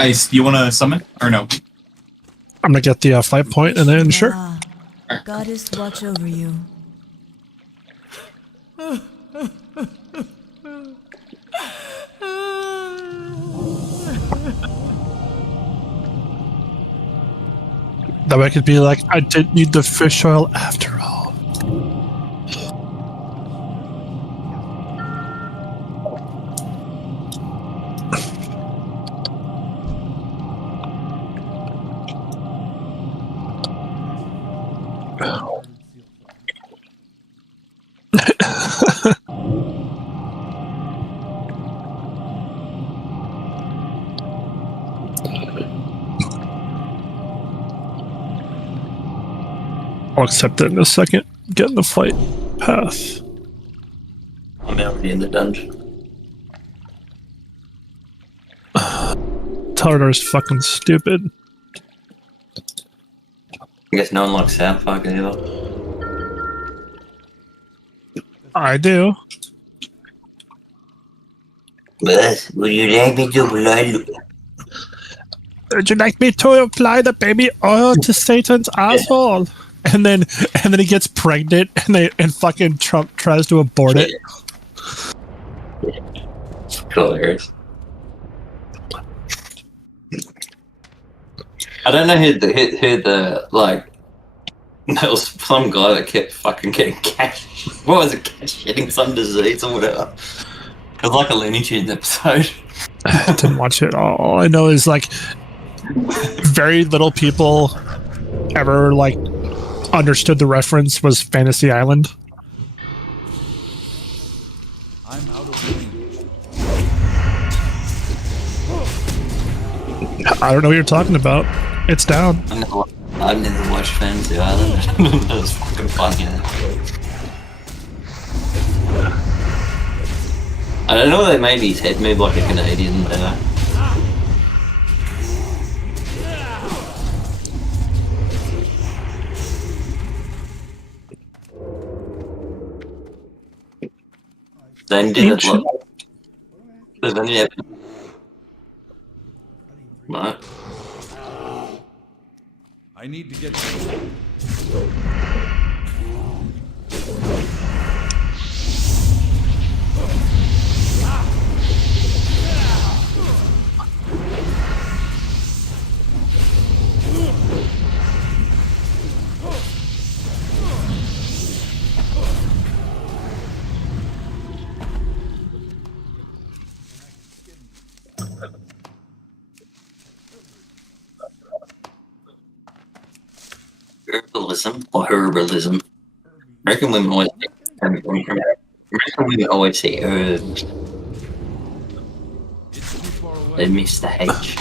Ice, do you want to summon or no? I'm gonna get the fight point and then sure. Goddess watch over you. That way I could be like, I didn't need the fish oil after all. I'll accept it in a second. Get in the fight path. I'm already in the dungeon. Tarador's fucking stupid. I guess no one likes South Park either. I do. But would you like me to blood? Would you like me to apply the baby oil to Satan's asshole? And then he gets pregnant and fucking Trump tries to abort it. Hilarious. I don't know who the like there was some guy that kept fucking getting cash. What was it? Cash getting some disease or whatever. It was like a Looney Tunes episode. I didn't watch it. All I know is like very little people ever like understood the reference was Fantasy Island. I'm out of range. I don't know what you're talking about. It's down. I've never watched Fantasy Island. That was fucking funny. I don't know, they made his head move like a Canadian there. Then did it look like... Then yeah. Right. I need to get. Herbalism or herbalism. American women always say herbs. They miss the H.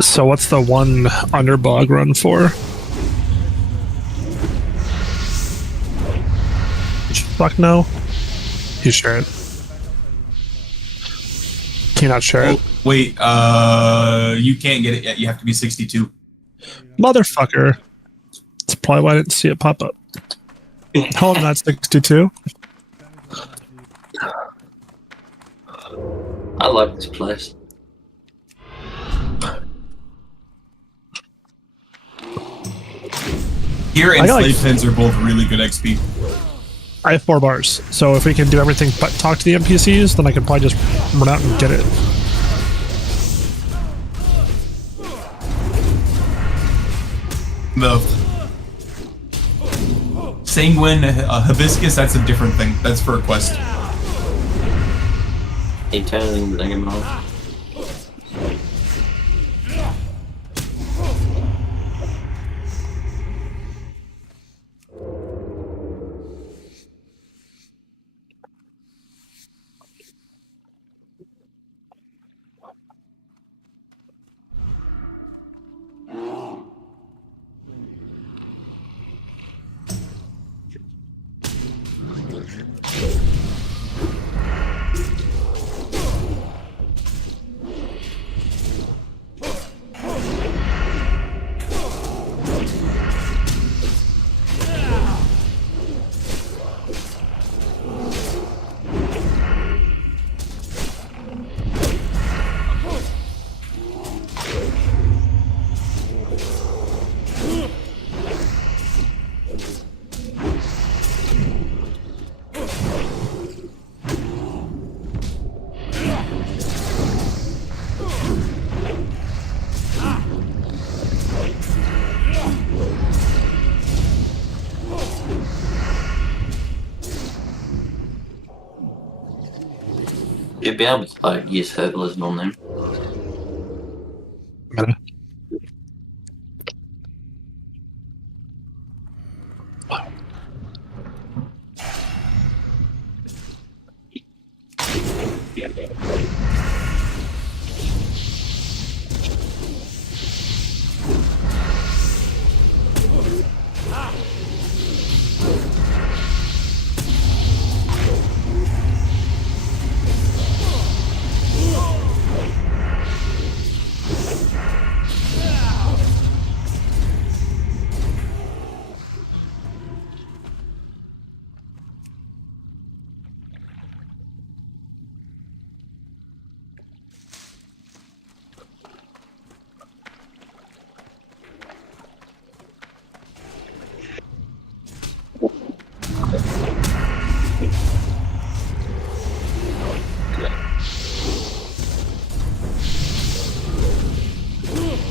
So what's the one underbog run for? Fuck no. You share it. Can you not share it? Wait, you can't get it yet. You have to be 62. Motherfucker. That's probably why I didn't see it pop up. Hold on, that's 62. I like this place. Here and got, slave like, pens are both really good XP. I have 4 bars, so if we can do everything but talk to the NPCs, then I can probably just run out and get it. The Sanguine Hibiscus, that's a different thing. That's for a quest. Eternally bring him off. You'd be able to like use herbalism on them. Meta.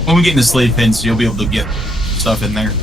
When we get into slave pens, you'll be able to get stuff in there.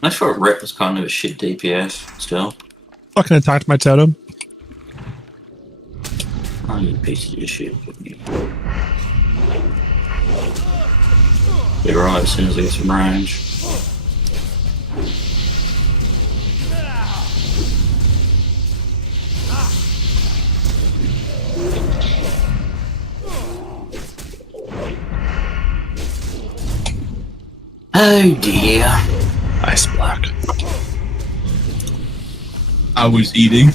I thought Rep was kind of a shit DPS still. Fucking attacked my totem. Oh, you piece of shit. You're right as soon as I get some range. Oh dear. Ice block. I was eating.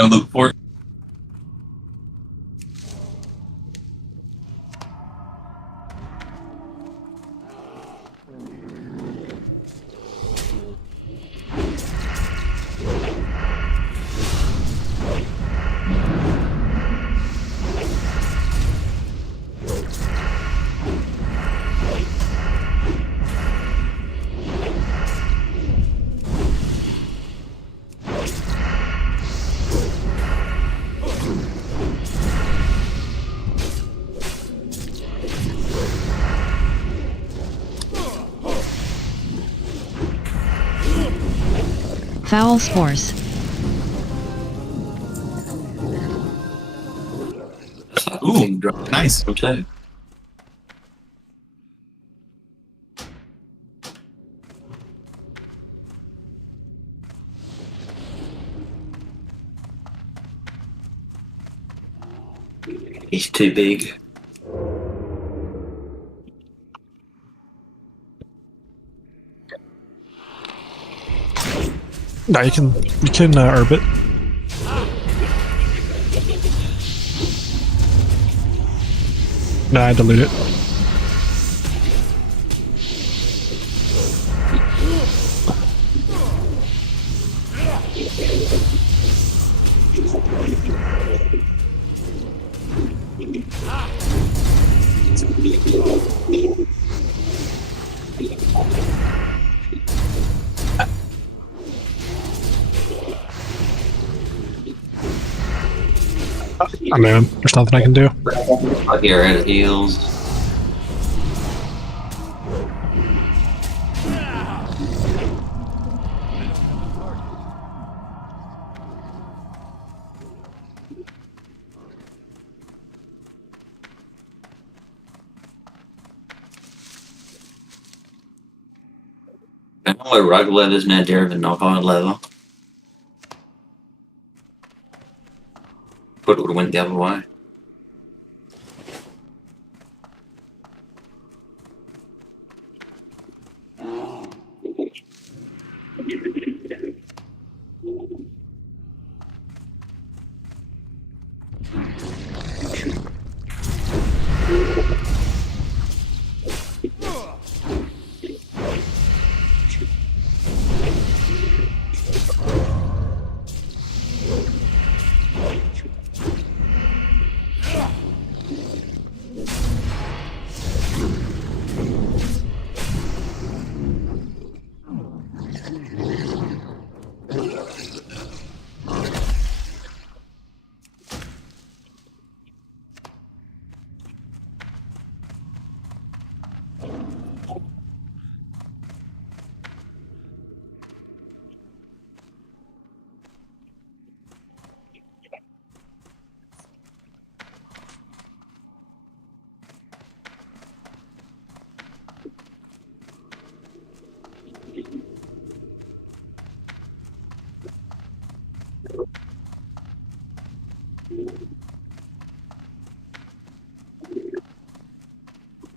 I look for it. Foul spores. Ooh, nice. Okay. He's too big. No, you can herb it. No, I dilute it. I mean, there's nothing I can do. I get rid of heals. I know where rug leather's now dearer than knock-on leather. But it would have went the other way.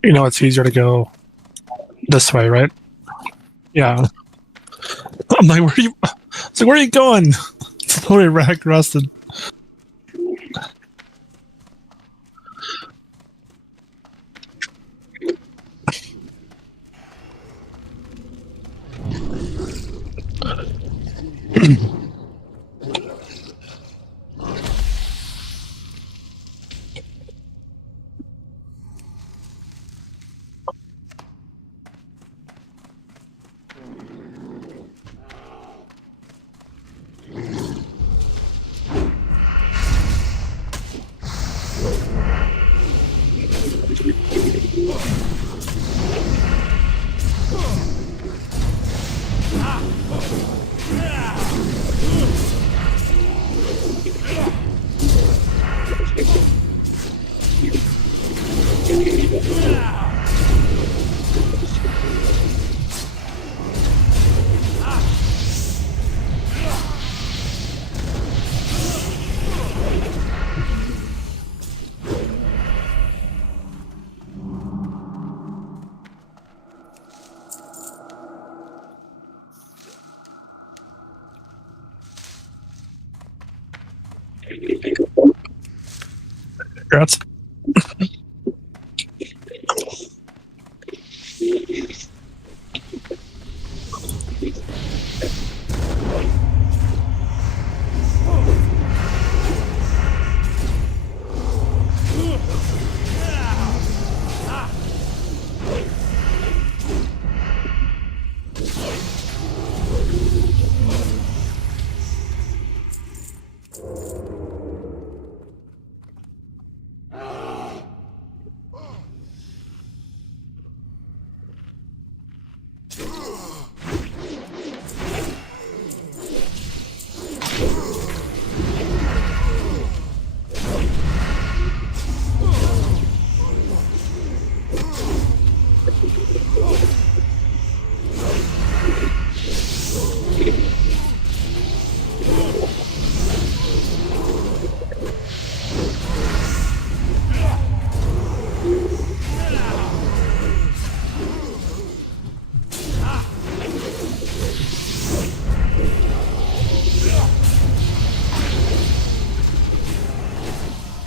You know, it's easier to go this way, right? Yeah. I'm like, where are you? It's like, where are you going? It's totally rack rusted. Congrats.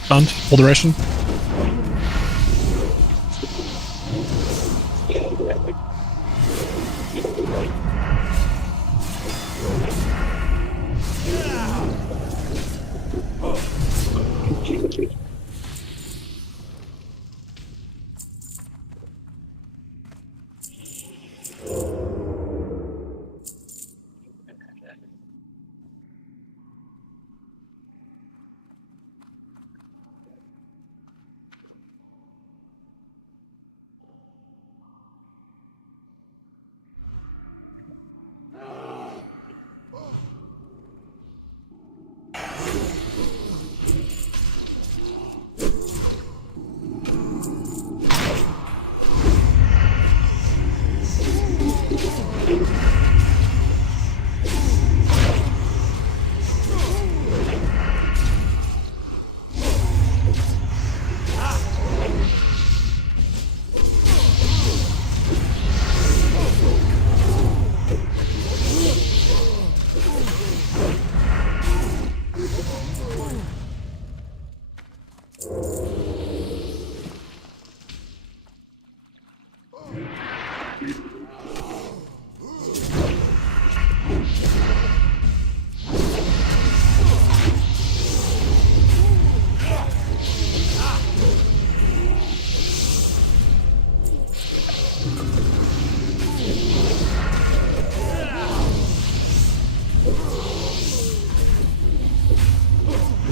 Stunned. Full duration.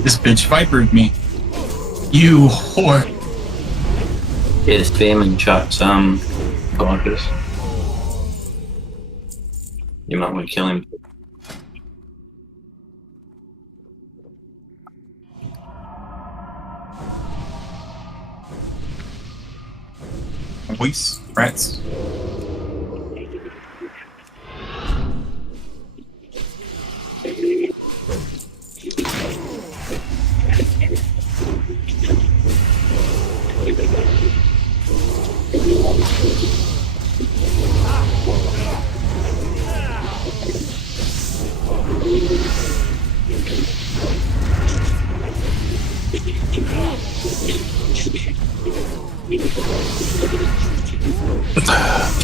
This bitch vipered me. You whore. Yeah, just spam and chuck some carcass. You might want to kill him. Voice, rats.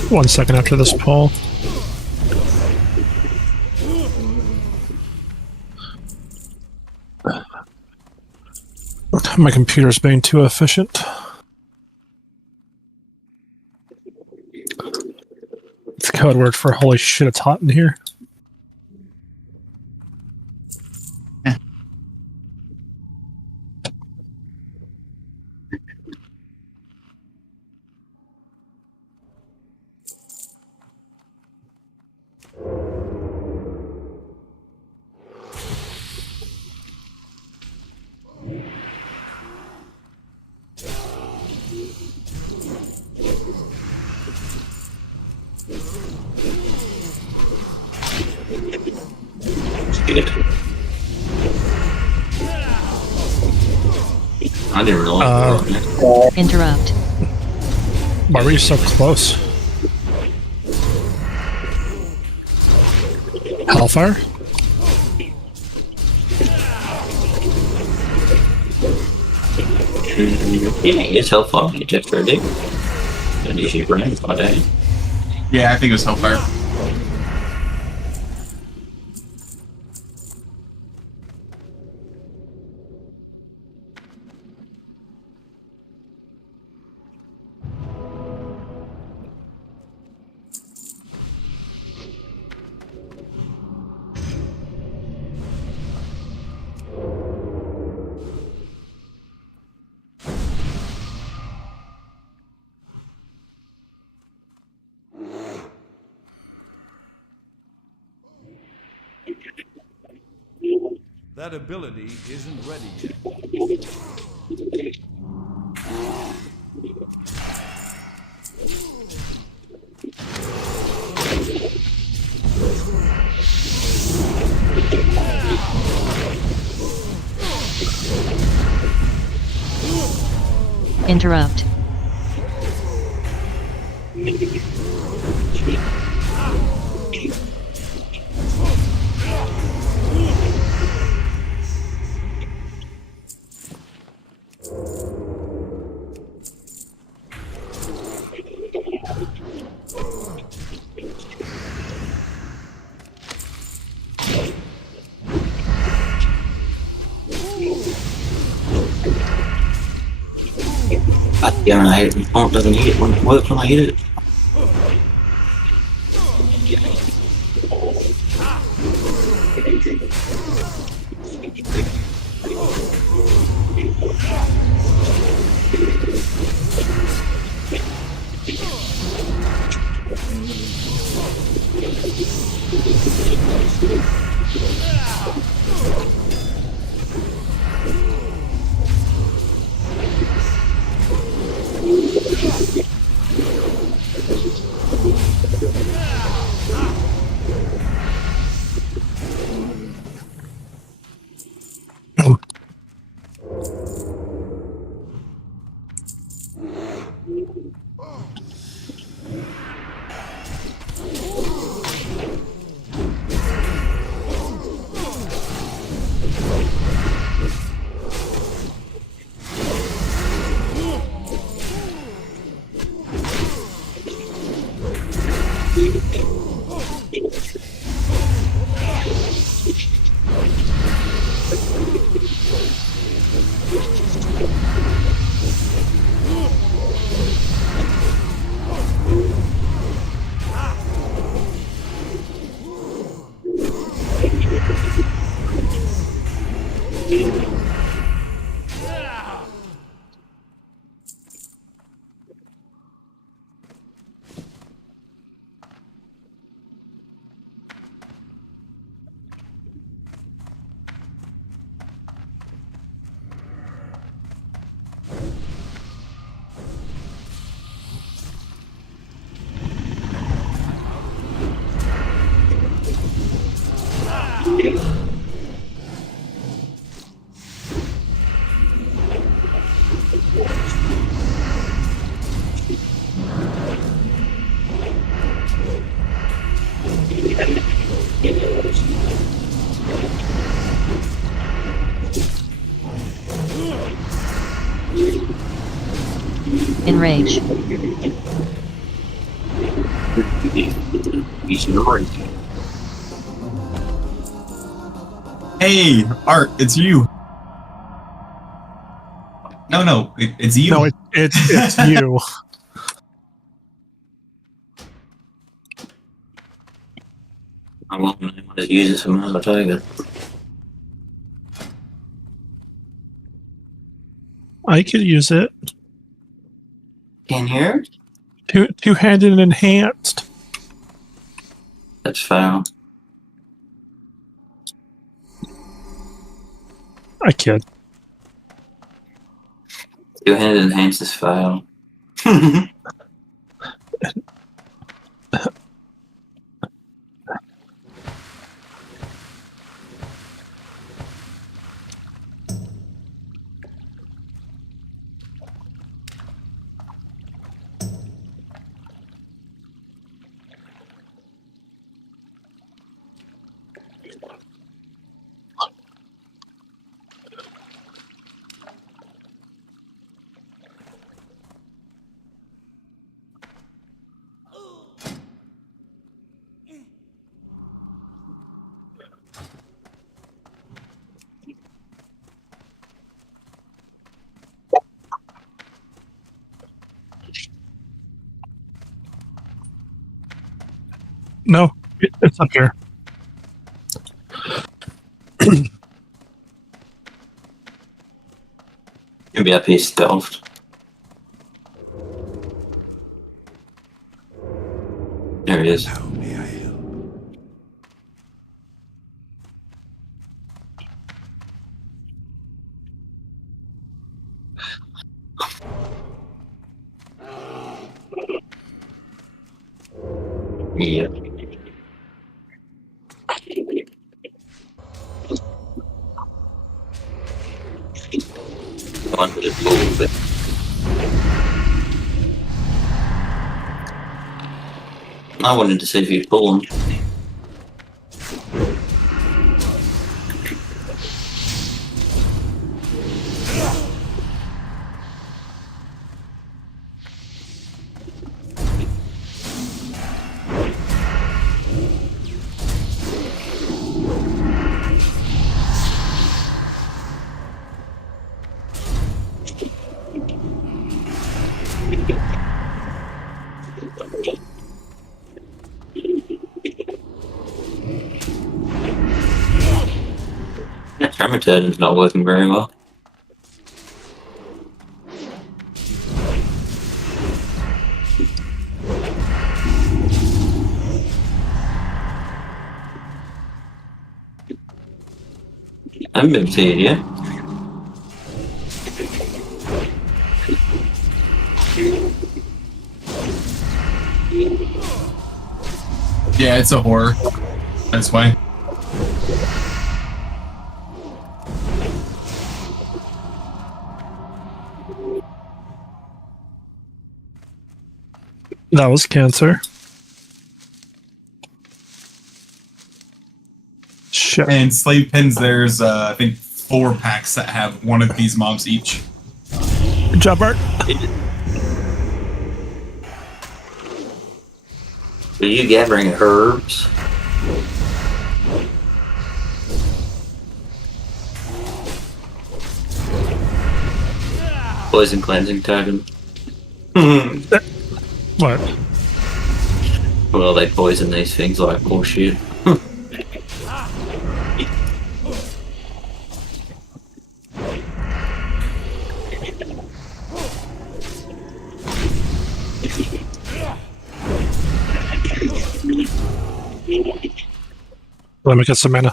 One second after this pull. My computer's being too efficient. It's code word for holy shit, it's hot in here. I didn't realize. Interrupt. Why were you so close? Hellfire? Yeah, it's Hellfire. You just read it. And you should run it by day. Yeah, I think it was Hellfire. That ability isn't ready yet. Interrupt. God damn it, I hate it. My phone doesn't hit it when it works when I hit it. Enrage. Hey, Art, it's you. No, it's you. No, it's you. I won't just use it for another tiger. I could use it. Can you hear it? Two-handed and enhanced. That's foul. I kid. Two-handed enhance is foul. It's up here. Can be up here stealthed. There he is. How may I help? Yeah. One with a little bit. I wanted to see if you'd pull him. That Traumatizing's not working very well. I haven't been to it yet. Yeah, it's a horror. That's why. That was cancer. Shit. And slave pins, there's I think 4 packs that have one of these mobs each. Good job, Bart. Are you gathering herbs? Poison cleansing totem. What? Well, they poison these things like bullshit. Let me get some mana.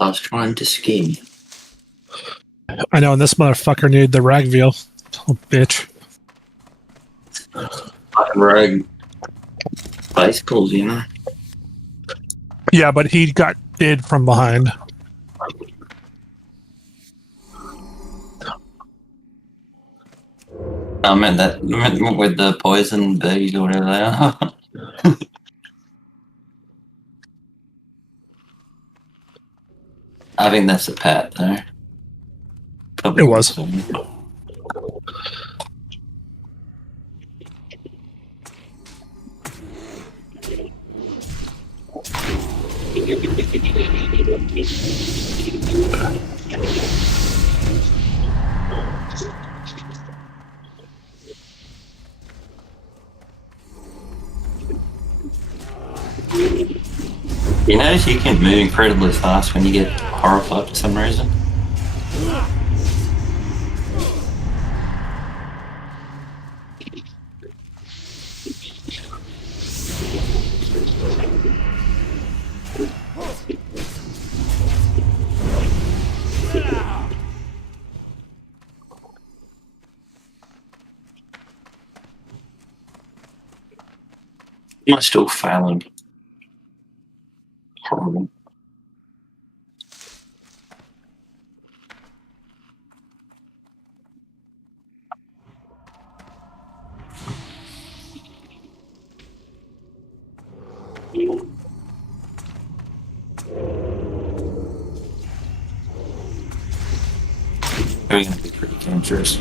I was trying to skin. I know, and this motherfucker needed the ragveal. Oh, bitch. Fucking rogue bicycles, you know? Yeah, but he got did from behind. I meant with the poison bees or whatever they are. I think that's a pat there. It was. You notice you can move incredibly fast when you get horrified for some reason? Am I still failing? Horrible. They're gonna be pretty dangerous.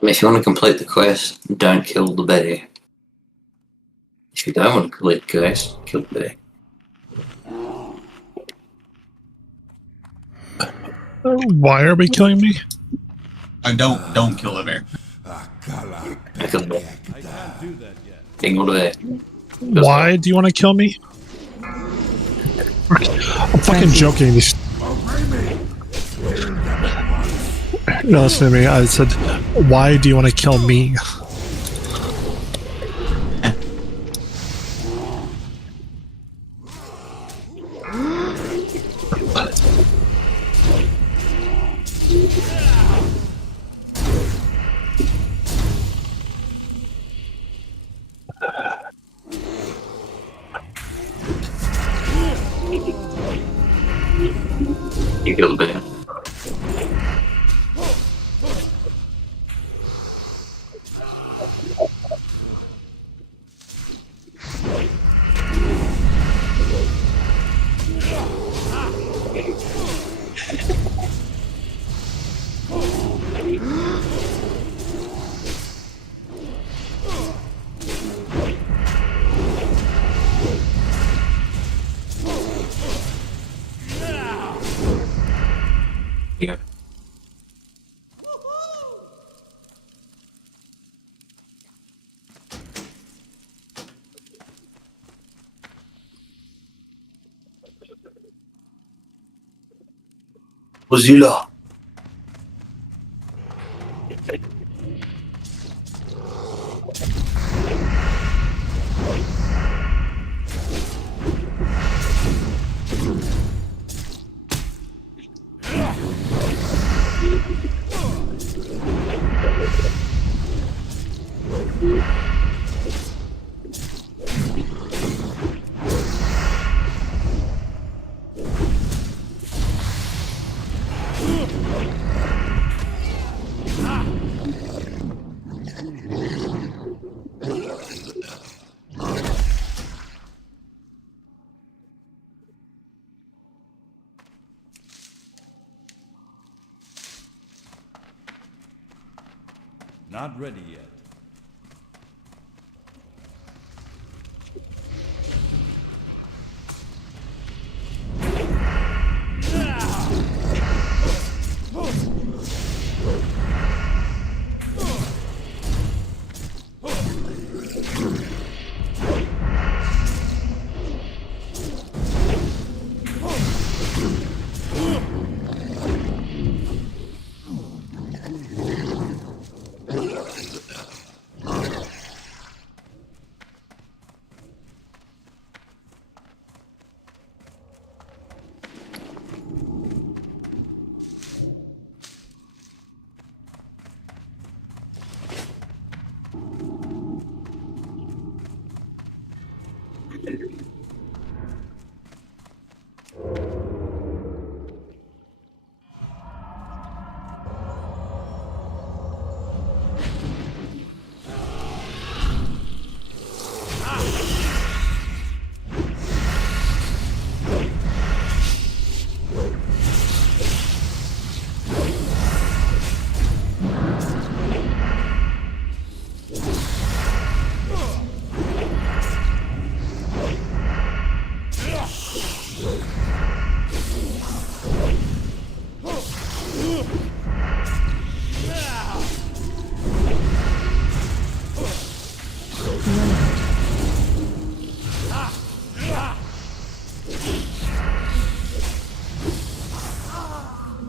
If you want to complete the quest, don't kill the bear. If you don't want to complete the quest, kill the bear. Why are we killing me? Don't kill the bear. Kill the bear. I can't do that yet. Kill the bear. Why do you want to kill me? I'm fucking joking. No, listen to me. I said, why do you want to kill me? You kill the bear. Yeah. Mozilla. Not ready yet.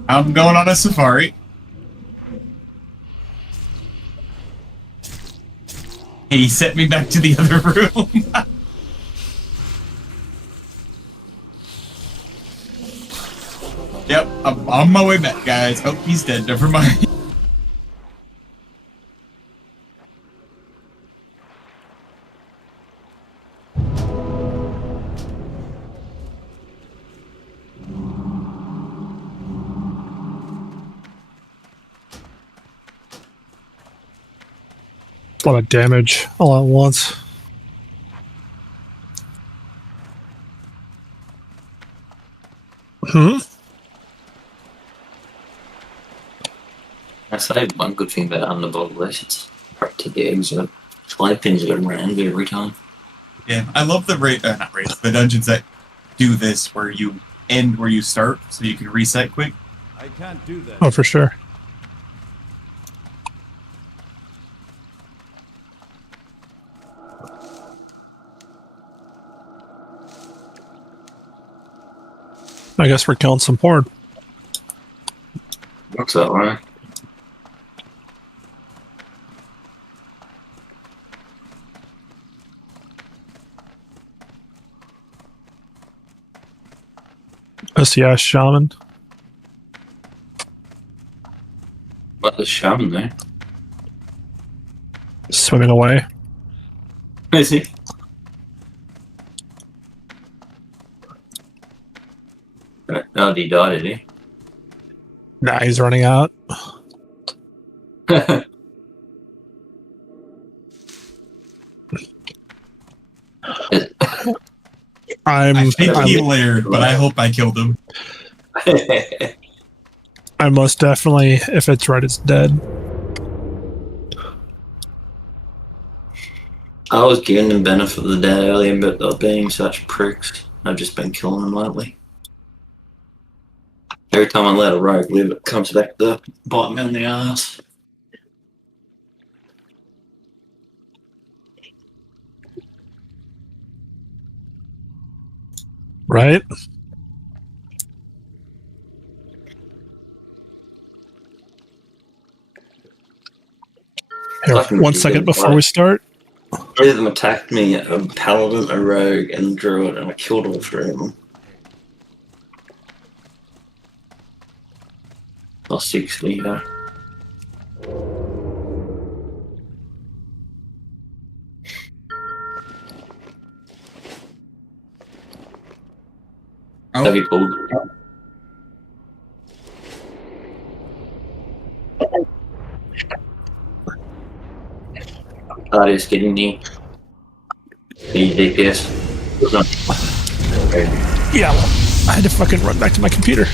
I'm going on a safari. He sent me back to the other room. Yep, I'm on my way back, guys. Oh, he's dead. Never mind. A lot of damage all at once. I say one good thing about Underbog it's right to the exit. Slide pins are around every time. Yeah, I love the the dungeons that do this where you end where you start, so you can reset quick. I can't do that. Oh, for sure. I guess we're killing some porn. What's that, right? SCI shaman. What the shaman there? Swimming away. Is he? Oh, he died, did he? Nah, he's running out. I think I'm, he layered, but I hope I killed him. I most definitely, if it's right, it's dead. I was giving them benefit of the doubt earlier, but they're being such pricks. I've just been killing them lately. Every time I let a rogue live, it comes back to bite me on the ass. Right? Here, Fucking 1 second before we start. Three of them attacked me, a paladin, a rogue, and a druid, and I killed all three of them. Or 60, yeah. Oh. Have you pulled? Is getting me. The DPS. Yeah, well, I had to fucking run back to my computer.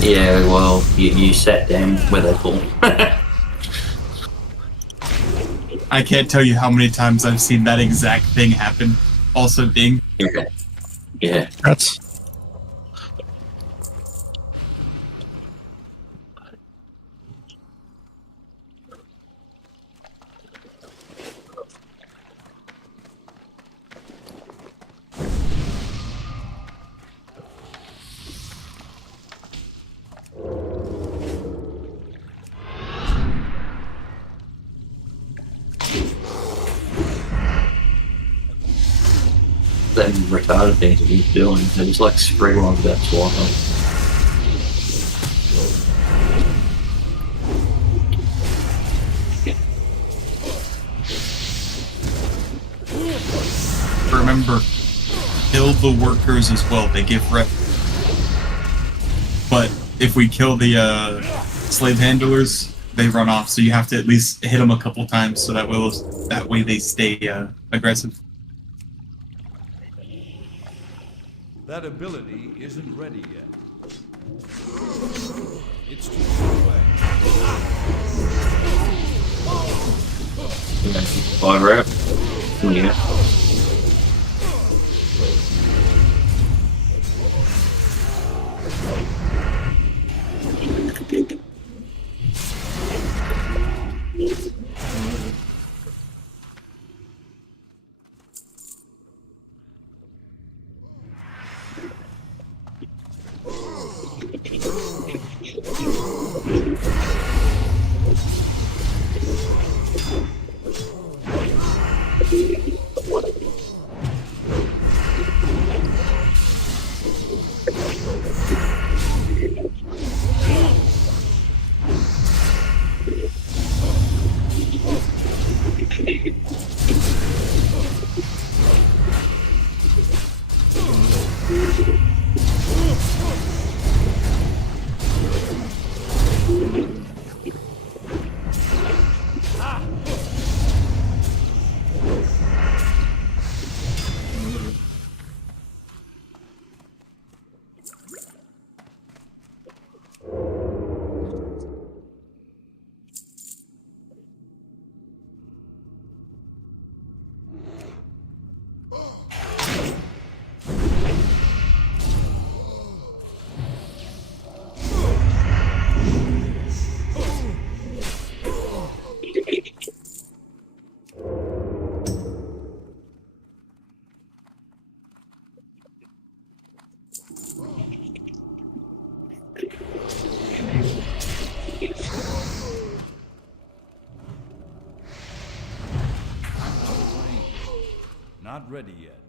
Yeah, well, you sat down where they fall. I can't tell you how many times I've seen that exact thing happen. Also, ding. Yeah. Yeah. That's Them retarded things that he's doing. They're just like spring on that swamp. Remember, kill the workers as well. They give rep. But if we kill the slave handlers, they run off. So you have to at least hit them a couple times, so that way they stay aggressive. That ability isn't ready yet. It's too far away. 5 rep. Yeah. Not ready yet.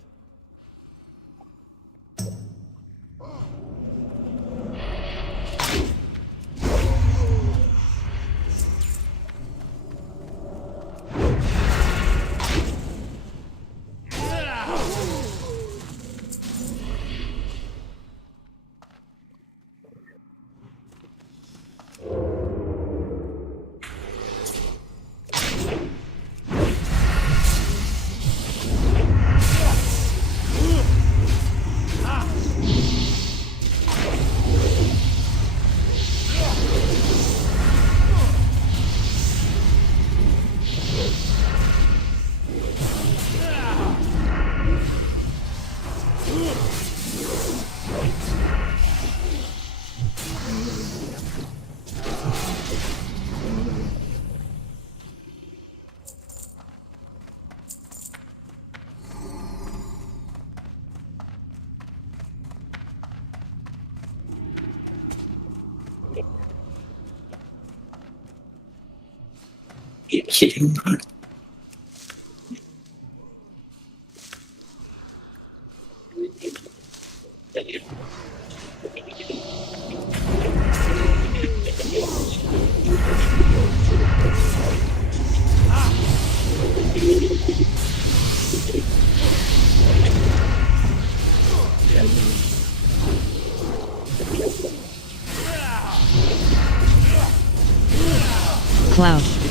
Cloud.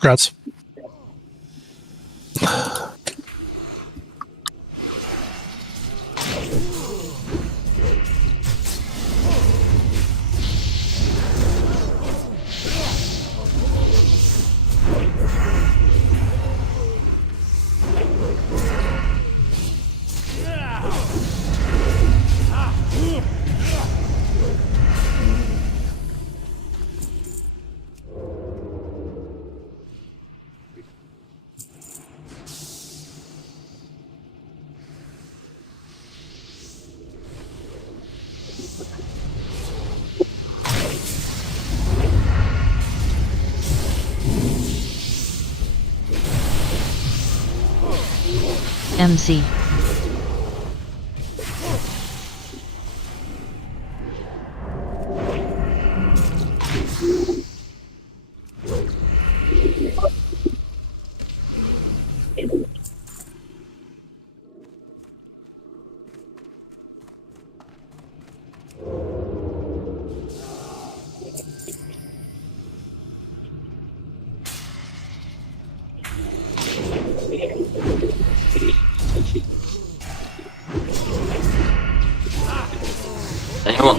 Congrats. MC.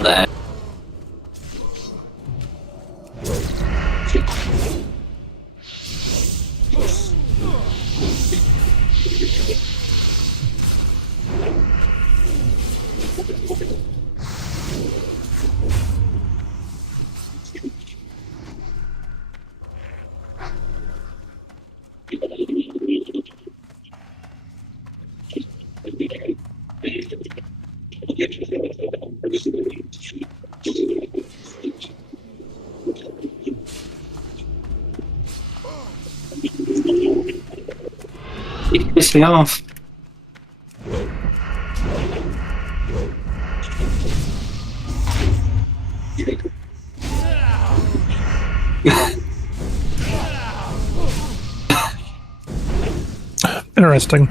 on that. You pissed me off. Interesting.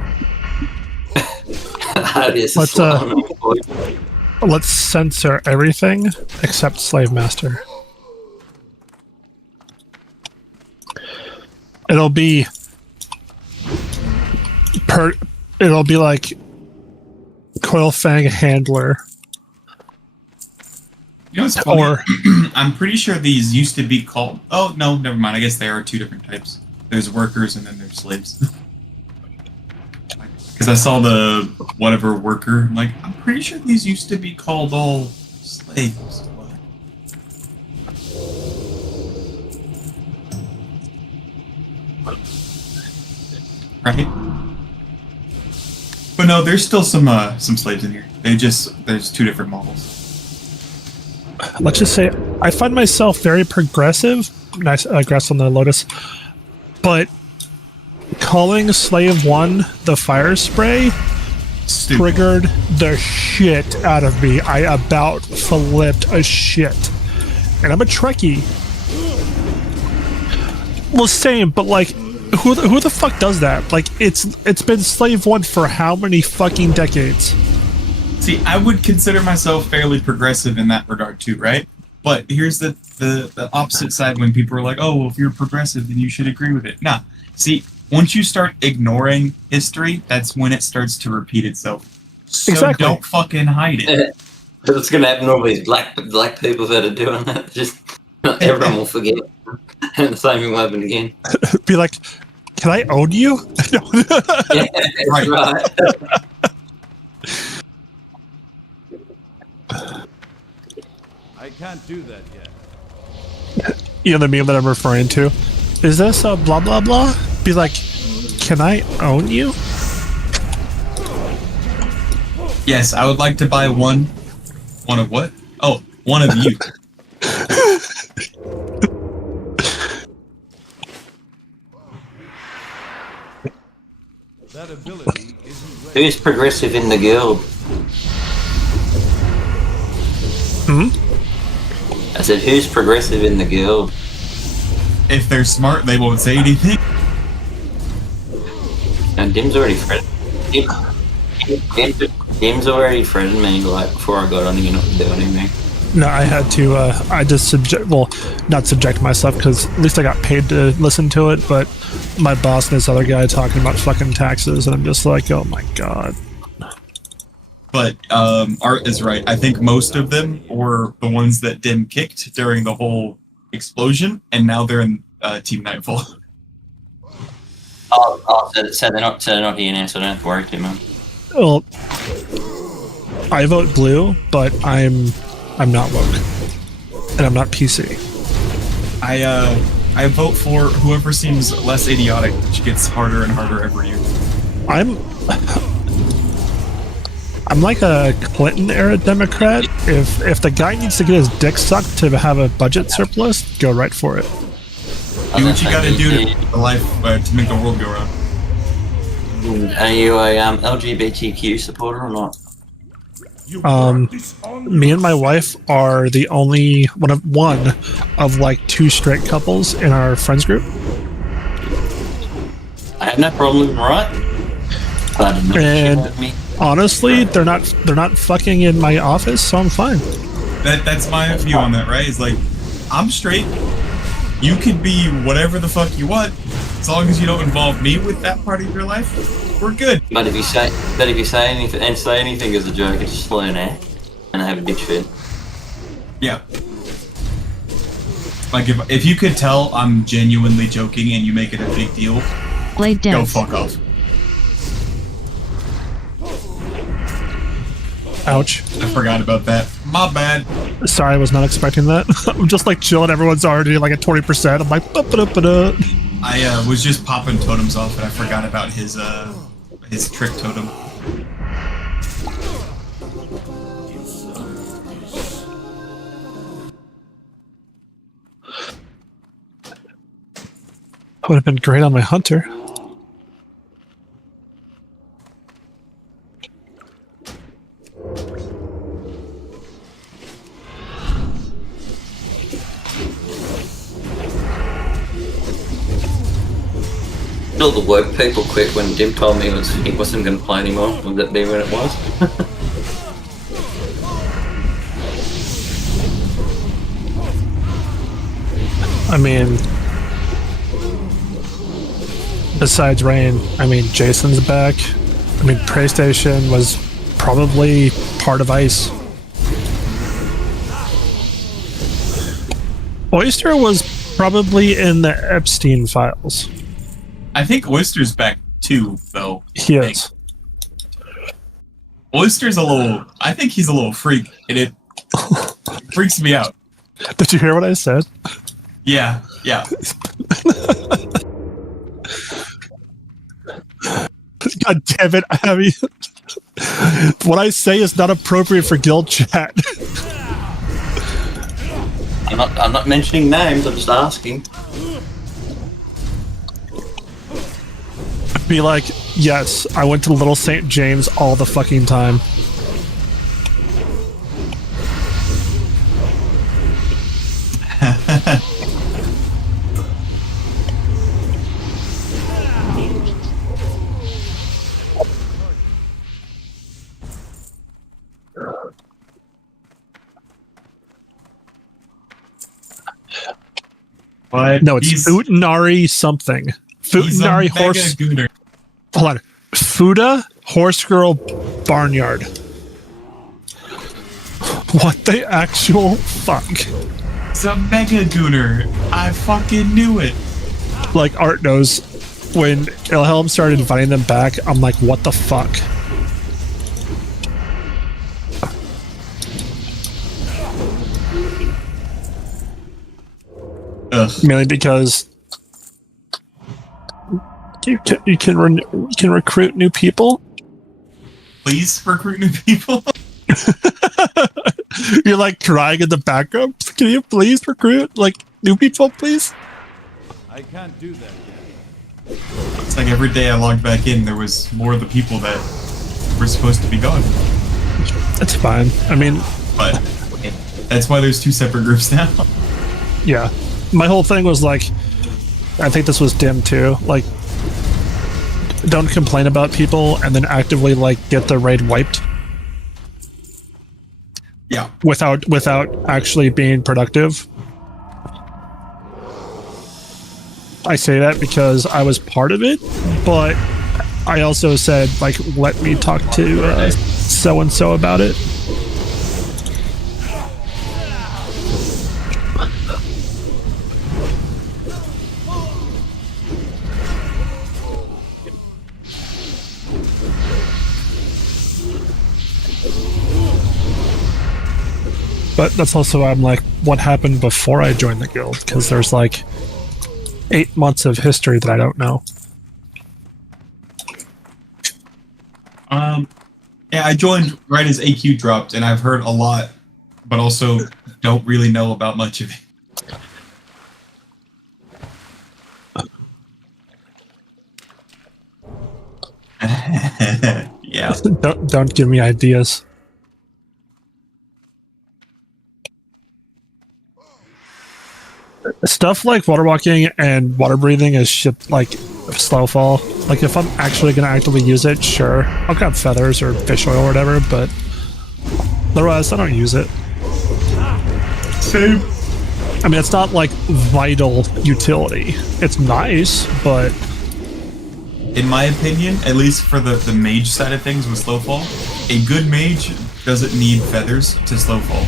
Let's Let's censor everything except Slave Master. It'll be like Coil Fang Handler. You know what's funny? Or I'm pretty sure these used to be called... Oh, no, never mind. I guess there are two different types. There's workers and then there's slaves. Because I saw the whatever worker. I'm like, I'm pretty sure these used to be called all slaves. Right? But no, there's still some slaves in here. There's two different models. let's just say I find myself very progressive. Nice grass on the lotus. But calling Slave 1 the fire spray Stupid. triggered the shit out of me. I about flipped a shit. And I'm a Trekkie. Well, same, but like, who the fuck does that? Like, it's been Slave 1 for how many fucking decades? See, I would consider myself fairly progressive in that regard too, right? But here's the opposite side when people are like, oh, well, if you're progressive, then you should agree with it. Nah. See, once you start ignoring history, that's when it starts to repeat itself. So Exactly. don't fucking hide it. What's going to happen to all these black people that are doing that? Just everyone will forget. And the same thing will happen again. Be like, can I own you? Yeah, that's right. I can't do that yet. You know the meme that I'm referring to? Is this a blah blah blah? Be like, can I own you? Yes, I would like to buy one. One of what? Oh, one of you. That ability isn't ready. Who's progressive in the guild? I said, who's progressive in the guild? If they're smart, they won't say anything. And Dim's already threatened. Dim's already threatened me like before I got on here not to do anything. No, I had to. I just not subject myself because at least I got paid to listen to it. But my boss and this other guy talking about fucking taxes, and I'm just like, oh my god. But Art is right. I think most of them were the ones that Dim kicked during the whole explosion, and now they're in Team Nightfall. So they're not here now, so I don't have to worry too much. Well, I vote blue, but I'm not woke, and I'm not PC. I vote for whoever seems less idiotic, which gets harder and harder every year. I'm like a Clinton era Democrat. If the guy needs to get his dick sucked to have a budget surplus, go right for it. Do what you gotta do to make the world go round. Are you a LGBTQ supporter or not? Me and my wife are the only one of like two straight couples in our friends group. I have no problem with them, right? But And honestly, they're not fucking in my office, so I'm fine. That's my view on that, right? It's like, I'm straight. You could be whatever the fuck you want, as long as you don't involve me with that part of your life. We're good. But if you say anything as a joke, it's just slow now, and I have a bitch fit. Yeah. Like if you could tell I'm genuinely joking and you make it a big deal, Blade go dance. fuck off. Ouch. I forgot about that. My bad. Sorry, I was not expecting that. I'm just like chilling. Everyone's already like at 20%. I'm like, ba-ba-da-ba-da. I was just popping totems off and I forgot about his trick totem. Would have been great on my hunter. All the work people quit when Jim told me he wasn't going to play anymore. Would that be when it was? I mean, besides Rain, I mean, Jason's back. I mean, PlayStation was probably part of Ice. Oyster was probably in the Epstein files. I think Oyster's back too, though. He is. Oyster's a little. I think he's a little freak, and it freaks me out. Did you hear what I said? Yeah, yeah. God damn it! I mean, what I say is not appropriate for guild chat. I'm not mentioning names. I'm just asking. Be like, yes, I went to Little St. James all the fucking time. But No, it's Futanari something. Futanari horse. Gooner. Hold on. Fuda Horse Girl Barnyard. What the actual fuck? It's a mega gooner. I fucking knew it. Like Art knows, when Ilhelm started inviting them back, I'm like, what the fuck? Ugh. Mainly because you can recruit new people. Please recruit new people. You're like crying in the background. Can you please recruit like new people, please? I can't do that yet. It's like every day I logged back in, there was more of the people that were supposed to be gone. That's fine. I mean, But that's why there's two separate groups now. yeah. My whole thing was like, I think this was Dim too. Like, don't complain about people and then actively like get the raid wiped Yeah. without actually being productive. I say that because I was part of it, but I also said like, let me talk to so and so about it. But that's also why I'm like, what happened before I joined the guild? Because there's like 8 months of history that I don't know. Yeah, I joined right as AQ dropped, and I've heard a lot, but also don't really know about much of it. Yeah. Don't give me ideas. Stuff like water walking and water breathing is shit like slow fall. Like if I'm actually gonna actively use it, sure, I'll grab feathers or fish oil or whatever, but otherwise I don't use it. Same. I mean, it's not like vital utility. It's nice, but In my opinion, at least for the mage side of things with Slowfall, a good mage doesn't need feathers to slow fall.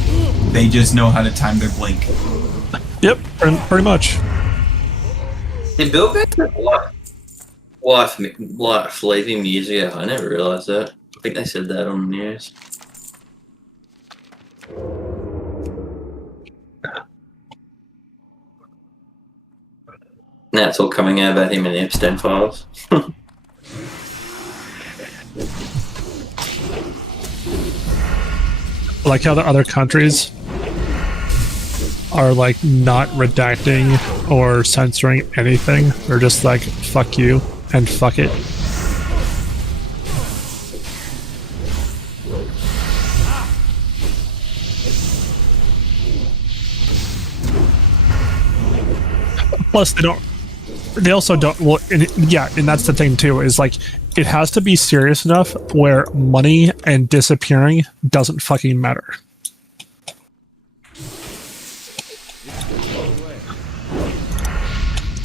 They just know how to time their blink. Yep, pretty much. Did Bill get wife leaving years ago? I never realised that. I think they said that on the news. Now it's all coming out about him and the Epstein files. Like how the other countries are like not redacting or censoring anything. They're just like, fuck you and fuck it. Plus, they also don't, well, and that's the thing too, is like, it has to be serious enough where money and disappearing doesn't fucking matter.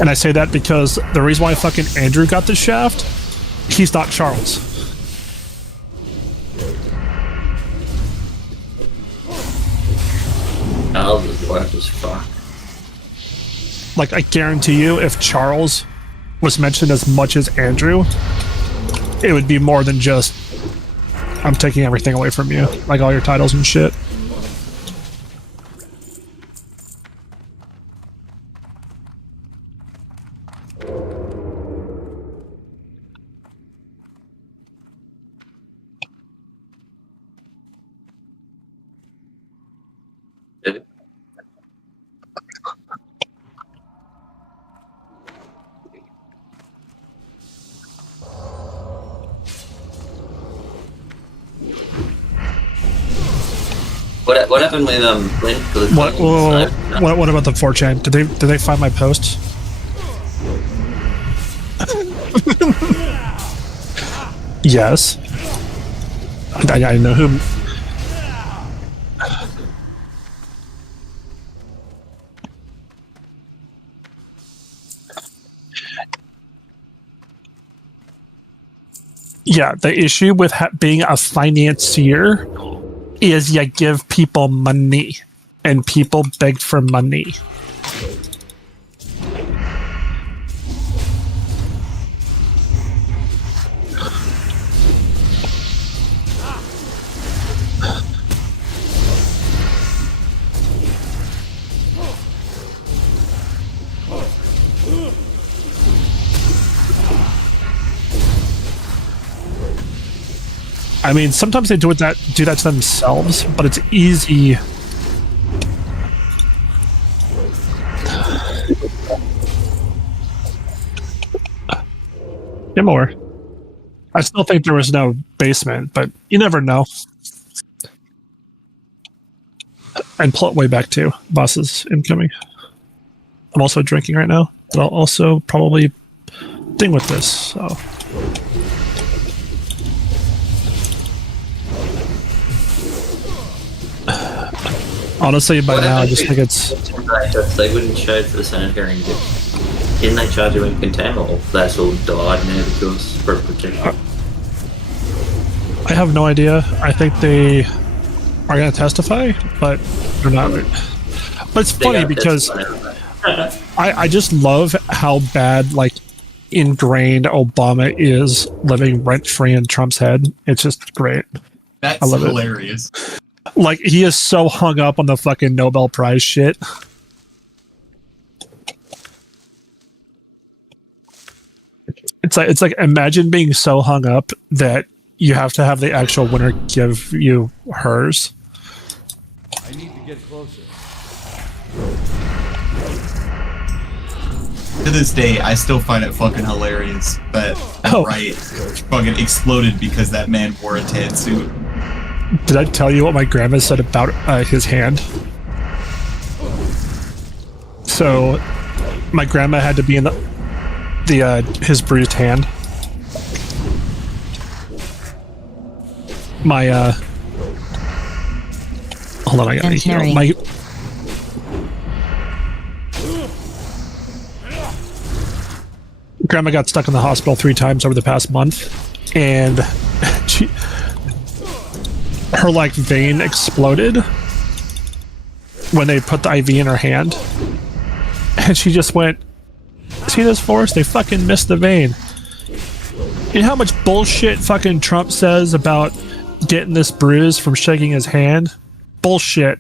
And I say that because the reason why fucking Andrew got the shaft, he's not Charles. Charles is wife as fuck. Like, I guarantee you, if Charles was mentioned as much as Andrew, it would be more than just, I'm taking everything away from you, like all your titles and shit. What happened with What about the 4chan? Did they find my post? Yes. I know who. Yeah, the issue with being a financier is you give people money, and people beg for money. I mean, sometimes they do that to themselves, but it's easy. Get more. I still think there was no basement, but you never know. And plot way back too. Bosses incoming. I'm also drinking right now, but I'll also probably ding with this. So. Honestly, by now I just think it's. They wouldn't charge for the sanitary. Didn't they charge you in container? Or that's all died now because for protection. I have no idea. I think they are going to testify, but they're not. But it's funny because I just love how bad, like, ingrained Obama is living rent free in Trump's head. It's just great. That's I love hilarious. Like, he is so hung up on the fucking Nobel Prize shit. It's like imagine being so hung up that you have to have the actual winner give you hers. I need to get closer. To this day, I still find it fucking hilarious that Right fucking exploded because that man wore a tan suit. Did I tell you what my grandma said about his hand? So, my grandma had to be in his bruised hand. My hold on, I gotta heal. My grandma got stuck in the hospital 3 times over the past month, and her like vein exploded when they put the IV in her hand, and she just went, "See this force? They fucking missed the vein." You know how much bullshit fucking Trump says about getting this bruise from shaking his hand? Bullshit.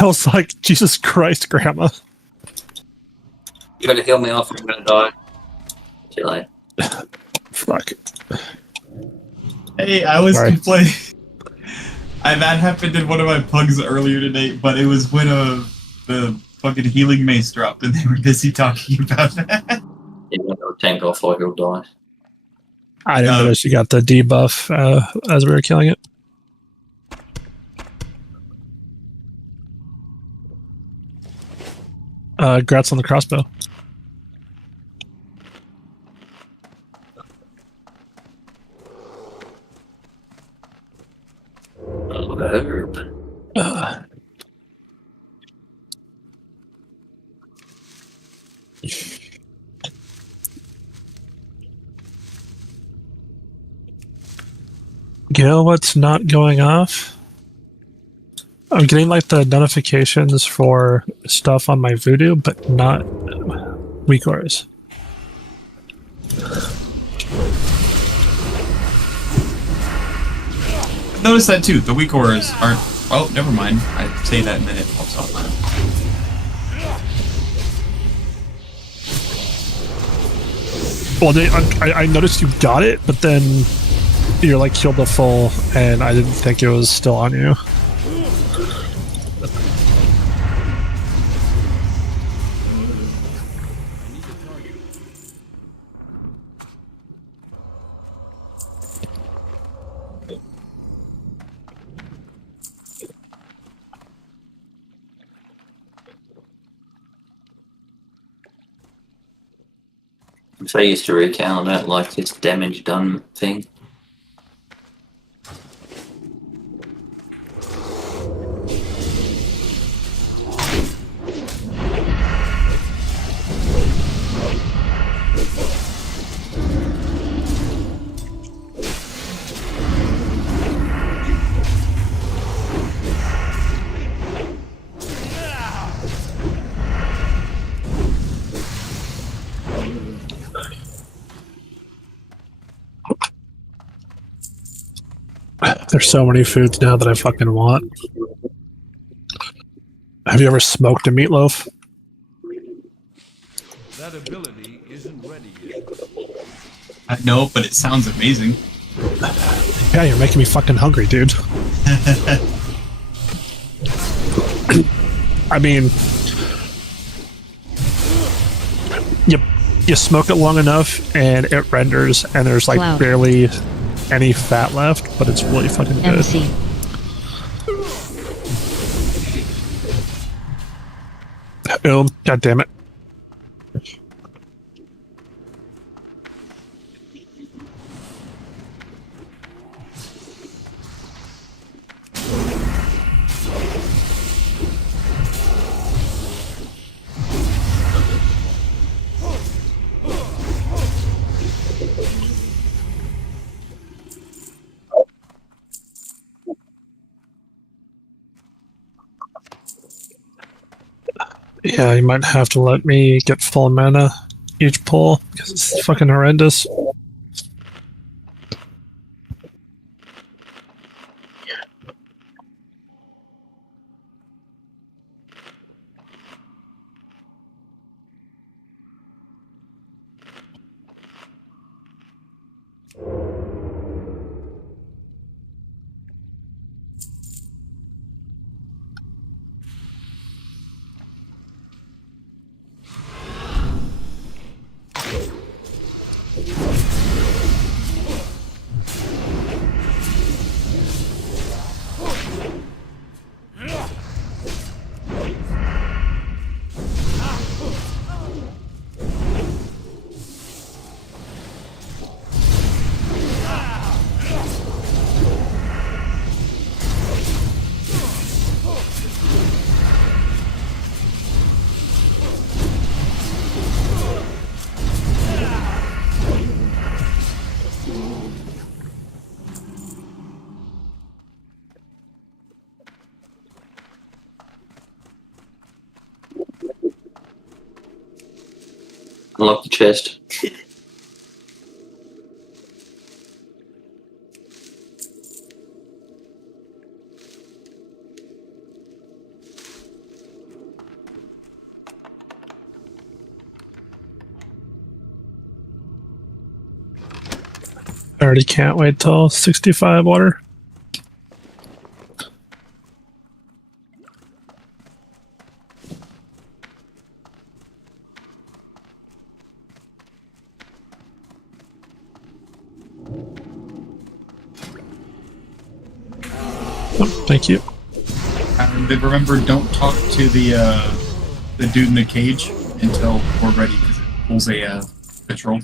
I was like, Jesus Christ, Grandma. You gotta heal me off, I'm gonna die. See you later. Fuck. Hey, I was Sorry. complaining. That happened in one of my pugs earlier today, but it was when the fucking healing mace dropped and they were busy talking about that. Yeah, I'll tank off or he'll die. I didn't notice you got the debuff as we were killing it. Grats on the crossbow. You know what's not going off? I'm getting like the notifications for stuff on my Voodoo, but not weak auras. Notice that too. The weak auras aren't. Oh, never mind. I say that and then it pops off. Well, I noticed you got it, but then you're like healed to full, and I didn't think it was still on you. I'm so used to recount, I don't like this damage done thing. There's so many foods now that I fucking want. Have you ever smoked a meatloaf? That ability isn't ready yet. I know, but it sounds amazing. Yeah, you're making me fucking hungry, dude. I mean, you smoke it long enough and it renders, and there's like Wow. barely any fat left, but it's really fucking good. MC. God damn it. Yeah, you might have to let me get full mana each pull, because it's fucking horrendous. Unlock the chest. I already can't wait till 65 water. Oh, thank you. And remember, don't talk to the dude in the cage until we're ready, because it pulls a patrol.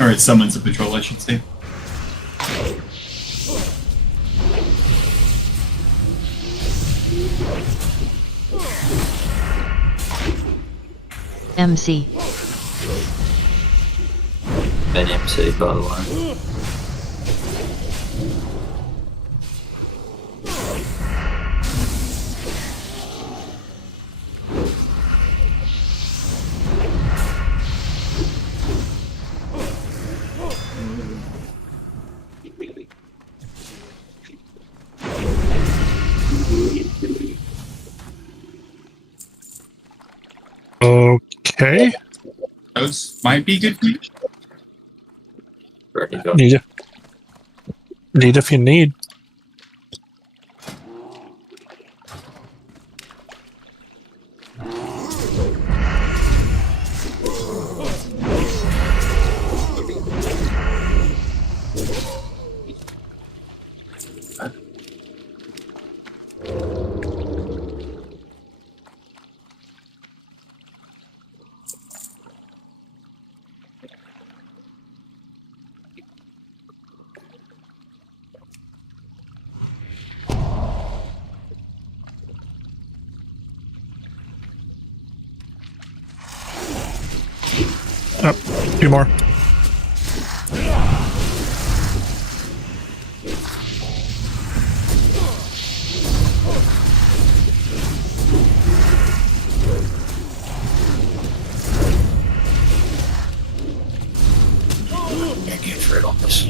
Or it summons a patrol, I should say. MC. Bad MC, by the way. Okay. Those might be good for you. Ready to go. Need if you need. Oh, a few more. Yeah, get for it on this.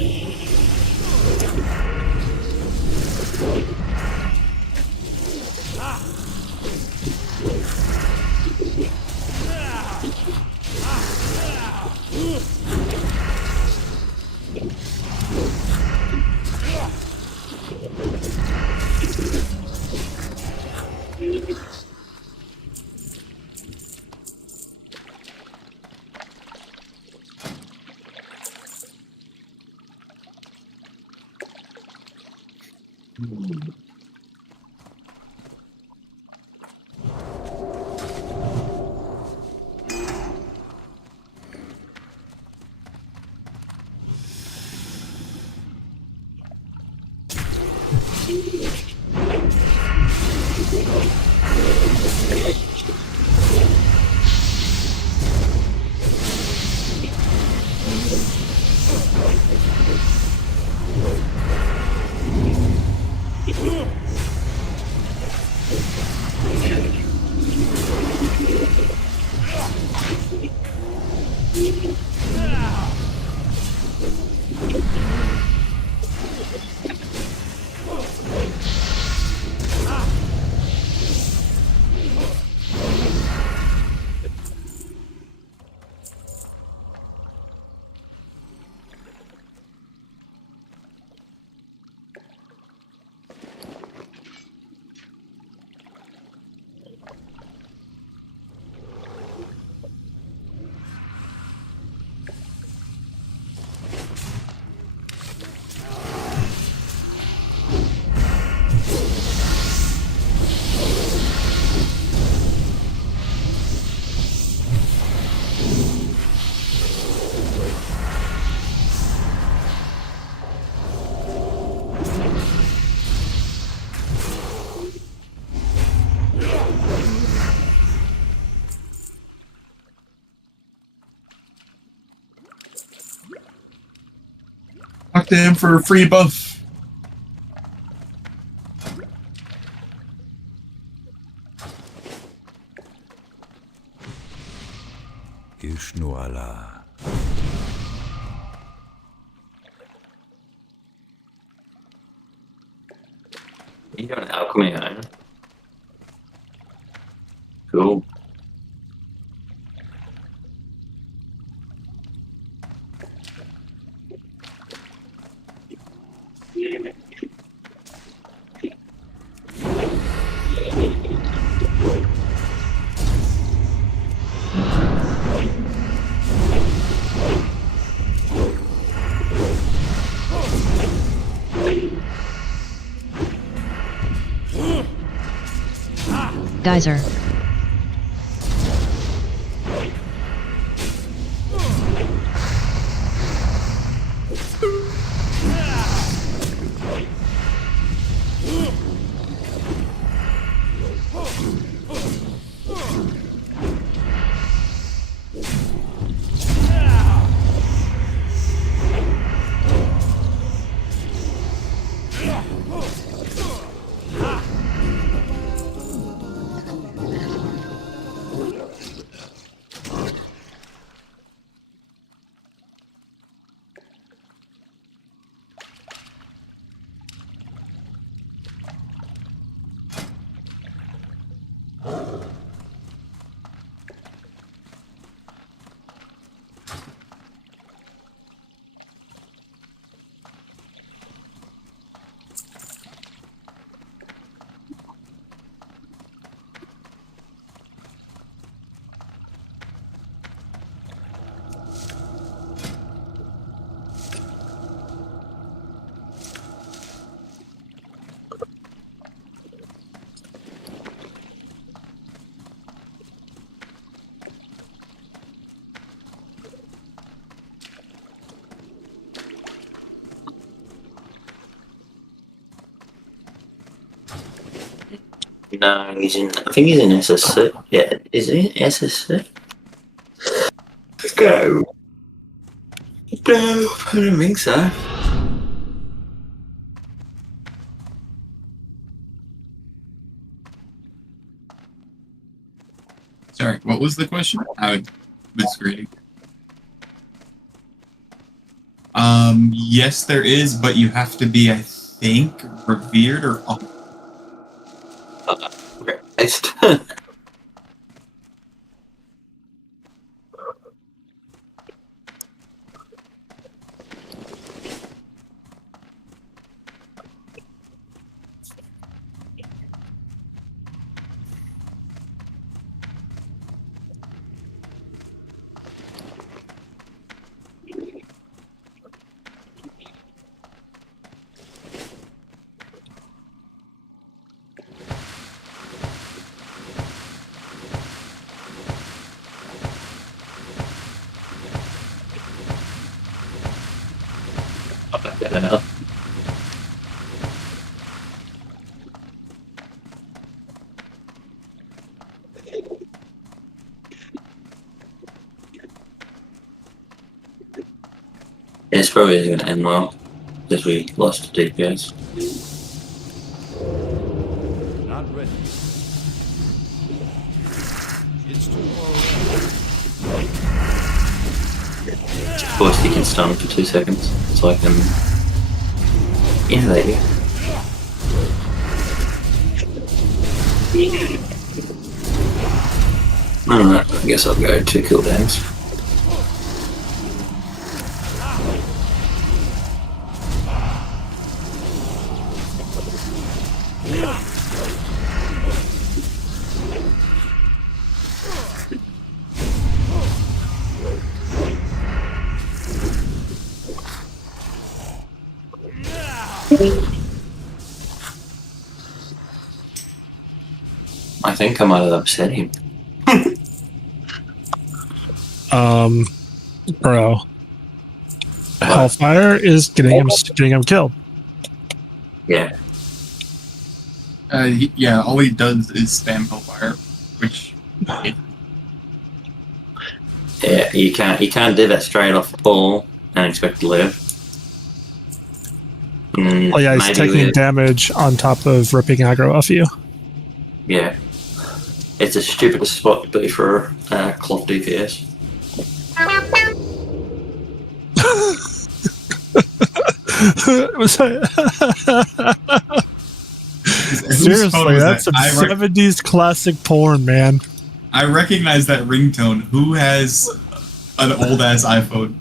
Talk to him for a free buff. Ishnuala. You got an alchemy iron. Cool. Geyser. No, he's in. I think he's in SSC. Yeah, is he SSC? Let's go. No, I don't think so. Sorry, what was the question? I was reading. Yes, there is, but you have to be, I think, revered or. Christ. Yeah. It's probably isn't going to end well because we lost the DPS. Not ready. It's too far away. Of course, he can stun for 2 seconds, so I can. Yeah, there you go. Alright, I guess I'll go 2 cooldowns. I think I might have upset him. Bro. Hellfire is getting him killed. Yeah. Yeah, all he does is spam Hellfire, which. Yeah, you can't do that straight off the ball and expect to live. Oh yeah, he's taking damage on top of ripping aggro off you. Yeah. It's a stupid spot to be for cloth DPS. Whose phone Seriously, was that's that? some 70s classic porn, man. I recognize that ringtone. Who has an old ass iPhone?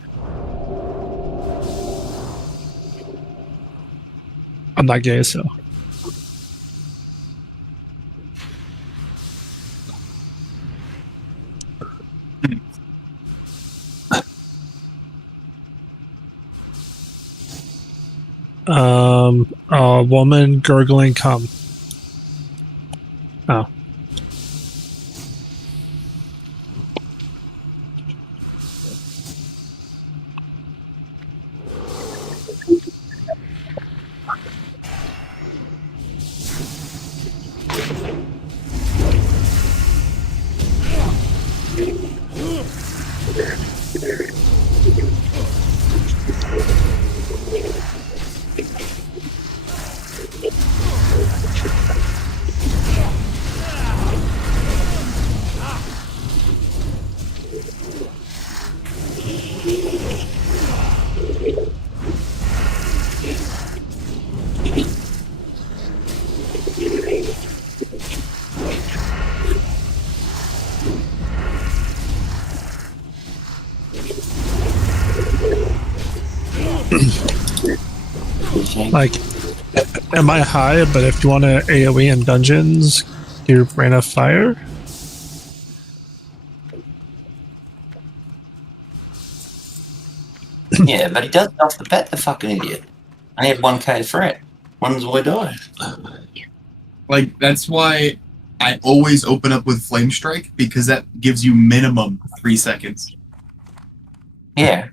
I'm not gay, so. A woman gurgling cum. Oh. Like, am I high? But if you want to AoE in dungeons, you rain of fire. Yeah, but he does it off the bat, the fucking idiot. I had 1k threat. One's why die. Like, that's why I always open up with Flame Strike, because that gives you minimum 3 seconds. Yeah.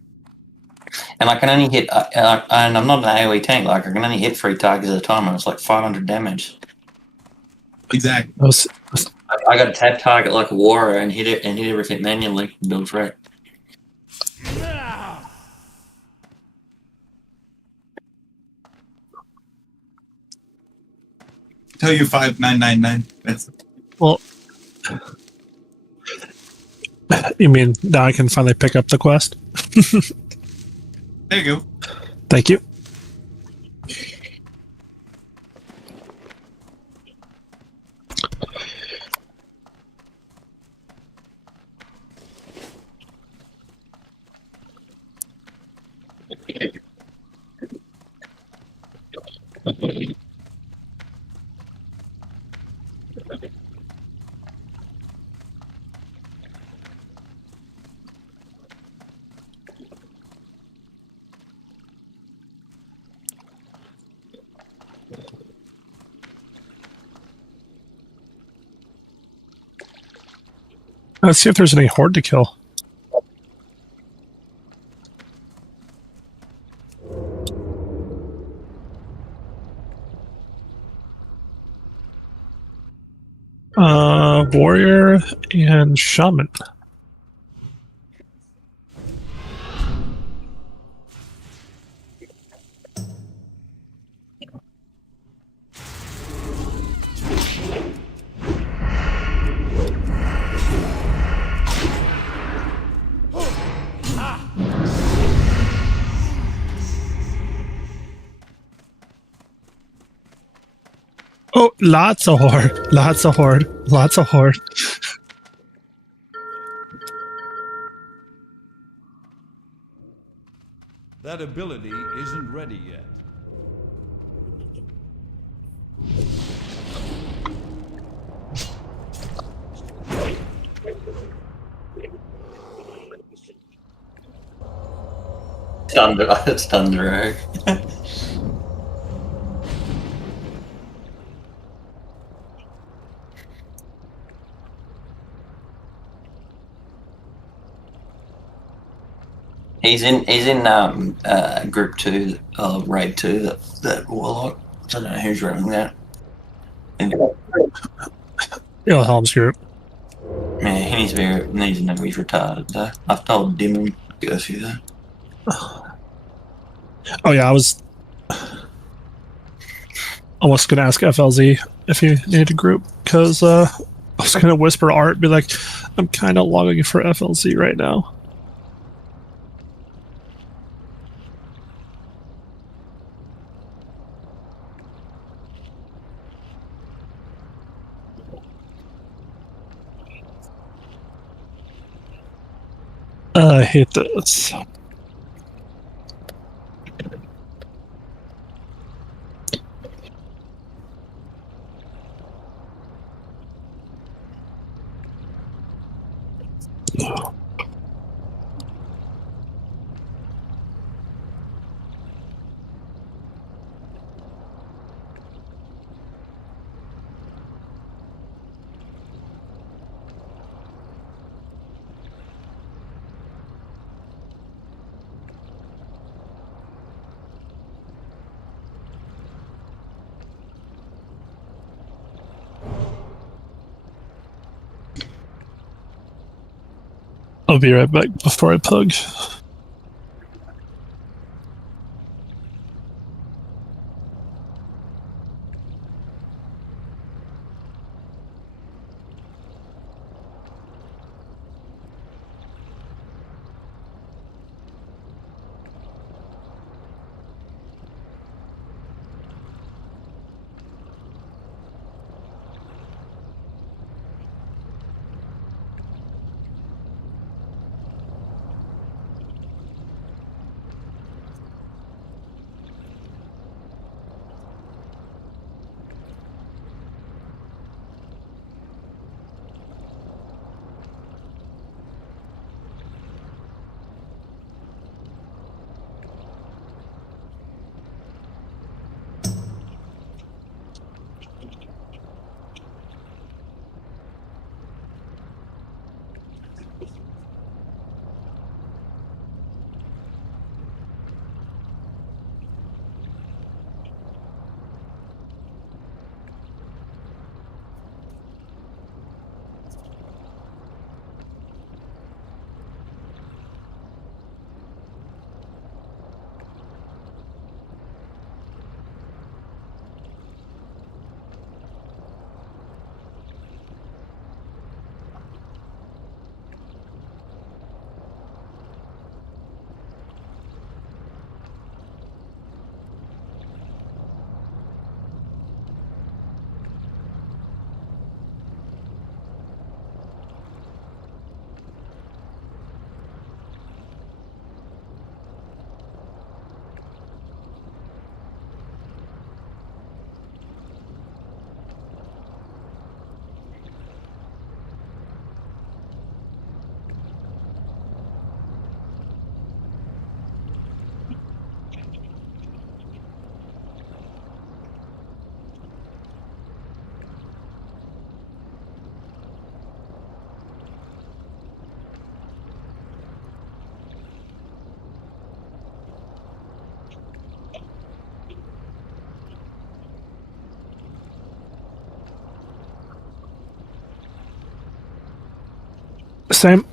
And I can only hit, and I'm not an AoE tank, like I can only hit 3 targets at a time and it's like 500 damage. Exactly. I got to tab target like a warrior and hit it and hit everything manually and build threat. Tell you 5999. That's Well, you mean now I can finally pick up the quest? there you go. Thank you. Let's see if there's any horde to kill. Warrior and shaman. Oh, lots of horde. Lots of horde. Lots of horde. That ability isn't ready yet. It's Thunder. He's in group 2, raid 2, that warlock. I don't know who's running that. Helm's group. Yeah, he needs to know he's retarded though. I've told Dimon to go through that. Oh yeah, I was almost gonna ask FLZ if he needed a group, because I was gonna whisper Art, be like, I'm kind of logging for FLZ right now. I hate this. I'll be right back before I plug. Same.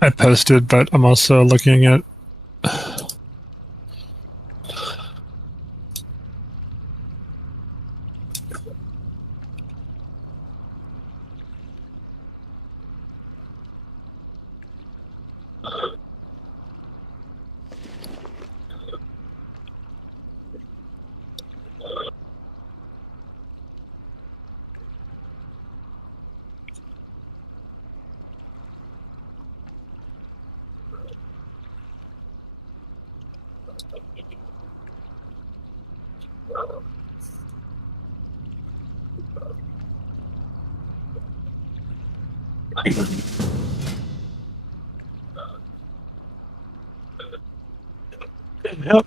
I posted, but I'm also looking at. Yep.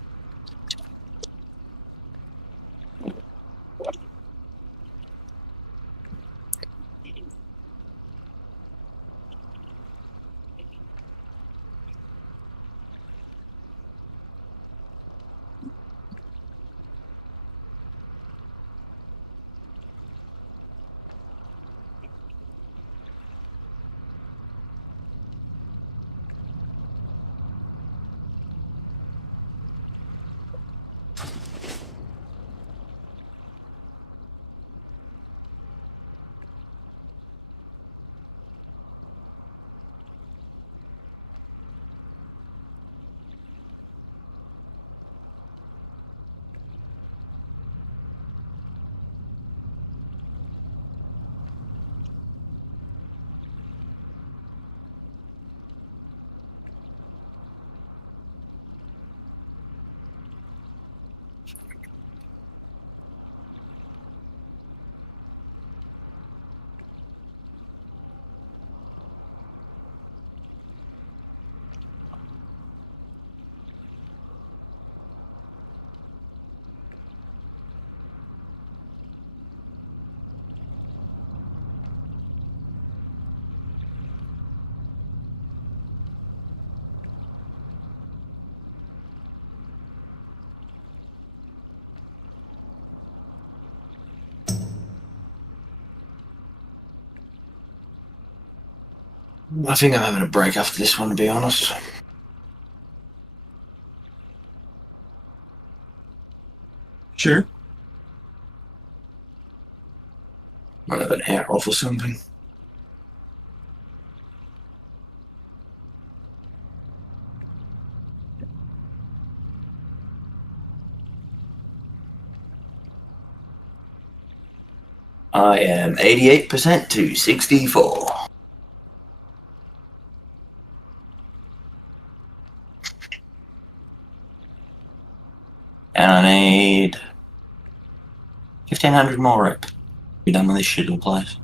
I think I'm having a break after this one, to be honest. Sure. Might have an hair off or something. I am 88% to 64. And I need 1,500 more rep. Be done with this shit place.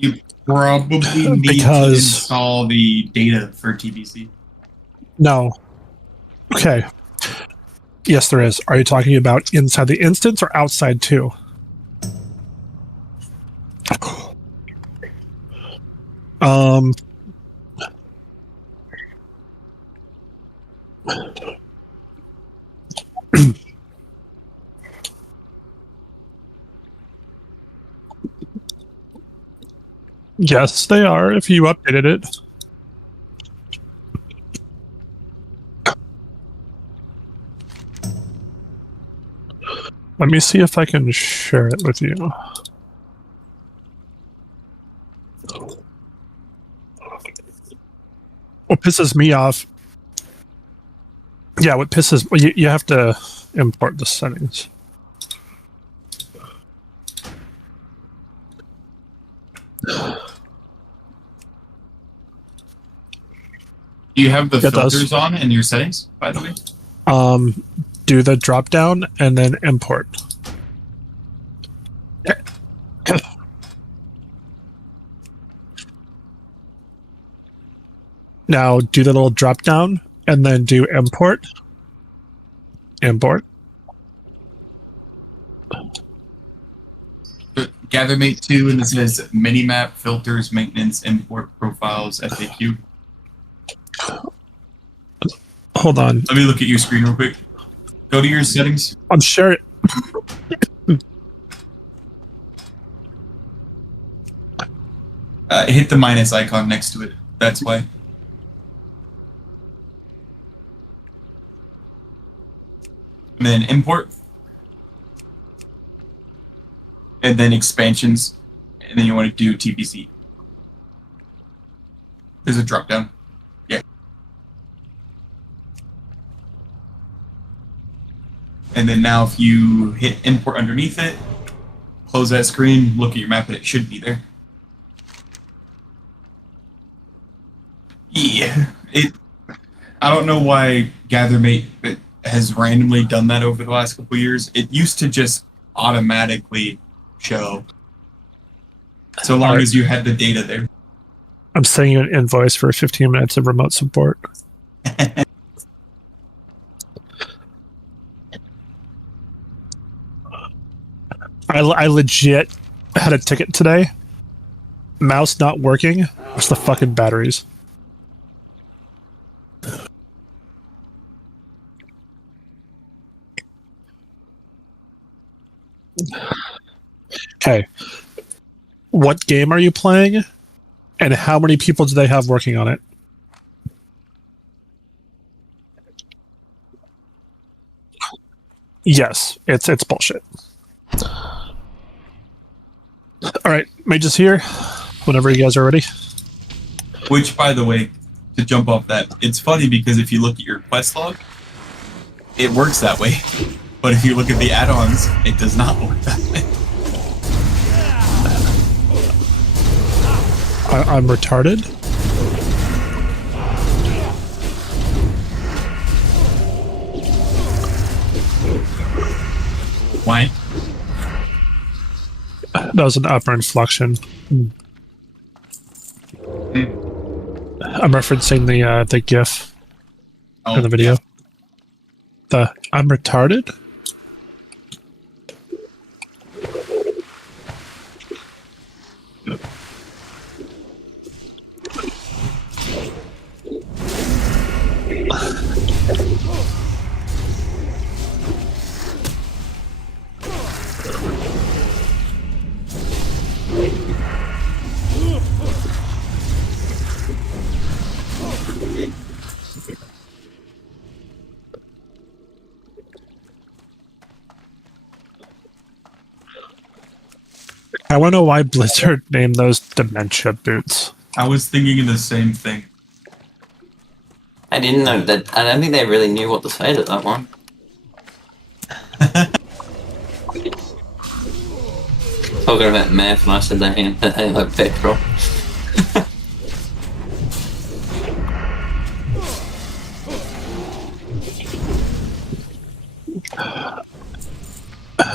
You probably need to Because- install the data for TBC. No. Okay. Yes, there is. Are you talking about inside the instance or outside too? Um. Yes, they are, if you updated it. Let me see if I can share it with you. What pisses me off... Yeah, what pisses... Well, you have to import the settings. Do you have the It does. filters on in your settings, by the way? Do the drop down and then import. Now do the little drop down and then do import. Import. GatherMate 2, and this is minimap, filters, maintenance, import, profiles, FAQ. Hold on. Let me look at your screen real quick. Go to your settings. I'm sure. Hit the minus icon next to it. That's why. and then import, and then expansions, and then you want to do TBC. There's a drop down. Yeah. And then now if you hit import underneath it, close that screen, look at your map, and it should be there. Yeah. I don't know why GatherMate has randomly done that over the last couple of years. It used to just automatically show, so long as you had the data there. I'm sending you an invoice for 15 minutes of remote support. I legit had a ticket today. Mouse not working. What's the fucking batteries? Okay. What game are you playing? And how many people do they have working on it? Yes, it's bullshit. All right, Mage is here. Whenever you guys are ready. Which, by the way, to jump off that, it's funny because if you look at your quest log, it works that way. But if you look at the add-ons, it does not work that way. I'm retarded. Why? That was an upper inflection. I'm referencing the GIF in the video. The I'm retarded. I want to know why Blizzard named those dementia boots. I was thinking of the same thing. I didn't know that. I don't think they really knew what to say to that one. Talking about math, and I said they ain't like petrol.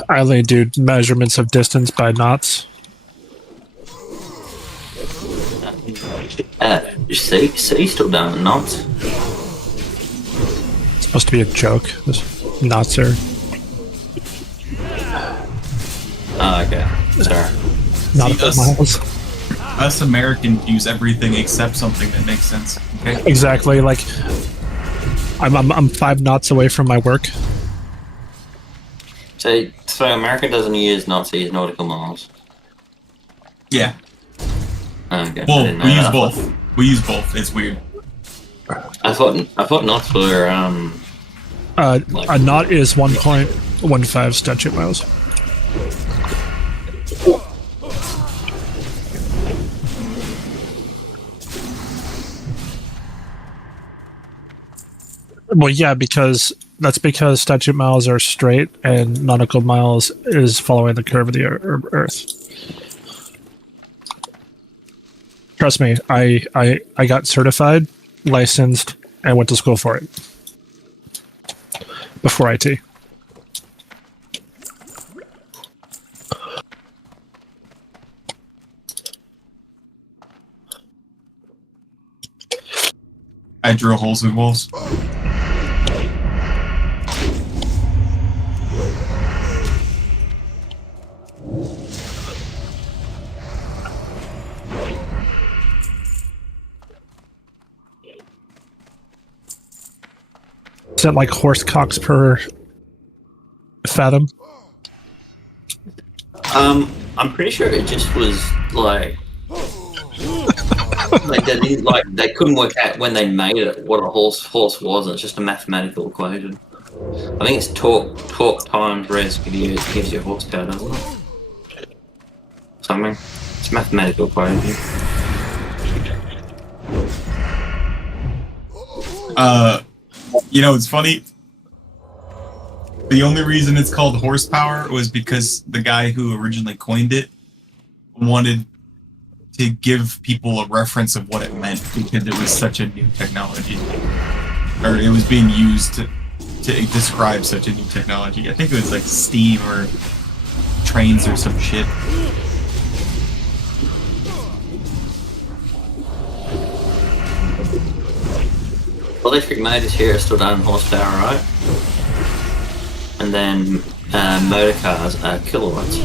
I only do measurements of distance by knots. C still down in knots. It's supposed to be a joke. This knots are Oh, okay. Sorry. nautical See, miles. Us Americans use everything except something that makes sense. Okay. Exactly. Like I'm 5 knots away from my work. So America doesn't use knots, they use nautical miles. Yeah. Okay. Well, I didn't know we use that. both. We use both. It's weird. I thought knots were A knot is 1.15 statute miles. Well, yeah, because statute miles are straight and nautical miles is following the curve of the Earth. Trust me, I got certified, licensed, and went to school for it before IT. I drill holes in walls. Is that like horse cocks per fathom? I'm pretty sure it just was like they couldn't work out when they made it what a horse was, and it's just a mathematical equation. I think it's torque times res gives you horsepower, doesn't it? Something. It's a mathematical equation. You know, it's funny. The only reason it's called horsepower was because the guy who originally coined it wanted to give people a reference of what it meant because it was such a new technology. Or it was being used to describe such a new technology. I think it was like steam or trains or some shit. Electric motors here are still done in horsepower, right? And then motor cars are kilowatts.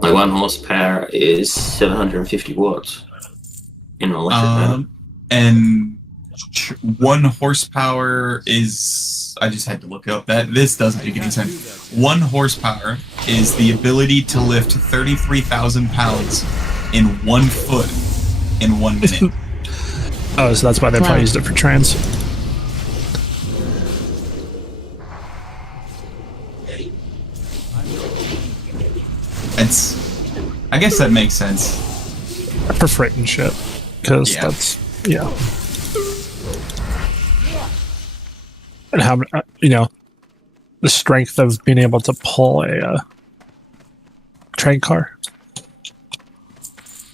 Like 1 horsepower is 750 watts in an electric motor. And 1 horsepower is, I just had to look up that. This doesn't make any sense. 1 horsepower is the ability to lift 33,000 pounds in 1 foot in 1 minute. Oh, so that's why they probably used it for trains. I guess that makes sense. For freight and shit. Because Yeah. that's, yeah. And how, you know, the strength of being able to pull a train car.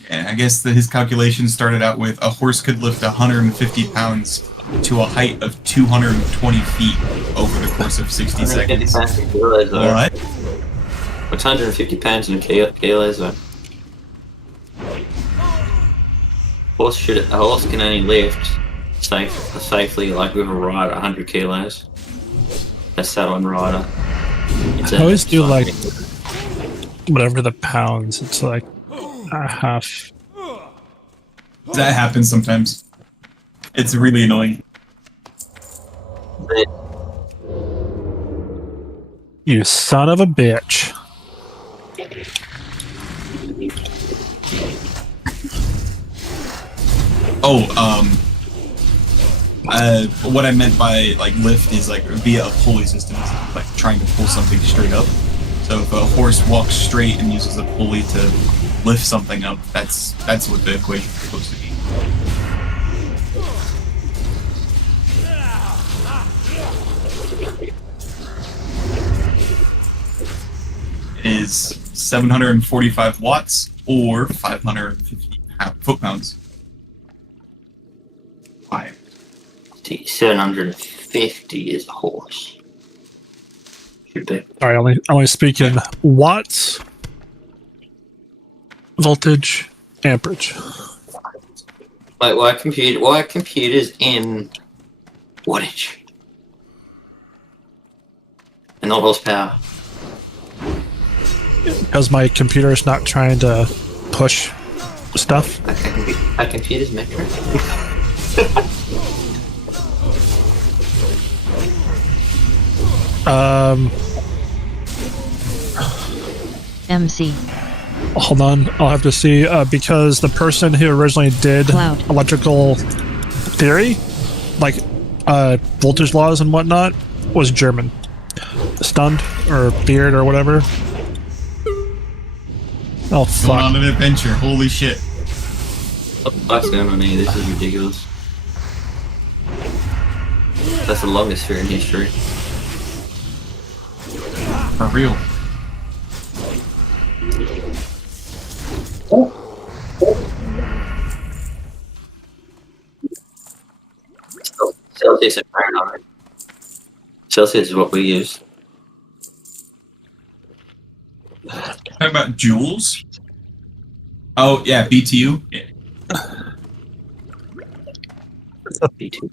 Yeah, I guess his calculations started out with a horse could lift 150 pounds to a height of 220 feet over the course of 60 seconds. What? What's 150 pounds in kilos though? A horse can only lift safely, like with a rider, 100 kilos. A saddle and rider. I always do like whatever the pounds. It's like a half. That happens sometimes. It's really annoying. You son of a bitch. Oh, what I meant by like lift is like via a pulley system, is like trying to pull something straight up. So if a horse walks straight and uses a pulley to lift something up, that's what the equation is supposed to be. It is 745 watts or 550 foot-pounds. 750 is a horse. Should be. Sorry, only speak in watts, voltage, amperage. Wait, why are computers in wattage? And not horsepower. Because my computer is not trying to push stuff. Are computers metric? MC. Hold on, I'll have to see, because the person who originally did Cloud. electrical theory, like voltage laws and whatnot, was German. Stunned, or Beard, or whatever. Oh, Going fuck. on an adventure, holy shit. What the fuck's going on here? This is ridiculous. That's the longest fear in history. For real. Celsius and Fahrenheit. Celsius is what we use. Talk about joules. Oh yeah, BTU. Yeah. B2.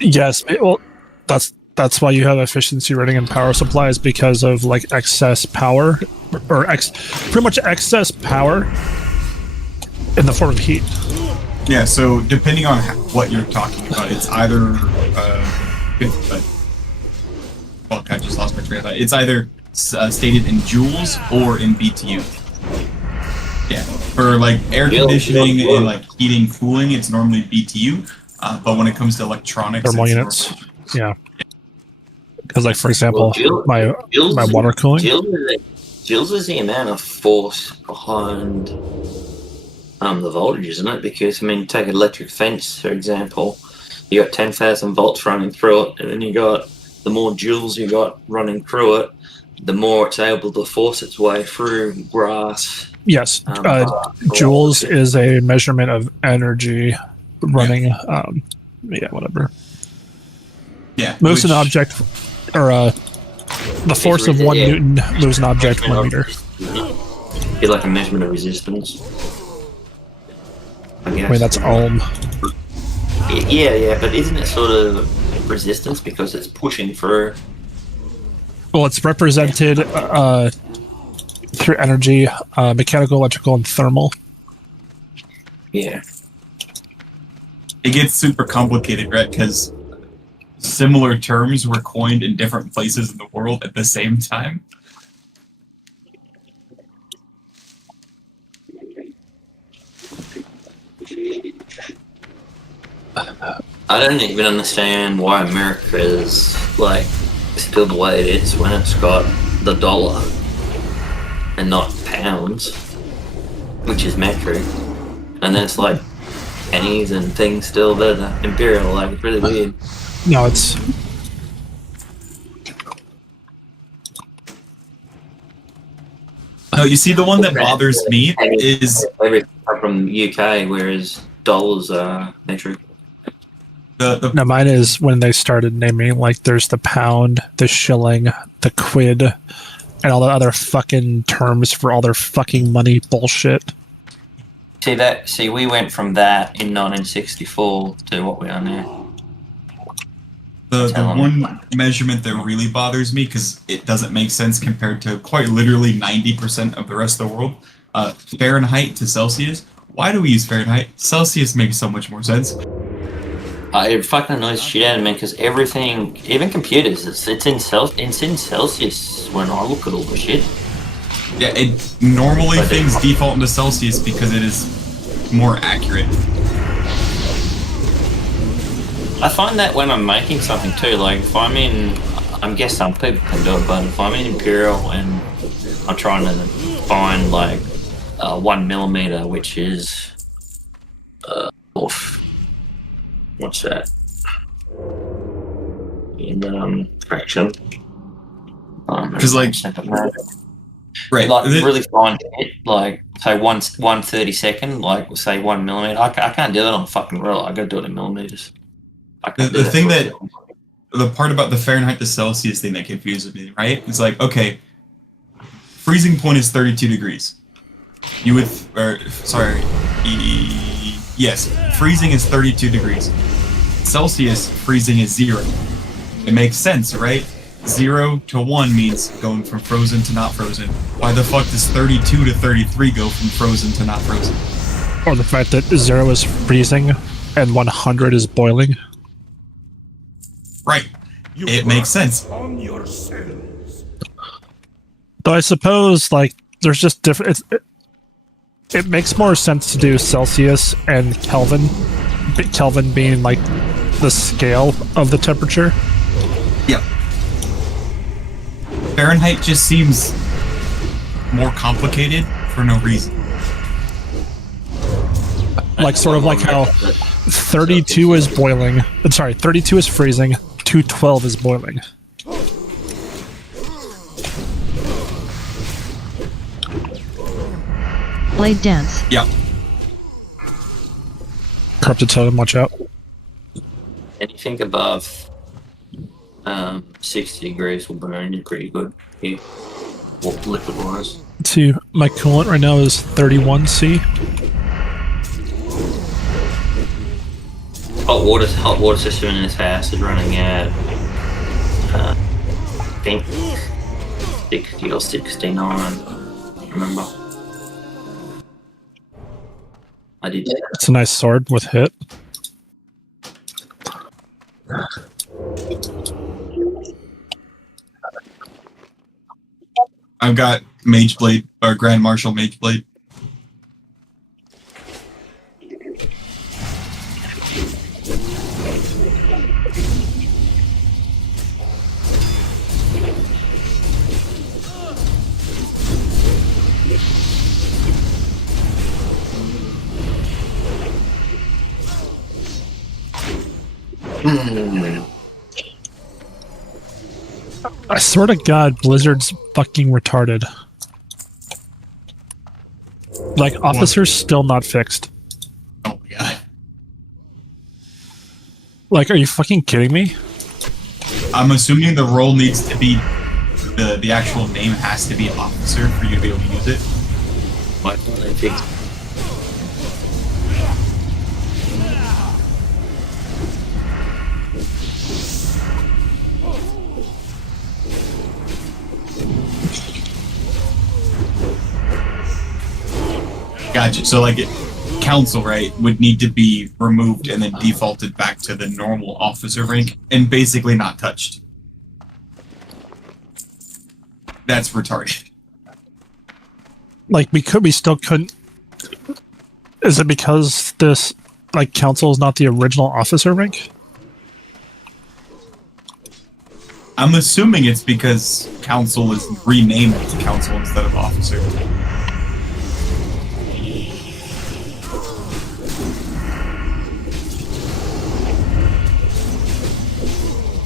Yes, well, that's why you have efficiency rating and power supplies, because of like excess power, or pretty much excess power in the form of heat. Yeah. So depending on what you're talking about, it's either fuck, I just lost my train of thought. It's either stated in joules or in BTU. Yeah, for like air conditioning and like heating, cooling, it's normally BTU. But when it comes to electronics, Thermal it's units. Yeah. Because, like, for example, my Joules, water cooling. Joules is the amount of force behind the voltage, isn't it? Because, I mean, take an electric fence, for example. You got 10,000 volts running through it, and then you got the more joules you got running through it, the more it's able to force its way through grass. Yes, joules is a measurement of energy running. Yeah, whatever. Yeah, Moves an object, or the force of 1 Newton moves an object 1 meter. It's like a measurement of resistance. I mean, that's ohm. Yeah, but isn't it sort of resistance because it's pushing through? Well, it's represented through energy, mechanical, electrical, and thermal. Yeah. It gets super complicated, right? Because similar terms were coined in different places in the world at the same time. I don't even understand why America is like still the way it is when it's got the dollar and not pounds, which is metric, and then it's like pennies and things still that are imperial. Like, it's really weird. No, it's No, you see, the one that bothers me is everything from the UK, whereas dollars are metric. no, mine is when they started naming, like, there's the pound, the shilling, the quid, and all the other fucking terms for all their fucking money bullshit. See, we went from that in 1964 to what we are now. the one measurement that really bothers me, because it doesn't make sense compared to quite literally 90% of the rest of the world. Fahrenheit to Celsius. Why do we use Fahrenheit? Celsius makes so much more sense. It fucking annoys shit out of me because everything, even computers, it's in Celsius when I look at all the shit. Yeah, normally things default into Celsius because it is more accurate. I find that when I'm making something too, like if I'm in, I guess some people can do it, but if I'm in Imperial and I'm trying to find like 1 millimeter, which is what's that? In fraction. Because like, right, like really fine hit, like say 1/32, like say 1 millimeter. I can't do that on a fucking ruler. I gotta do it in millimeters. The part about the Fahrenheit to Celsius thing that confuses me, right? It's like, okay, freezing point is 32 degrees. Yes, freezing is 32 degrees. Celsius, freezing is 0. It makes sense, right? 0 to 1 means going from frozen to not frozen. Why the fuck does 32 to 33 go from frozen to not frozen? Or the fact that 0 is freezing and 100 is boiling. Right. It makes sense. Though I suppose, like, there's just different... It makes more sense to do Celsius and Kelvin. Kelvin being, like, the scale of the temperature. Yep. Fahrenheit just seems more complicated for no reason. Like, sort of like how 32 is boiling. I'm sorry, 32 is freezing. 212 is boiling. Blade dance. Yeah. Corrupted totem, watch out. Anything above 60 degrees will burn you pretty good here, liquid wise. See, my coolant right now is 31C. Hot water system in this house is running at I think 60 or 69. Remember, I did that. It's a nice sword with hit. I've got Mage Blade or Grand Marshal Mage Blade. I swear to God, Blizzard's fucking retarded. Like, officers still not fixed. Oh my god. Like, are you fucking kidding me? I'm assuming the role needs to be the actual name has to be officer for you to be able to use it. But I think gotcha. So like council, right, would need to be removed and then defaulted back to the normal officer rank and basically not touched. That's retarded. Like, we still couldn't. Is it because this, like, council is not the original officer rank? I'm assuming it's because council is renamed as council instead of officer.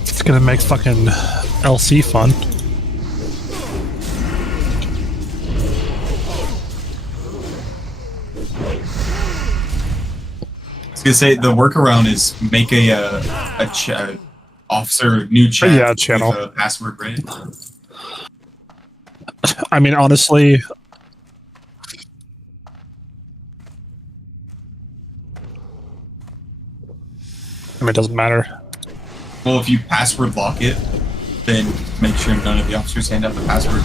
It's gonna make fucking LC fun. I was gonna say the workaround is make a officer new chat. Yeah, channel. With a password, right? I mean, honestly, it doesn't matter. Well, if you password lock it, then make sure none of the officers hand out the password.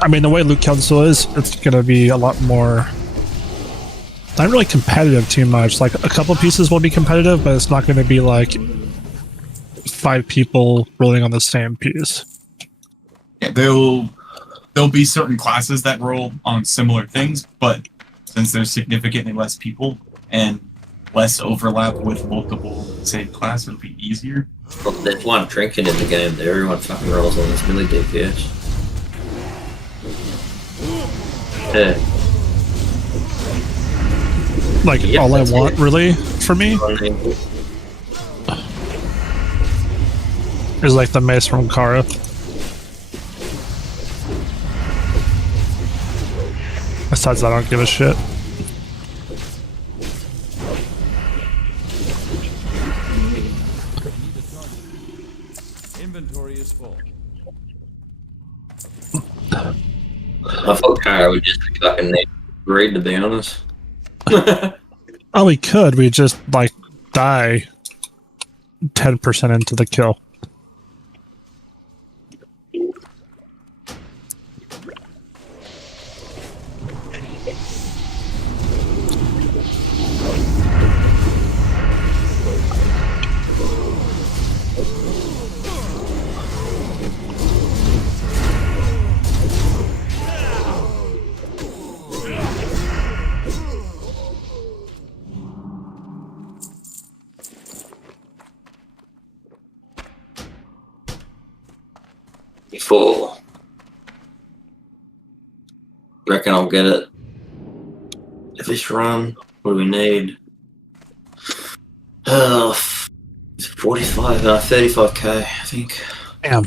I mean, the way Loot Council is, it's gonna be a lot more. Not really competitive too much. Like, a couple pieces will be competitive, but it's not going to be like 5 people rolling on the same piece. Yeah, there'll be certain classes that roll on similar things, but since there's significantly less people and less overlap with multiple same class, it'll be easier. well, there's one trinket in the game that everyone fucking rolls on this really DPS. Yeah. Like, Yep, all I that's want, it. really, for me, is like the mace from Kara. Besides, I don't give a shit. Inventory is full. I thought Kara would just be fucking great, to be honest. Oh, we could. We just, like, die 10% into the kill. Full. Reckon I'll get it. If it's run, what do we need? 45, 35k, I think. Damn.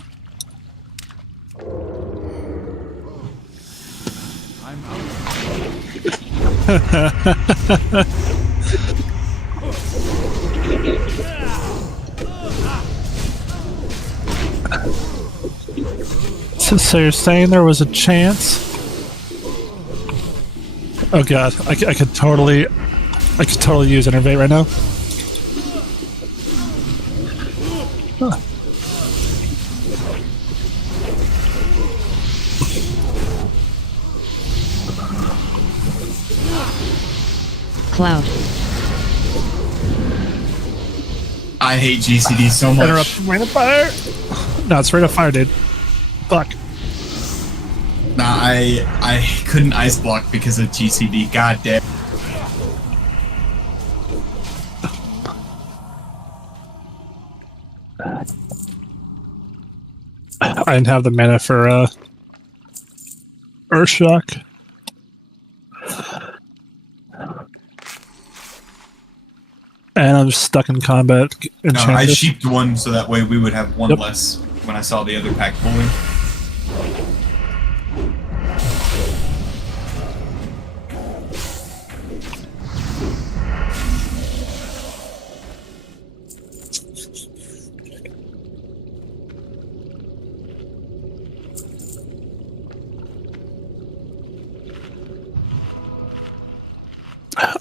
I'm out. So you're saying there was a chance? Oh god, I could totally use Innervate right now. Huh. Cloud. I hate GCD so much. Interrupt, rain of fire. No, it's rain of fire, dude. Fuck. Nah, I couldn't ice block because of GCD. God damn. I didn't have the mana for Earthshock. And I'm stuck in combat. No, I Enchantress. sheeped one so that way we would have one Yep. less when I saw the other pack pulling.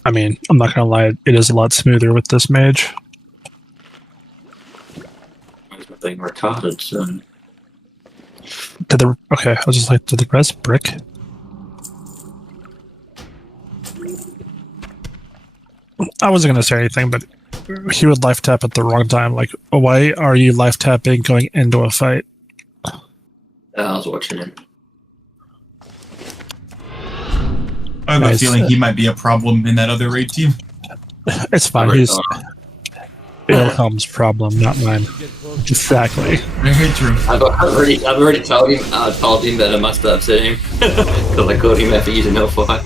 I mean, I'm not gonna lie, it is a lot smoother with this mage. He's being retarded soon. Okay, I was just like, did the res brick? I wasn't gonna say anything, but he would life tap at the wrong time. Like, why are you life tapping going into a fight? I was watching him. I have a Nice. feeling he might be a problem in that other raid team. It's fine. He's Ilhelm's problem, not mine. Exactly. Very true. I've already told him that I must upset him because I called him out for using Hellfire.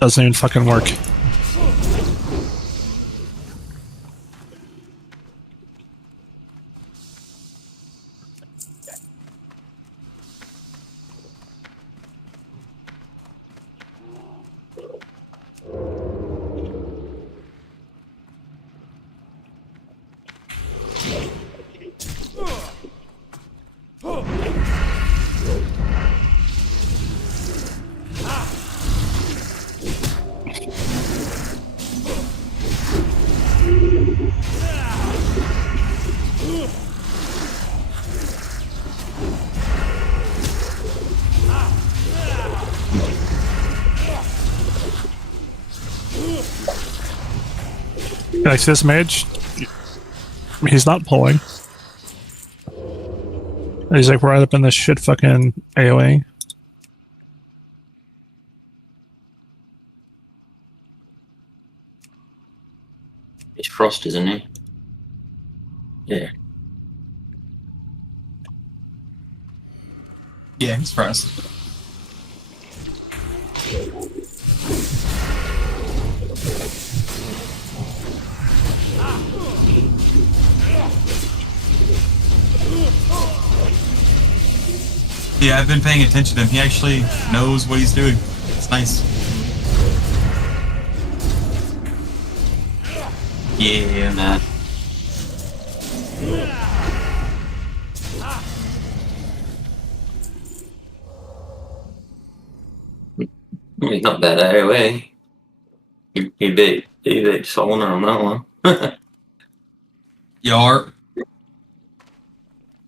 Doesn't even fucking work. Like this mage, he's not pulling. He's like right up in this shit fucking AoE. He's Frost, isn't he? Yeah. Yeah, he's frost. Yeah, I've been paying attention to him. He actually knows what he's doing. It's nice. Yeah, man. He's not bad AoE. He beat Solana on that one. Yar.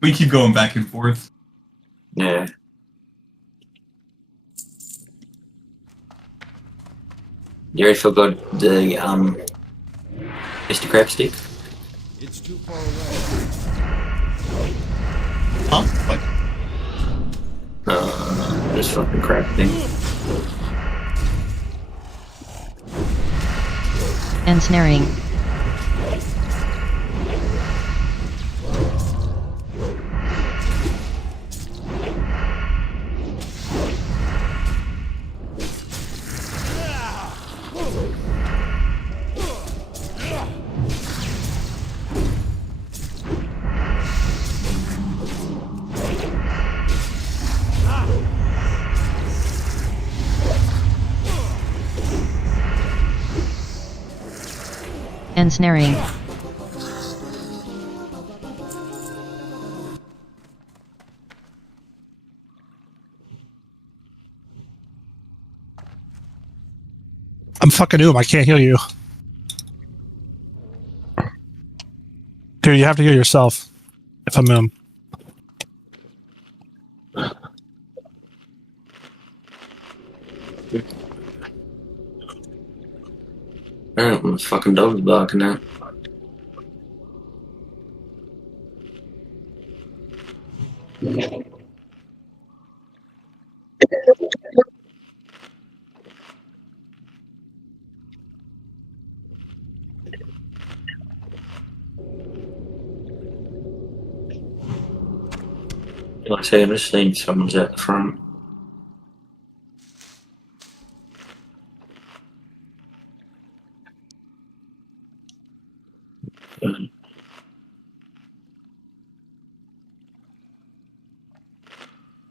We keep going back and forth. Yeah. You already forgot the Mr. Crab Stick? It's too far away. Huh? What? This fucking crab thing. Ensnaring. Ensnaring. I'm fucking Oom, I can't heal you. Dude, you have to heal yourself. If I'm Oom. Oh, my fucking dog's barking now. Like I say, I'm just seeing someone's at the front.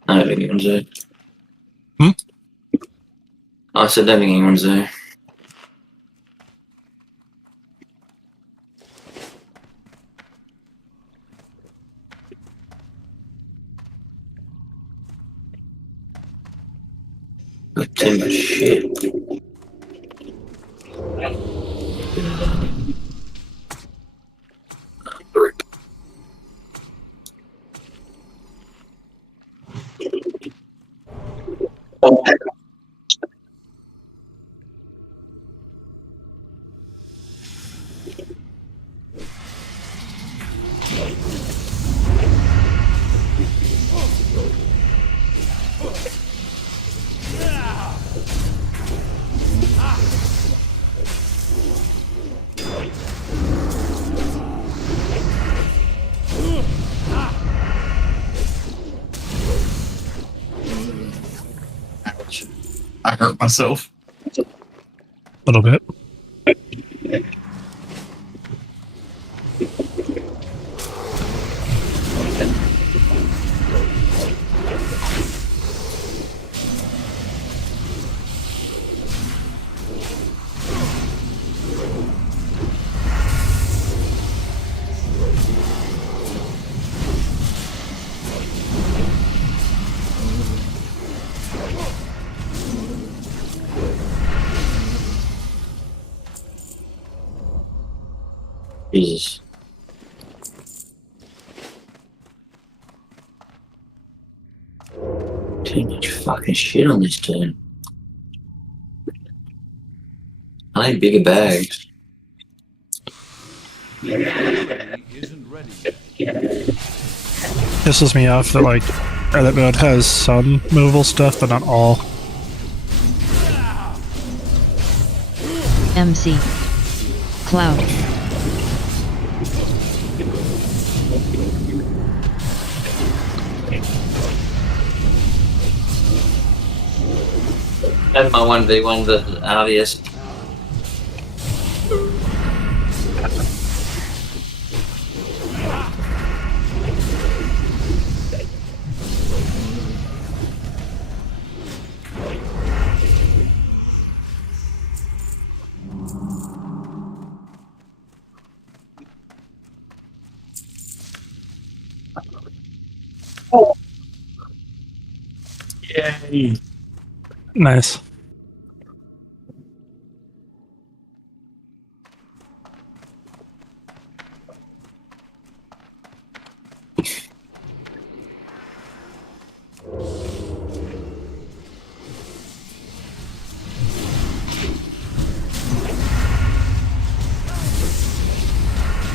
I don't think anyone's there. Hmm? I said, don't think anyone's there. Got too much shit. Brick. Ouch. I hurt myself. A little bit. Jesus. Too much fucking shit on this turn. I need bigger bags. Isn't ready yet. Pisses me off that like that mode has some movable stuff, but not all. MC. Cloud. That's my 1v1 versus RDS. Yay. Nice.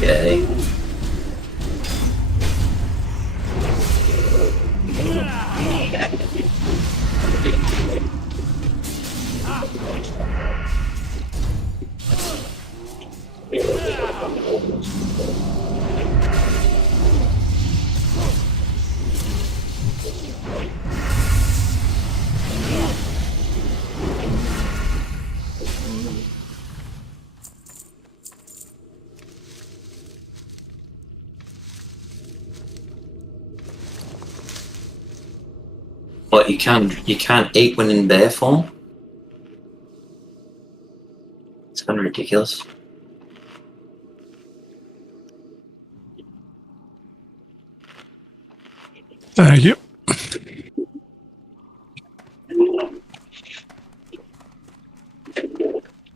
Yay. What, you can't eat when in bear form? It's kind of ridiculous. Thank you.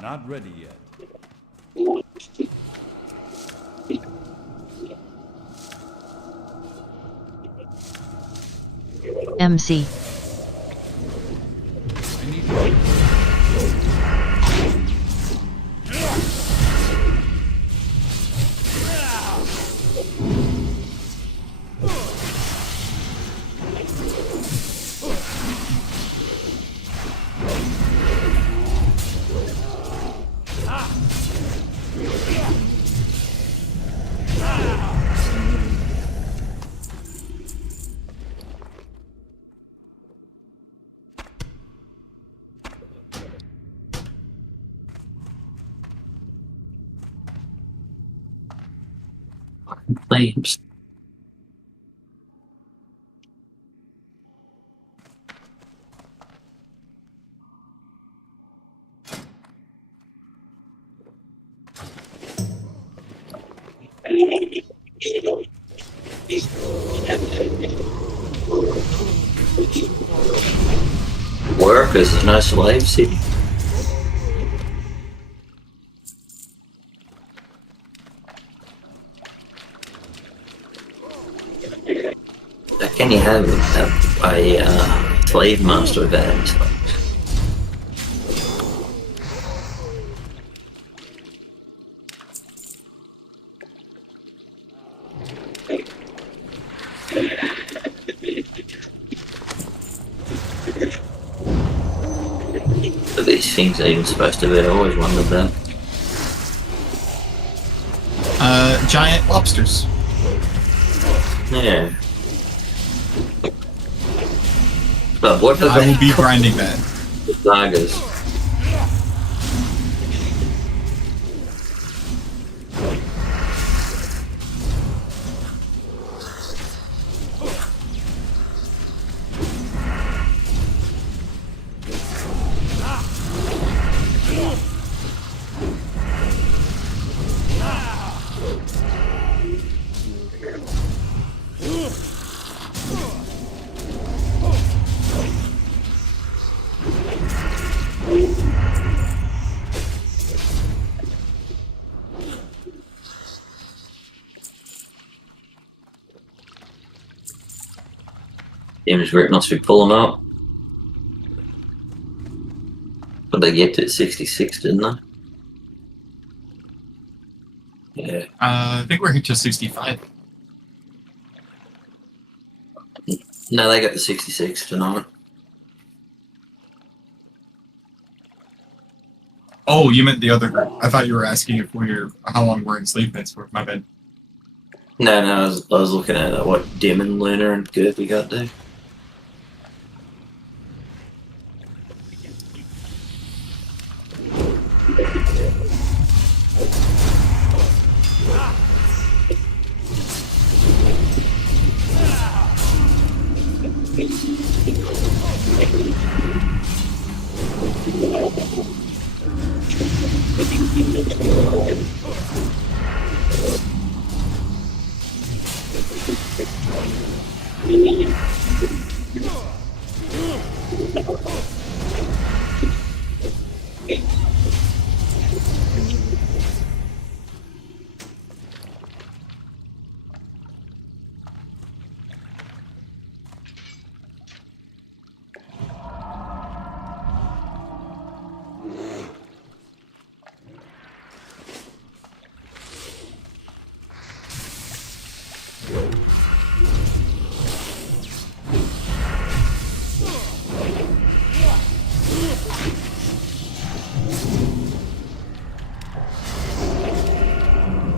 Not ready yet. MC. I need to Flames. Workers, there's no slaves here. Can you have a slave master without any slaves? Are these things even supposed to be? I always wondered that. Giant lobsters. Yeah. But what are I will they? be grinding that. Tigers. James Rick must be pulling up. But they get to 66, didn't they? Yeah. I think we're hit to 65. No, they got the 66 tonight. Oh, you meant the other group. I thought you were asking if how long we're in sleep nets for. My bad. No, I was looking at what Demon, Lunar, and Girth we got there.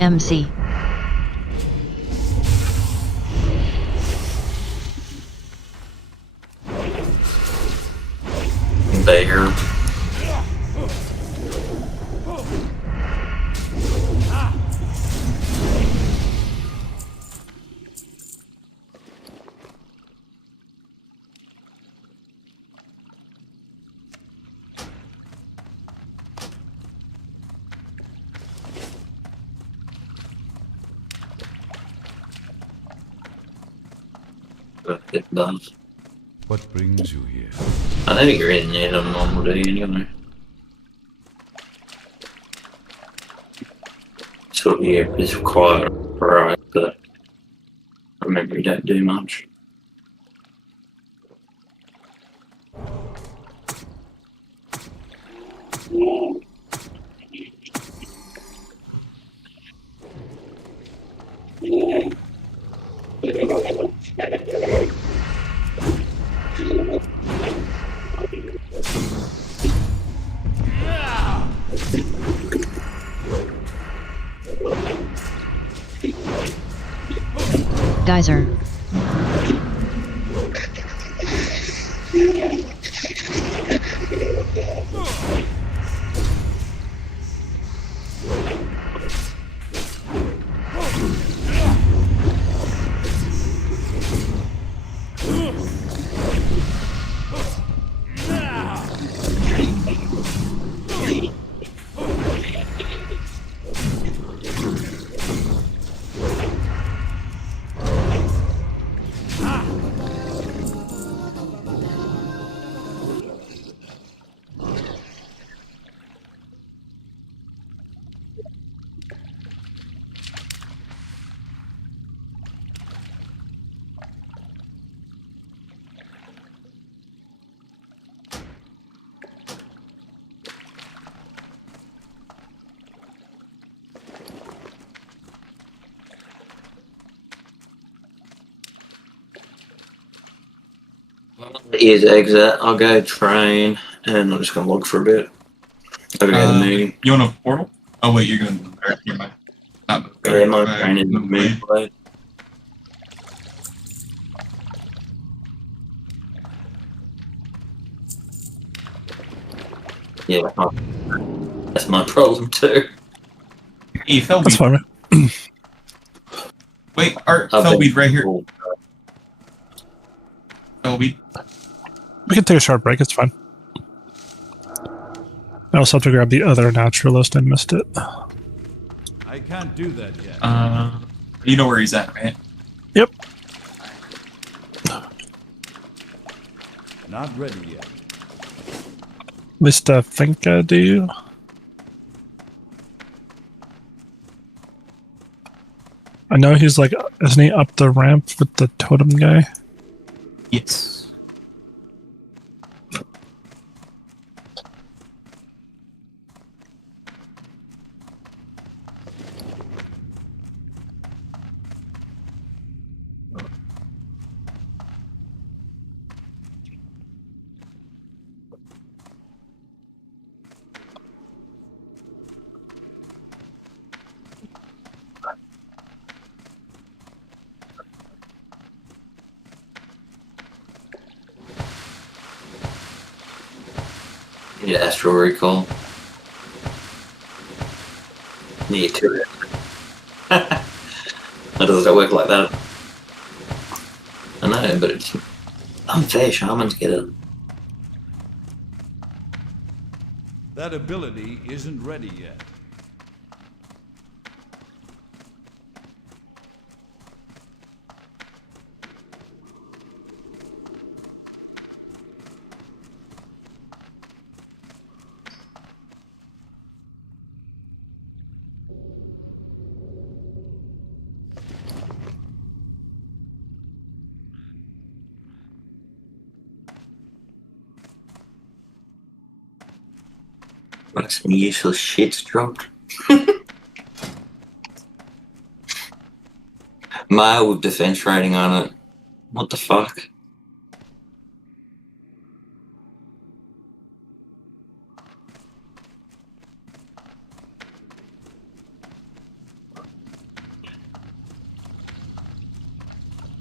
MC. There. It does. What brings you here? I don't think you're in there on normal day anyway. So yeah, it's quiet, right? But I remember you don't do much. Geyser. Here's exit. I'll go train, and I'm just gonna look for a bit. I'll go to the meeting. You want a portal? Oh wait, you're going to move there. You might not move there. Yeah, my train is Move moving. away. Yeah, that's my problem too. Hey, That's Felweed. fine. Man. Wait, Art, I've been- Felweed right here. Felweed. We can take a short break. It's fine. I also have to grab the other naturalist. I missed it. I can't do that yet. You know where he's at, right? Yep. Not ready yet. At least I think I do. I know he's like, isn't he up the ramp with the totem guy? Yes. Need astral recall. Need to. That doesn't work like that. I know, but it's unfair. Shamans get it. That ability isn't ready yet. Like some useless shit's dropped. Male with defense rating on it. What the fuck?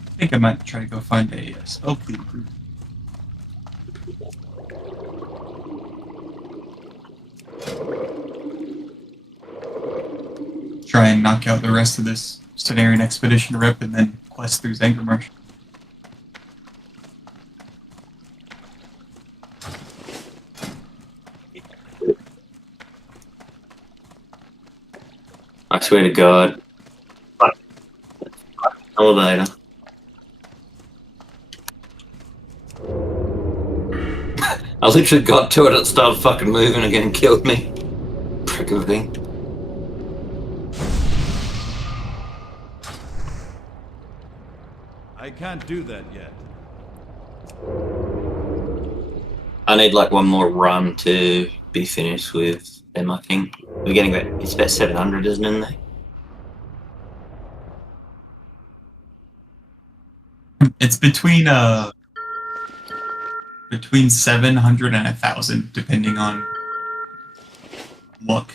I think I might try to go find a Oakley group. Try and knock out the rest of this Stenarian expedition rep and then quest through Zangarmarsh. I swear to God. Elevator. I literally got to it, it started fucking moving again and killed me. Prick of a thing. I can't do that yet. I need like one more run to be finished with them, I think. We're getting about, it's about 700, isn't it, in there? It's between 700 and 1,000, depending on luck.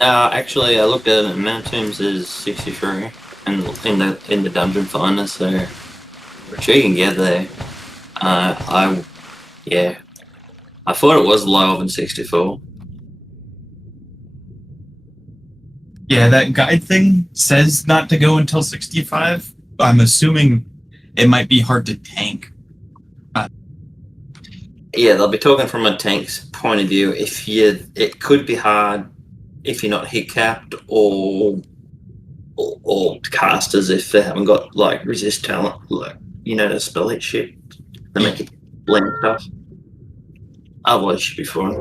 Actually, I looked at it, and Mount Tombs is 63, and in the dungeon finder, so we're sure you can get there. Yeah, I thought it was lower than 64. Yeah, that guide thing says not to go until 65. I'm assuming it might be hard to tank. Yeah, they'll be talking from a tank's point of view. It could be hard if you're not hit capped or casters if they haven't got like resist talent, like to spell hit shit. They make it blend stuff. Otherwise, it should be fine.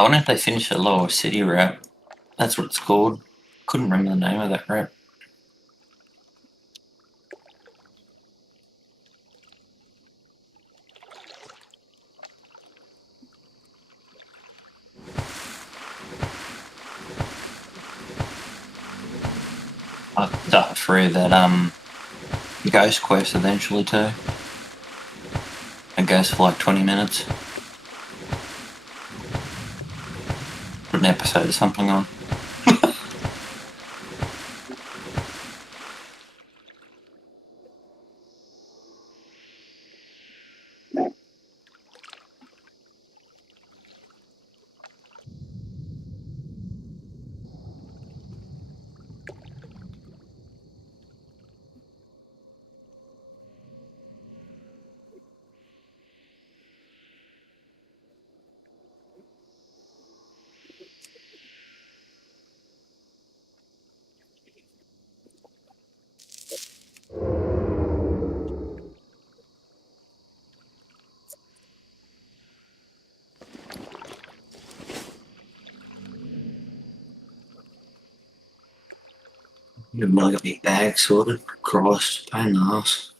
I wonder if they finished a Lower City rap. That's what it's called. Couldn't remember the name of that rap. I started through that Ghost Quest eventually too. It goes for like 20 minutes. Put an episode or something on. I've not got my bag sorted. Christ, pain in the ass.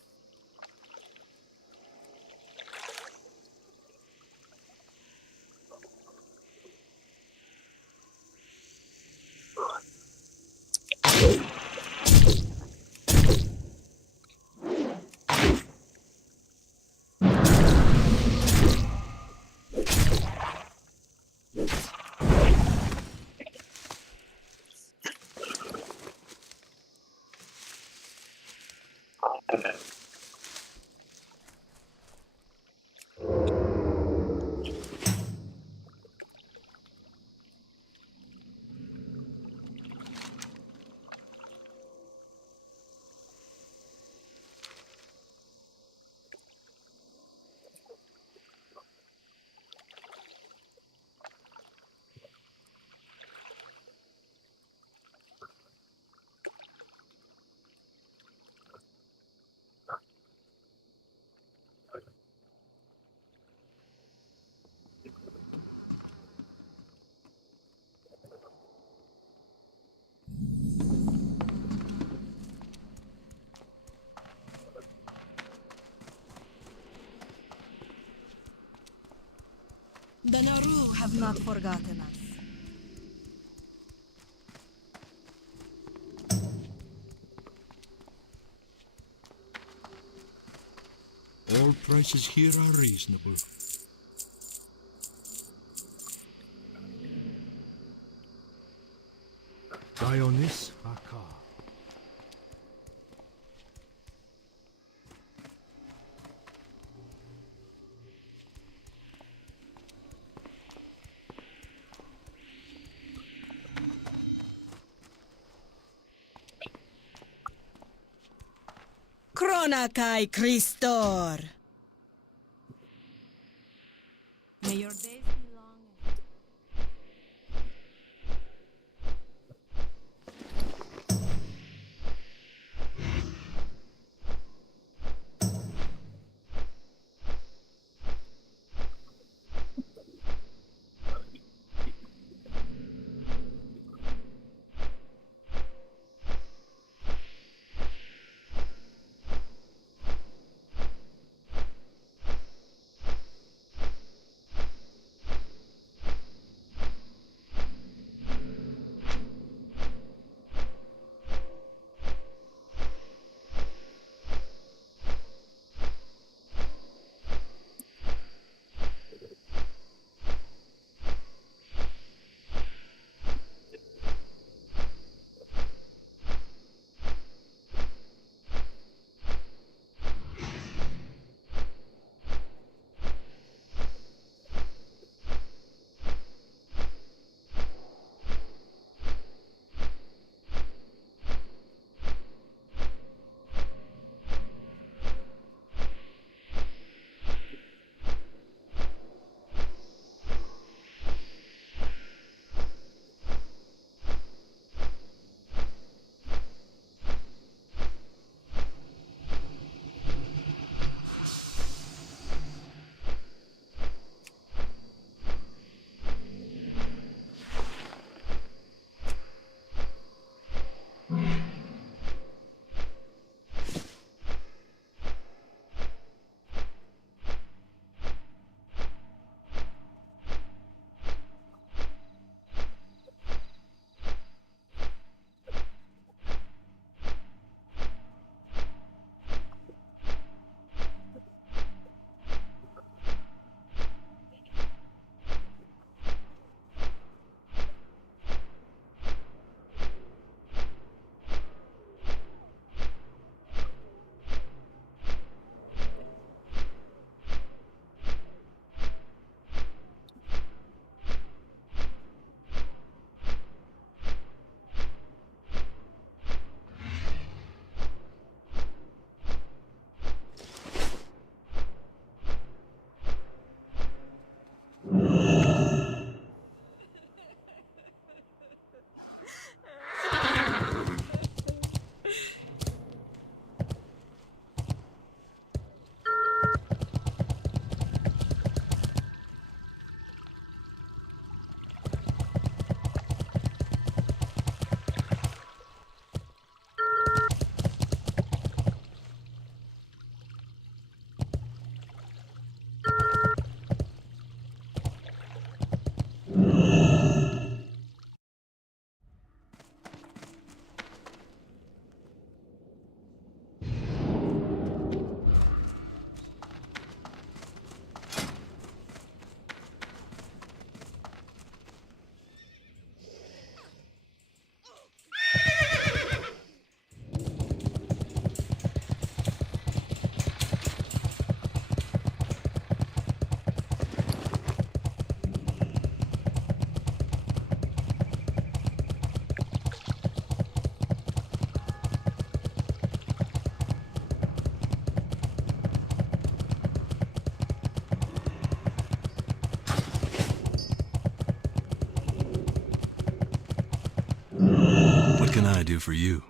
The Naru have not forgotten us. All prices here are reasonable. Dionys Akar. Kronakai Christor. May your days be long. I do for you?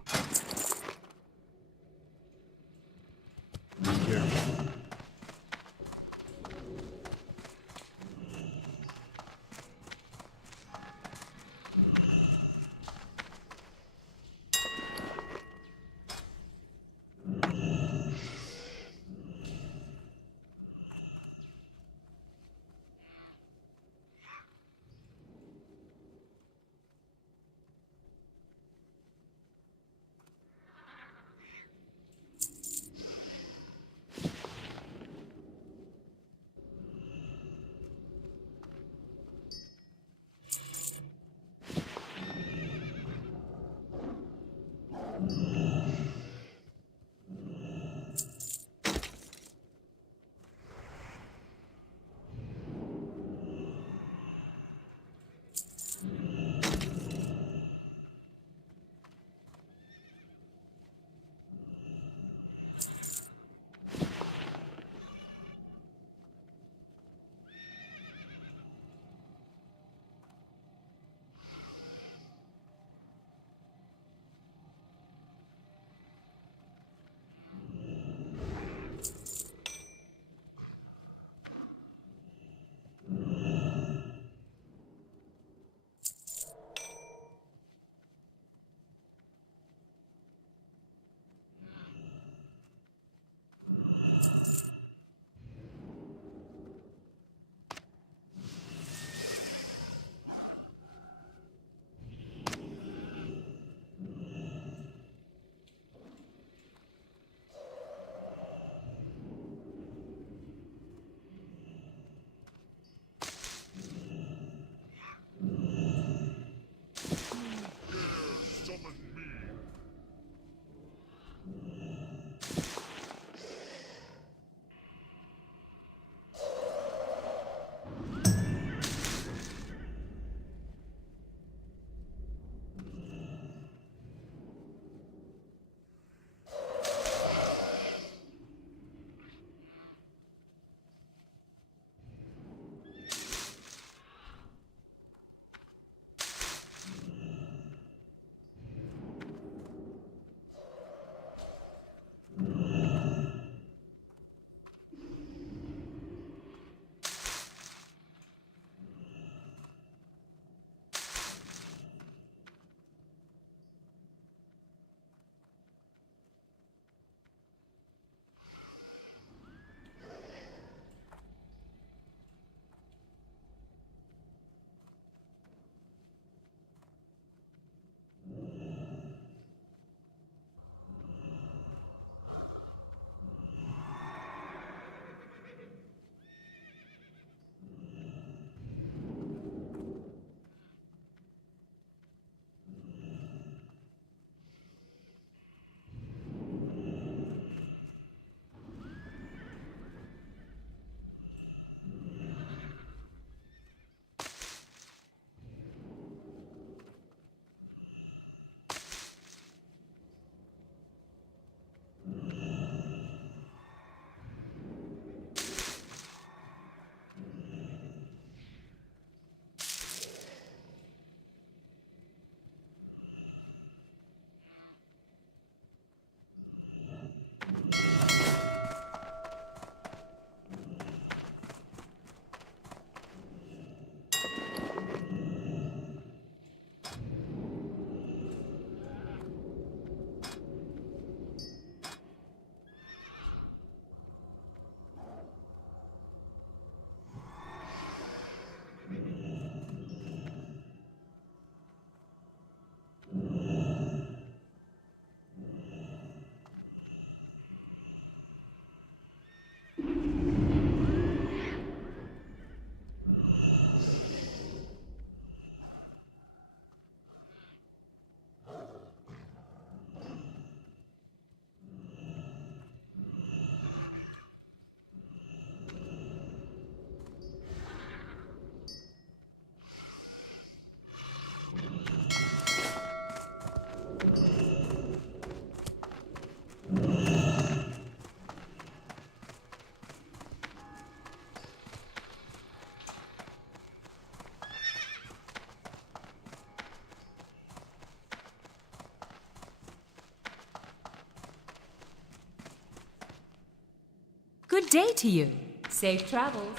Good day to you. Safe travels.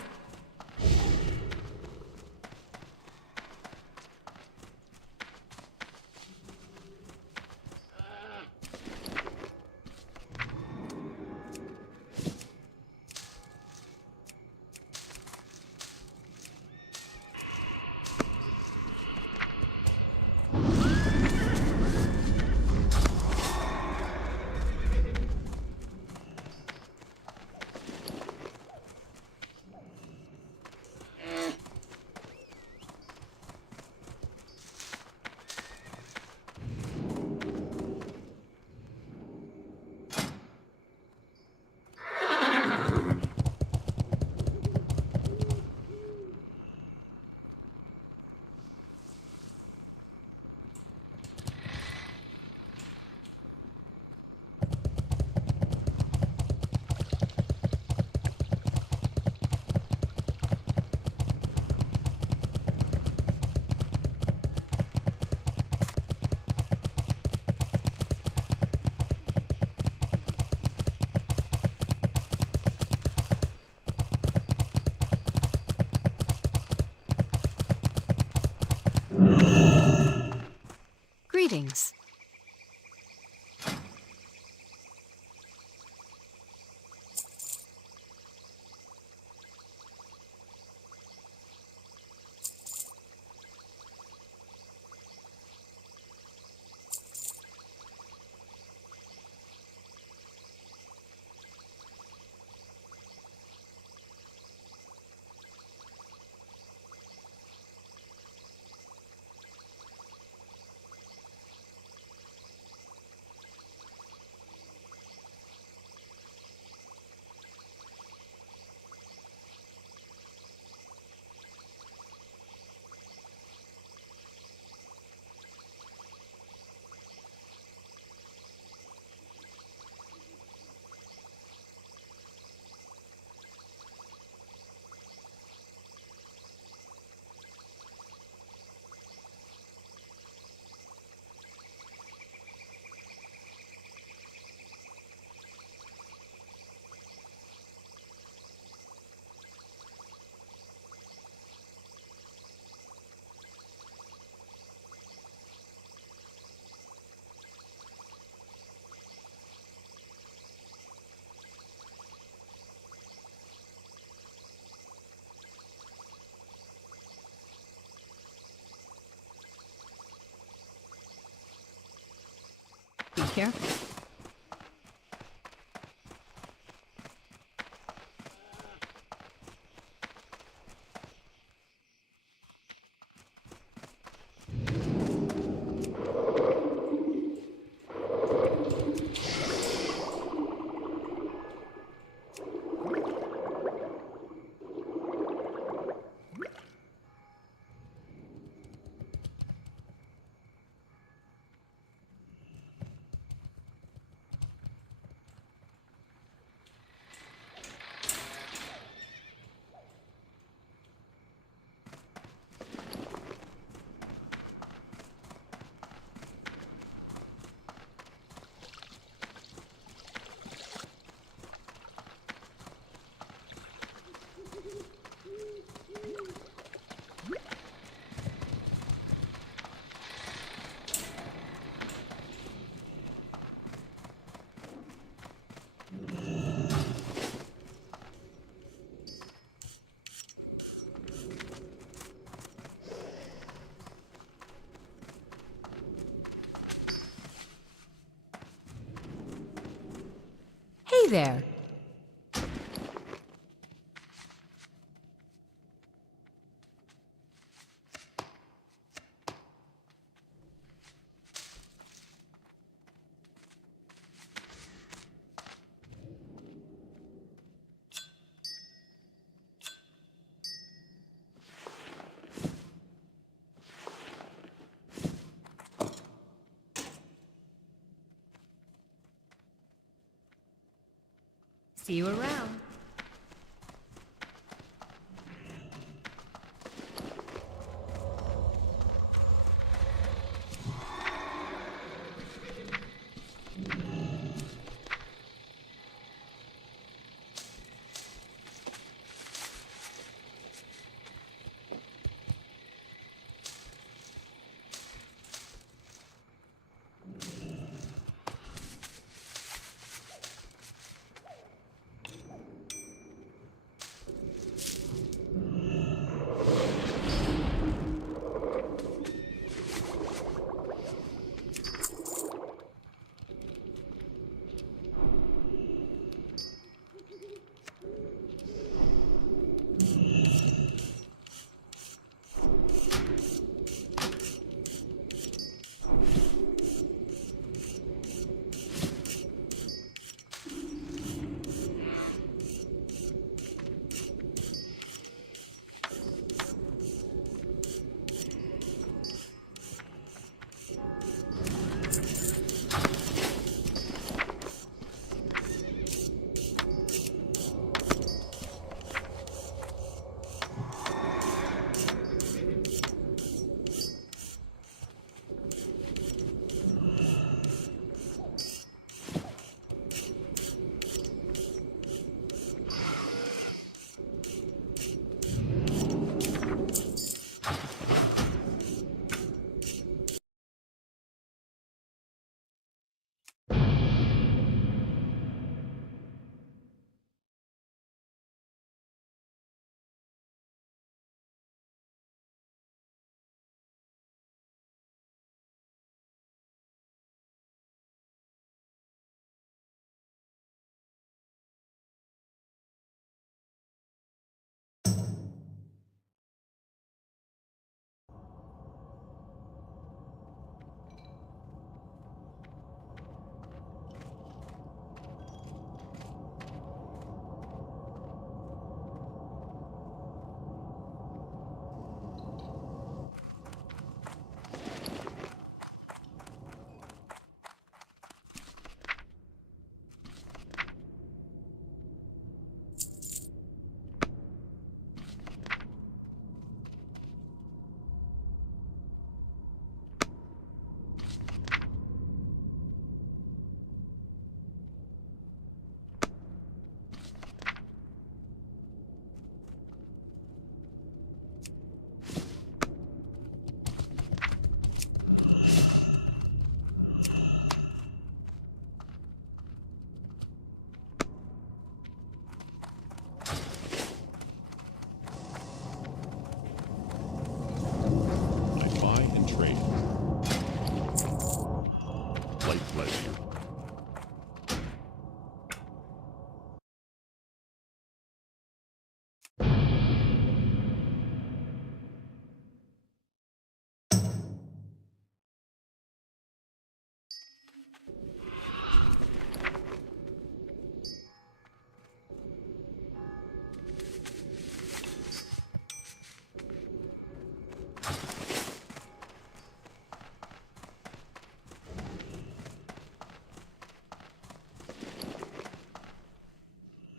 Greetings. Be careful. Hey there. See you around.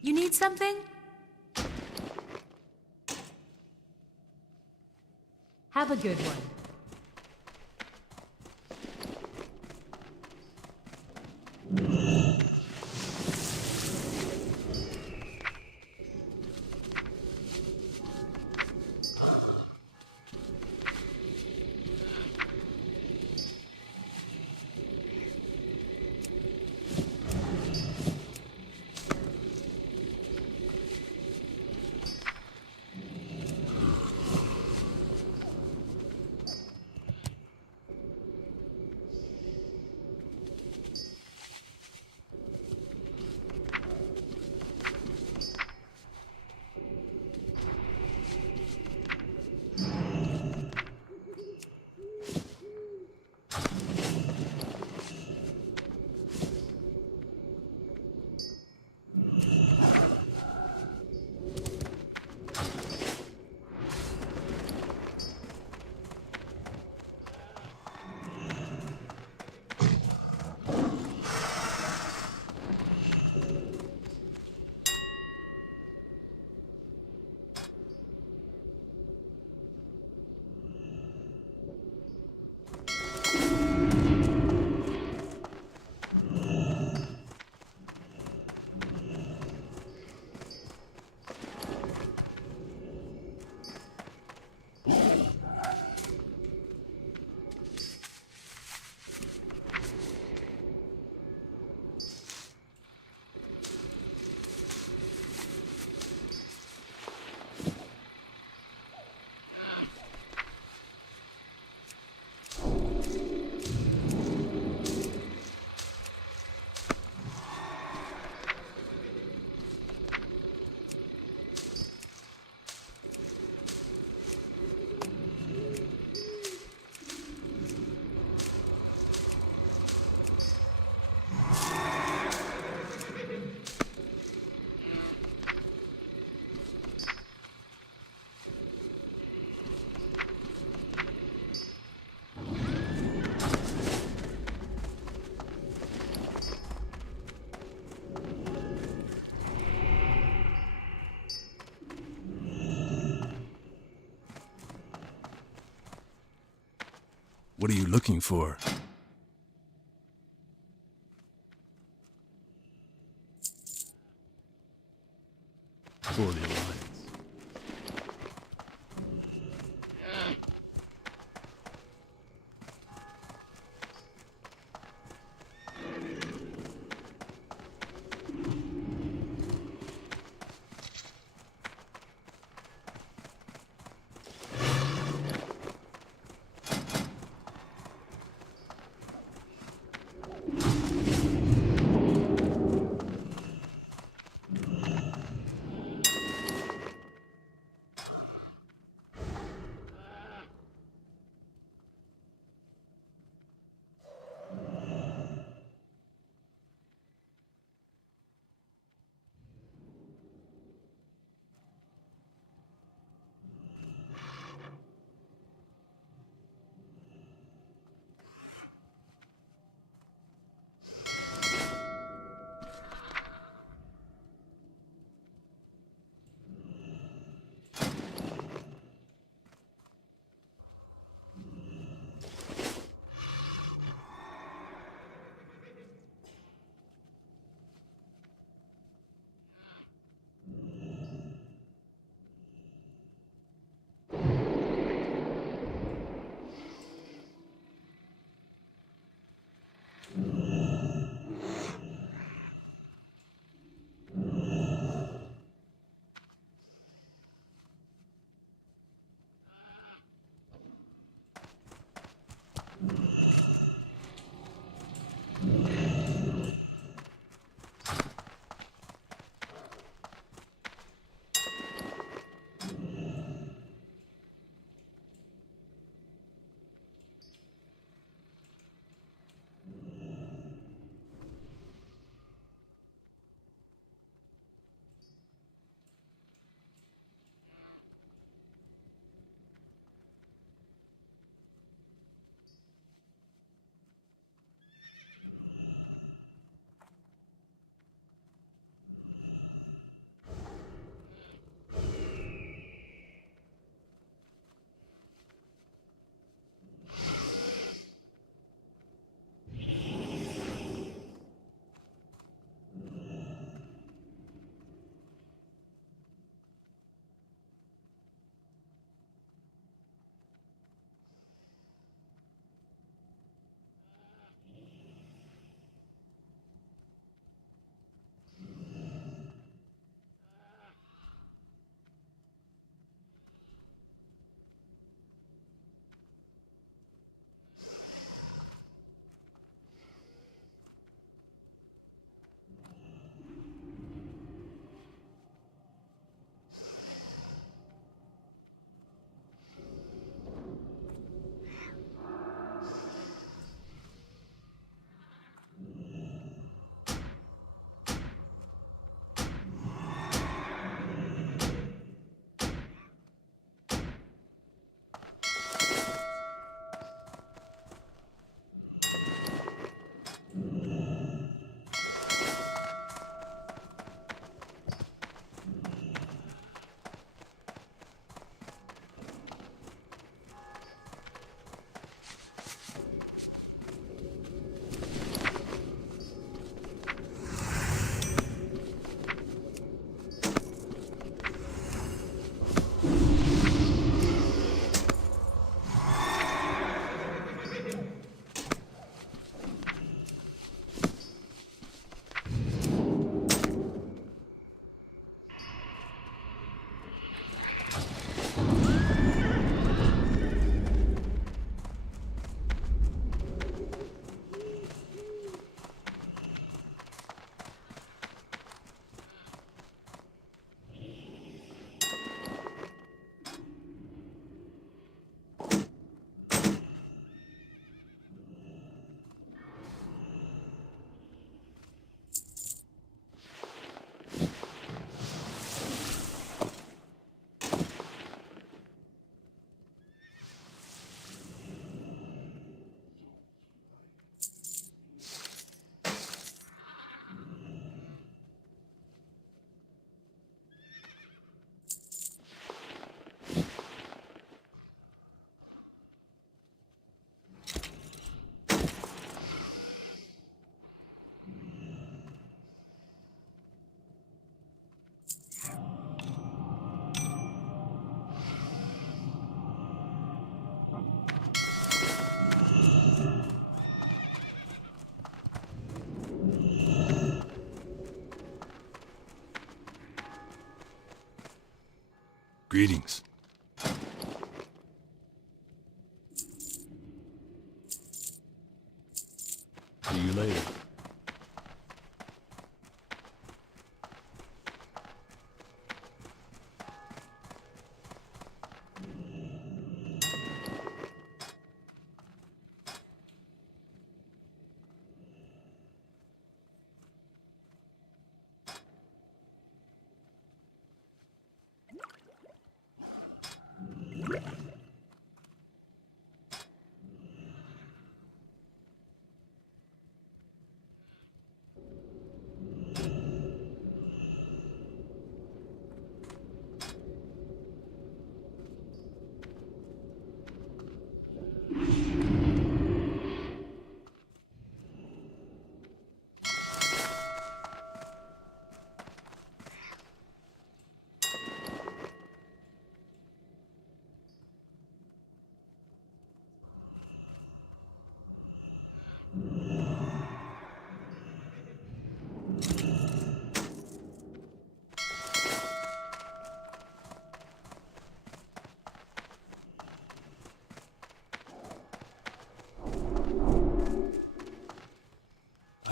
You need something? Have a good one. What are you looking for? For the Alliance. Greetings. See you later.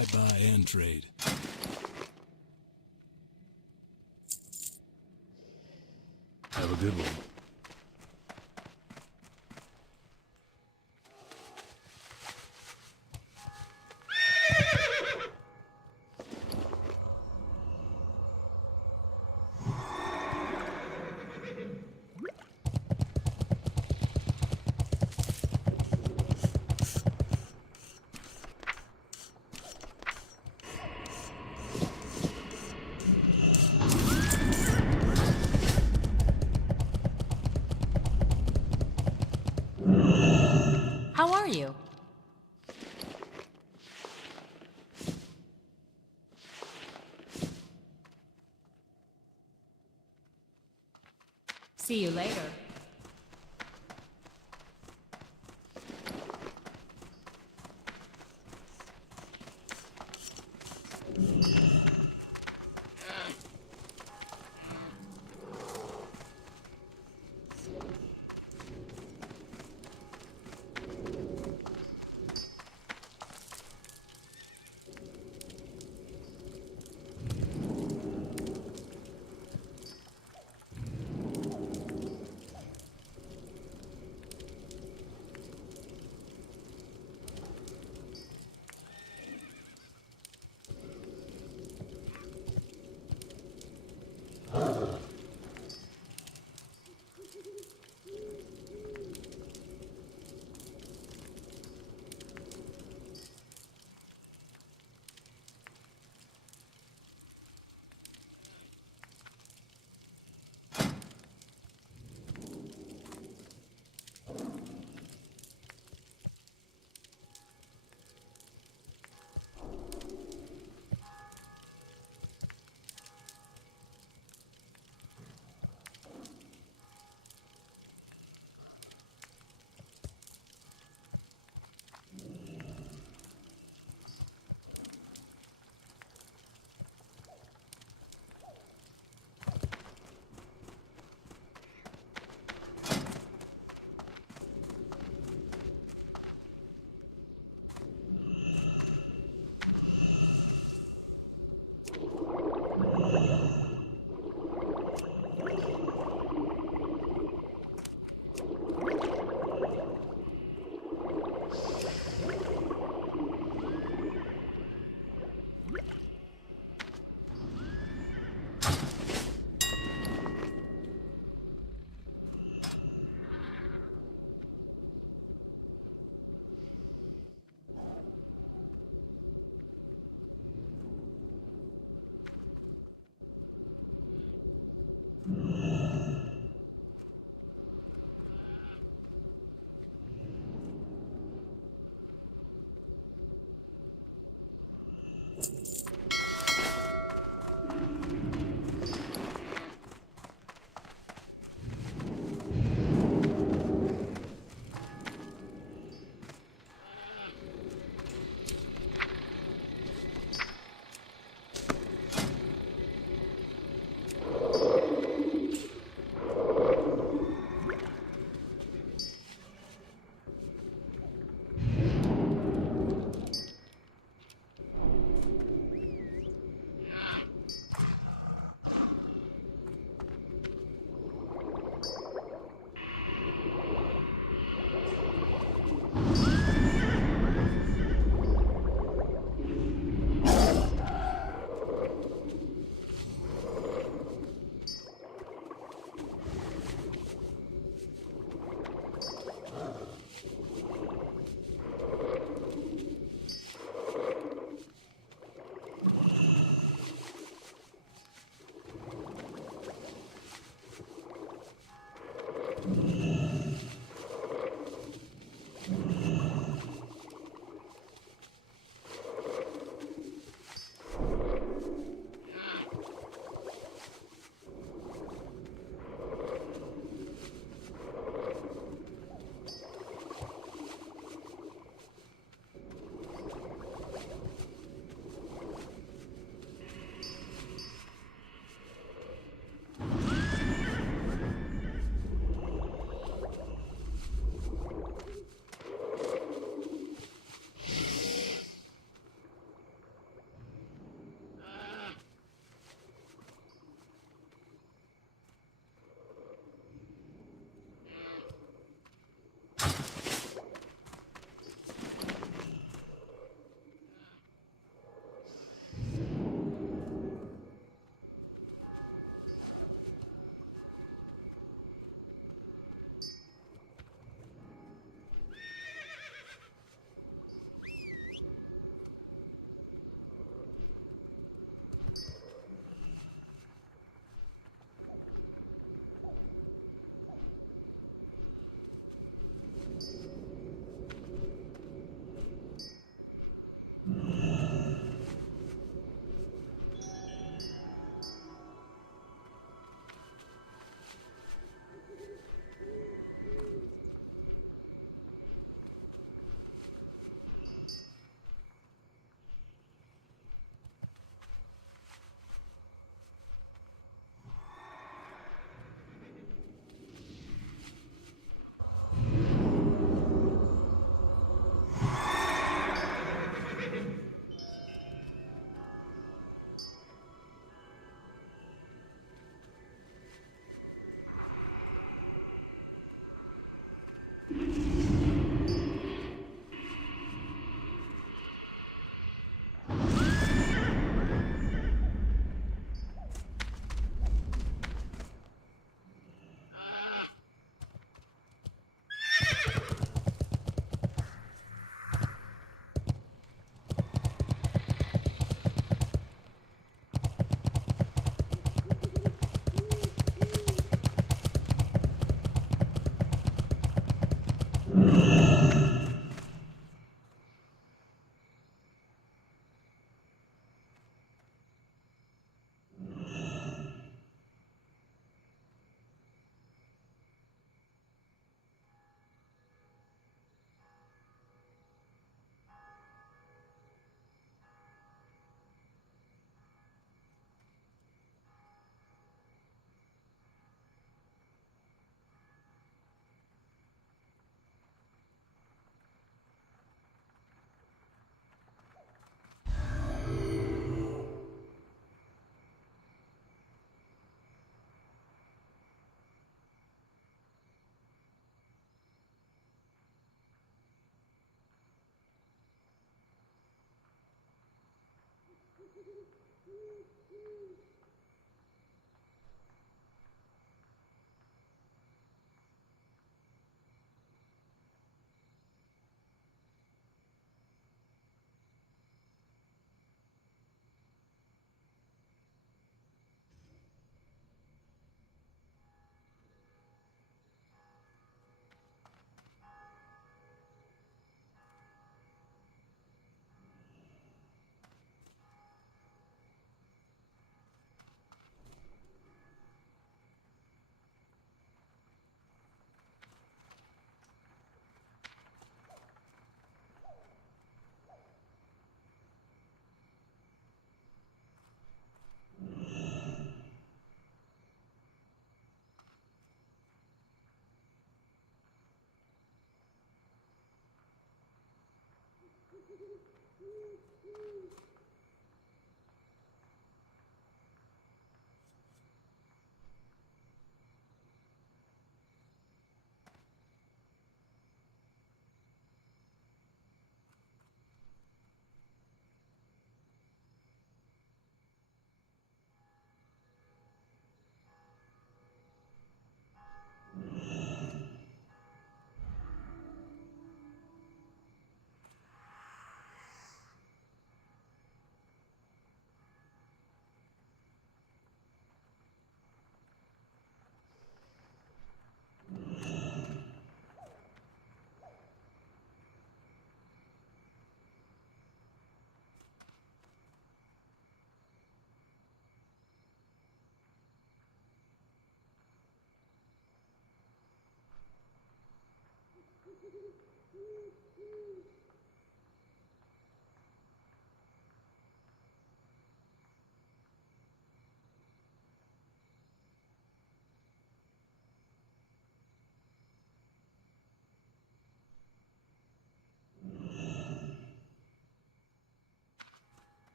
I buy and trade. Have a good one. How are you? See you later.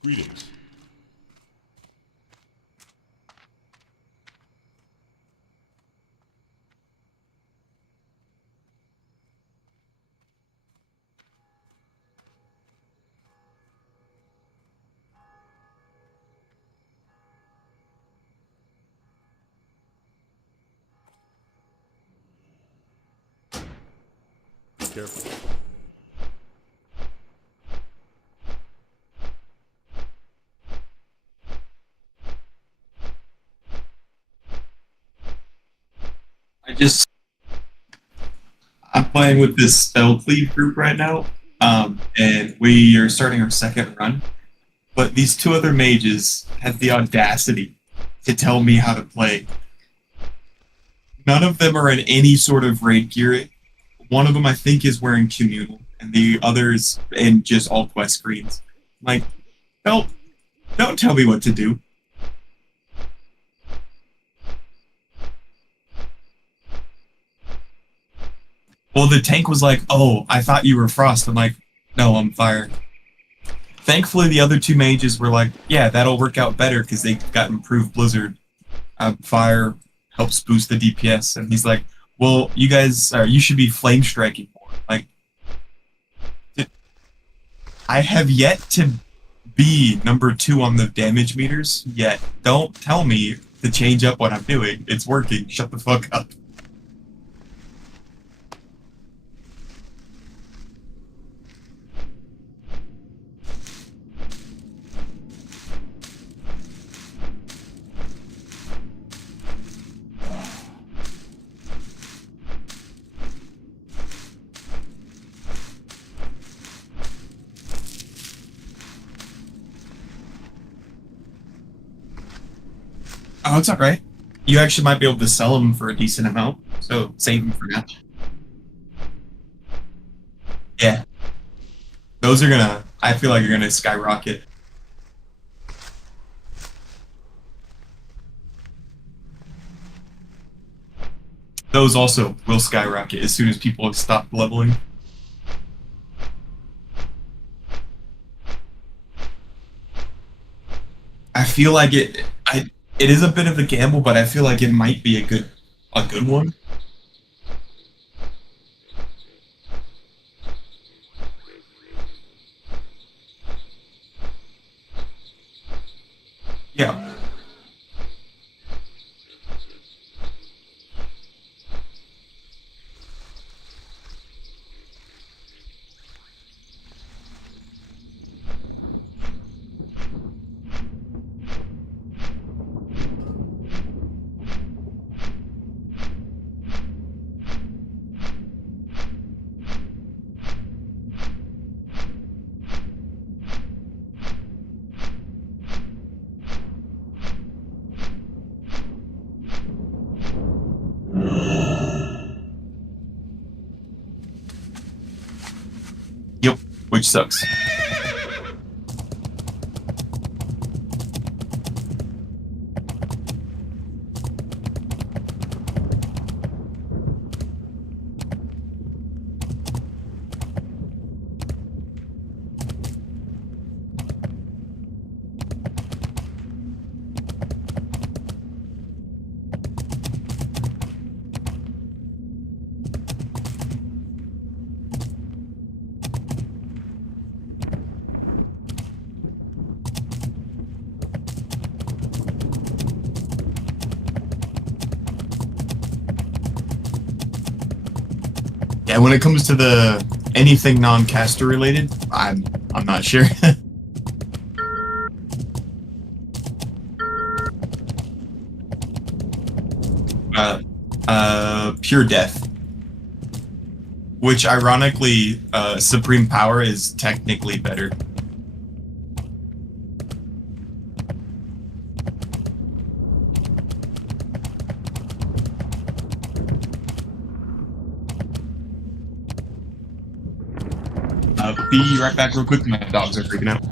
Greetings. Be careful. I'm playing with this spell cleave group right now, and we are starting our second run. But these two other mages had the audacity to tell me how to play. None of them are in any sort of raid gear. One of them, I think, is wearing communal, and the others in just all quest screens. Like, don't tell me what to do. Well, the tank was like, "Oh, I thought you were frost." I'm like, "No, I'm fire." Thankfully, the other two mages were like, "Yeah, that'll work out better because they got improved blizzard. Fire helps boost the DPS." And he's like, "Well, you guys, you should be flame striking more." Like, I have yet to be number 2 on the damage meters yet. Don't tell me to change up what I'm doing. It's working. Shut the fuck up. Oh, it's alright. You actually might be able to sell them for a decent amount, so save them for now. Yeah. Those are gonna, I feel like you're gonna skyrocket. Those also will skyrocket as soon as people have stopped leveling. I feel like it is a bit of a gamble, but I feel like it might be a good one. Yeah. Yep, which sucks. Yeah, when it comes to the anything non-caster related, I'm not sure. Pure death, which ironically, supreme power is technically better. Be right back real quick. My dogs are freaking out.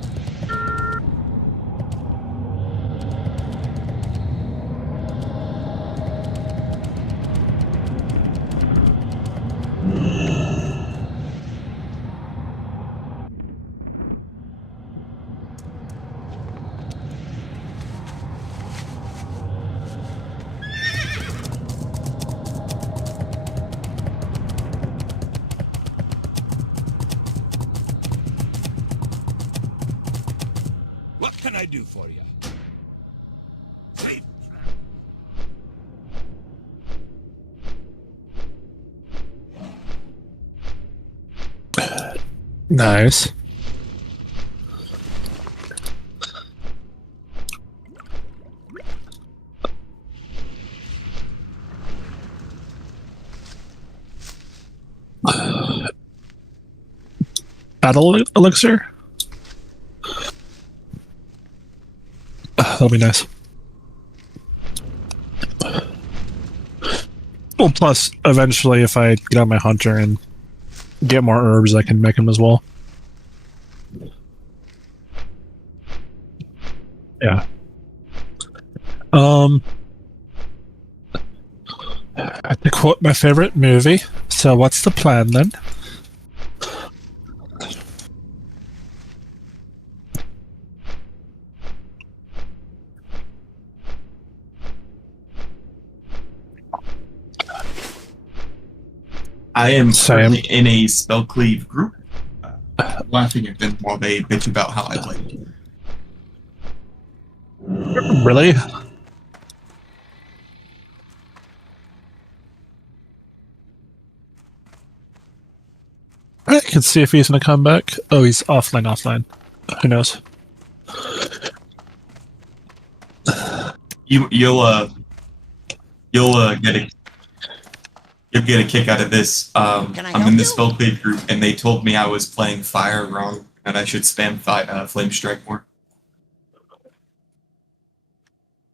What can I do for you? Nice. Battle elixir? That'll be nice. Well, plus, eventually, if I get on my hunter and get more herbs, I can make them as well. Yeah. I think what my favorite movie, So what's the plan then? I am Same. currently in a spell cleave group, laughing at them while they bitch about how I play. Really? I can see if he's gonna come back. Oh, he's offline. Who knows? You'll get a kick out of this. I'm in the spell cleave group, and they told me I was playing fire wrong, and I should spam flame strike more.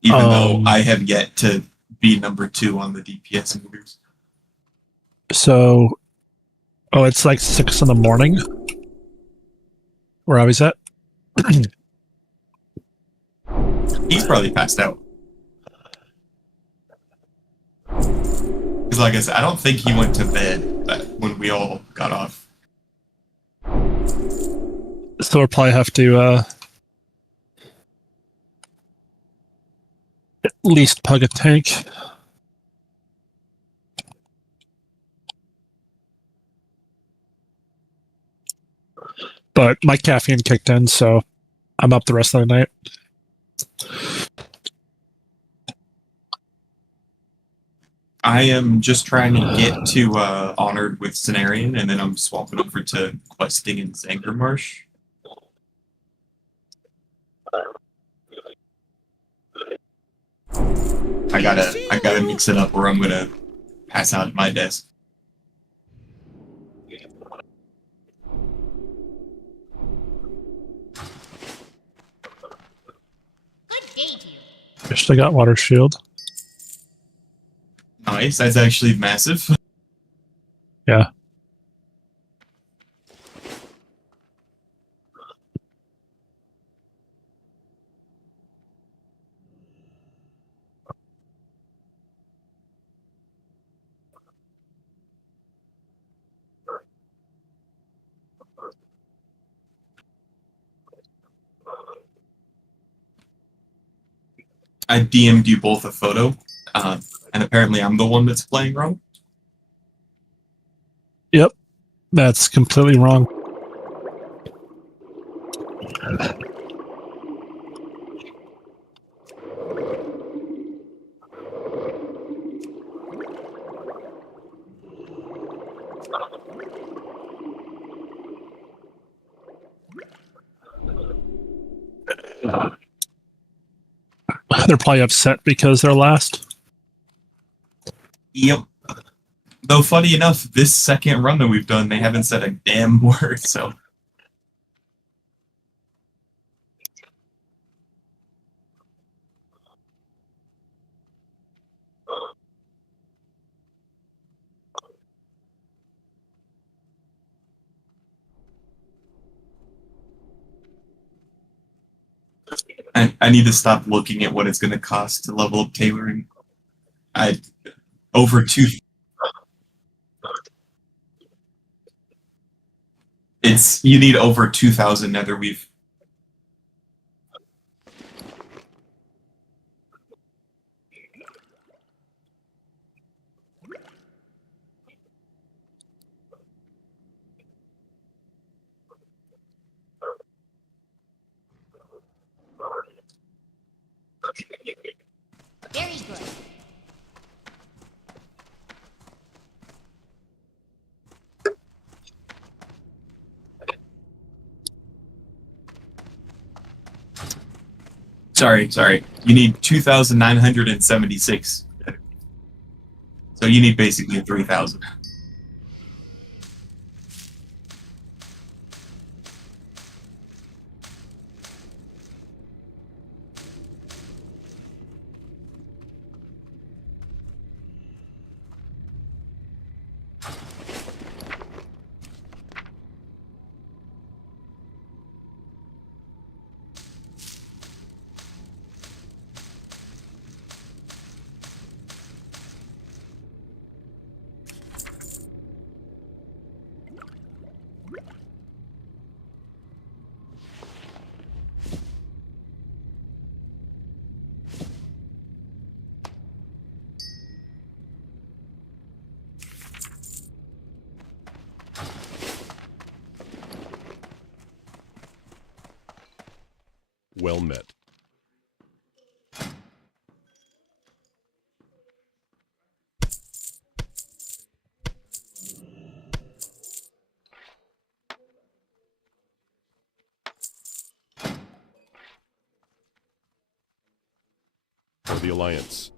Even though I have yet to be number 2 on the DPS meters. So, oh, it's like 6 in the morning. Where I was at. He's probably passed out. Because, like I said, I don't think he went to bed when we all got off. So we'll probably have to at least pug a tank. But my caffeine kicked in, so I'm up the rest of the night. I am just trying to get to Honored with Cenarian, and then I'm swapping over to questing in Zangermarsh. I gotta mix it up, or I'm gonna pass out at my desk. Good day to you. Wish I got water shield. Nice, that's actually massive. Yeah. I DM'd you both a photo, and apparently I'm the one that's playing wrong. Yep. That's completely wrong. They're probably upset because they're last. Yep. Though funny enough, this second run that we've done, they haven't said a damn word, so. I need to stop looking at what it's going to cost to level up tailoring. Over 2. You need over 2,000 netherweave. Very good. Sorry. You need 2,976. So you need basically 3,000. Well met. For the Alliance.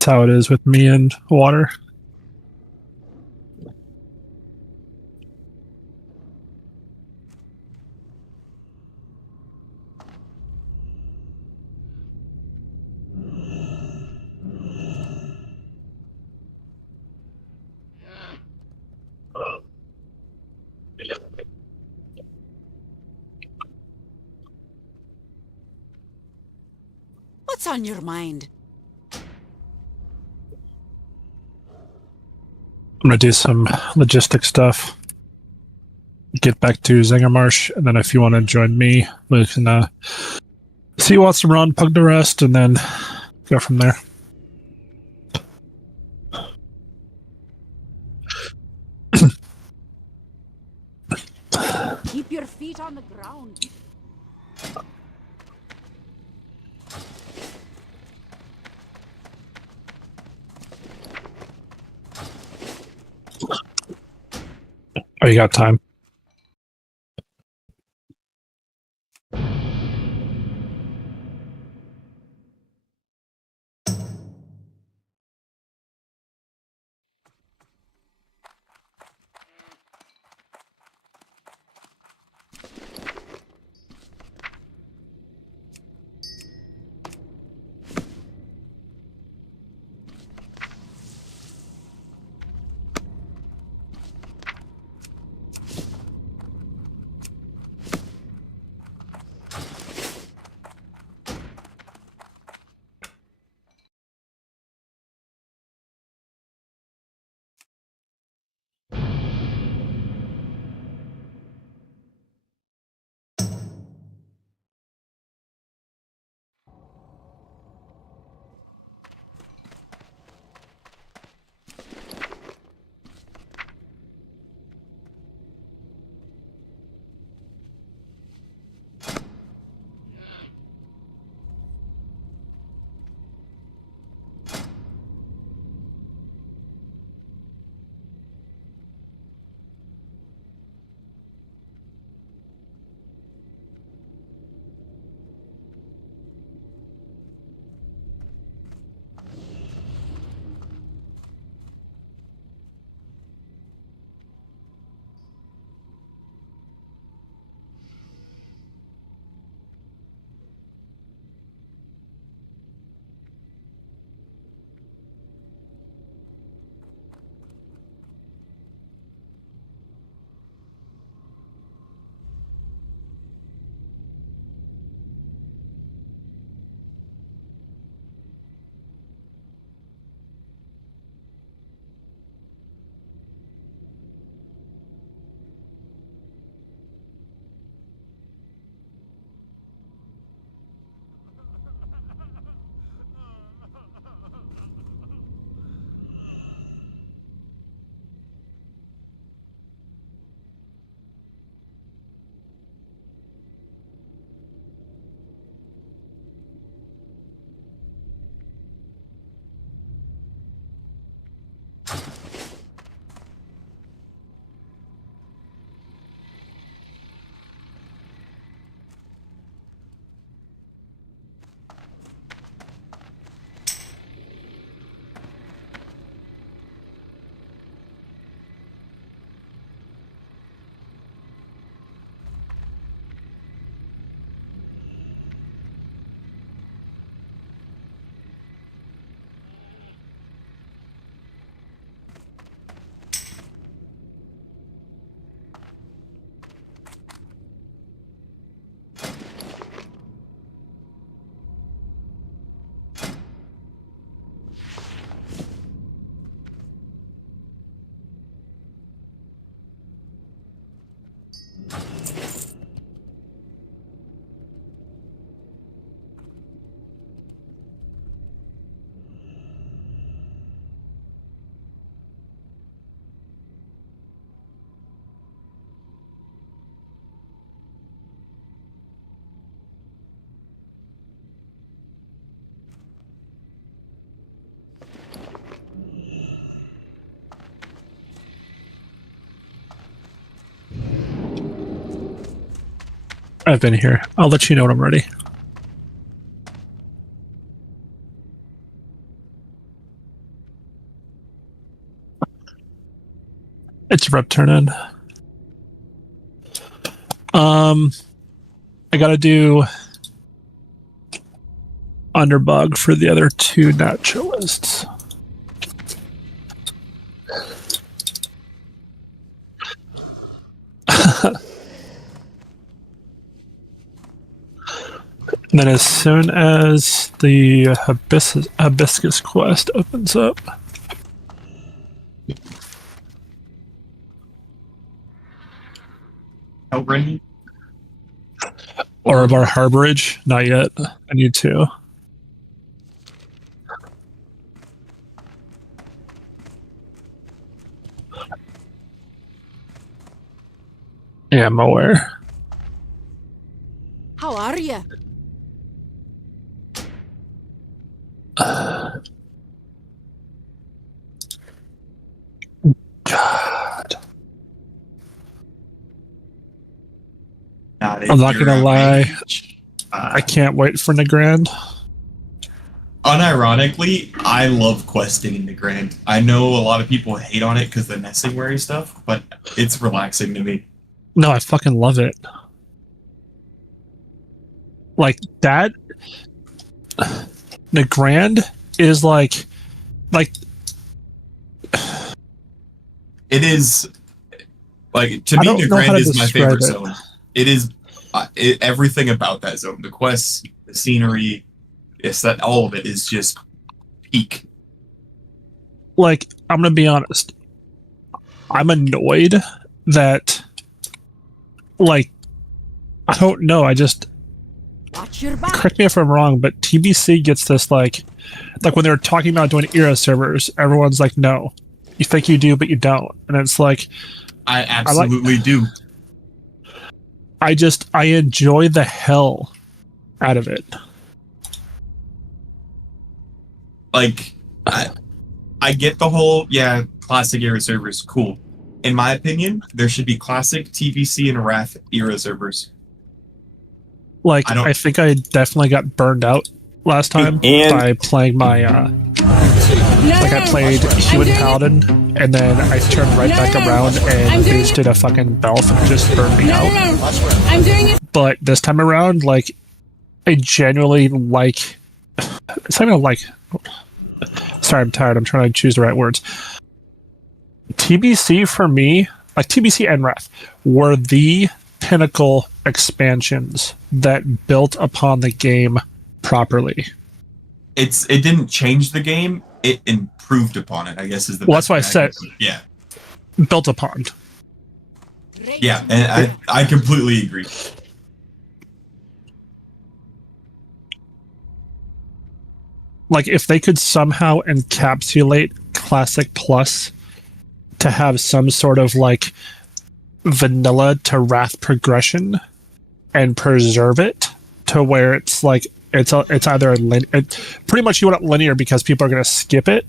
That's how it is with me and water. What's on your mind? I'm gonna do some logistic stuff. Get back to Zingermarsh, and then if you want to join me, we can see what's around, pug the rest, and then go from there. Keep your feet on the ground. Oh, you got time. I've been here. I'll let you know when I'm ready. It's rep turn in. I gotta do underbug for the other two naturalists. And then as soon as the hibiscus quest opens up, Outbreaking? or of our harborage, not yet. I need to. Yeah, I'm aware. How are you? God. Not I'm not gonna lie. Uh, I can't wait for Nagrand. Unironically, I love questing in the Grand. I know a lot of people hate on it because the Nessingwary stuff, but it's relaxing to me. No, I fucking love it. Like that. Nagrand is like It is like to I me, don't know how Nagrand to is my describe favorite it. zone. It is everything about that zone. The quests, the scenery, it's that all of it is just peak. Like, I'm gonna be honest. I'm annoyed that, like, I don't know. I just, Watch your back. correct me if I'm wrong, but TBC gets this like when they were talking about doing era servers, everyone's like, no, you think you do, but you don't, and it's like, I absolutely do. I enjoy the hell out of it. Like, I get the whole, yeah, classic era servers, cool. In my opinion, there should be classic TBC and Wrath era servers. Like, I don't- I think I definitely got burned out last time And- by playing my like I played Human Paladin, and then I turned right back around and boosted a fucking Belf and just burned me out. I'm doing it. But this time around, like, I genuinely like. It's not even like. Sorry, I'm tired. I'm trying to choose the right words. TBC for me, like TBC and Wrath, were the pinnacle expansions that built upon the game properly. It didn't change the game, it improved upon it, I guess is the Well, best that's what I way said. can put it. Yeah. Built upon. Yeah, and I completely agree. Like, if they could somehow encapsulate Classic Plus to have some sort of like vanilla to Wrath progression and preserve it to where it's like it's either pretty much you want it linear because people are going to skip it,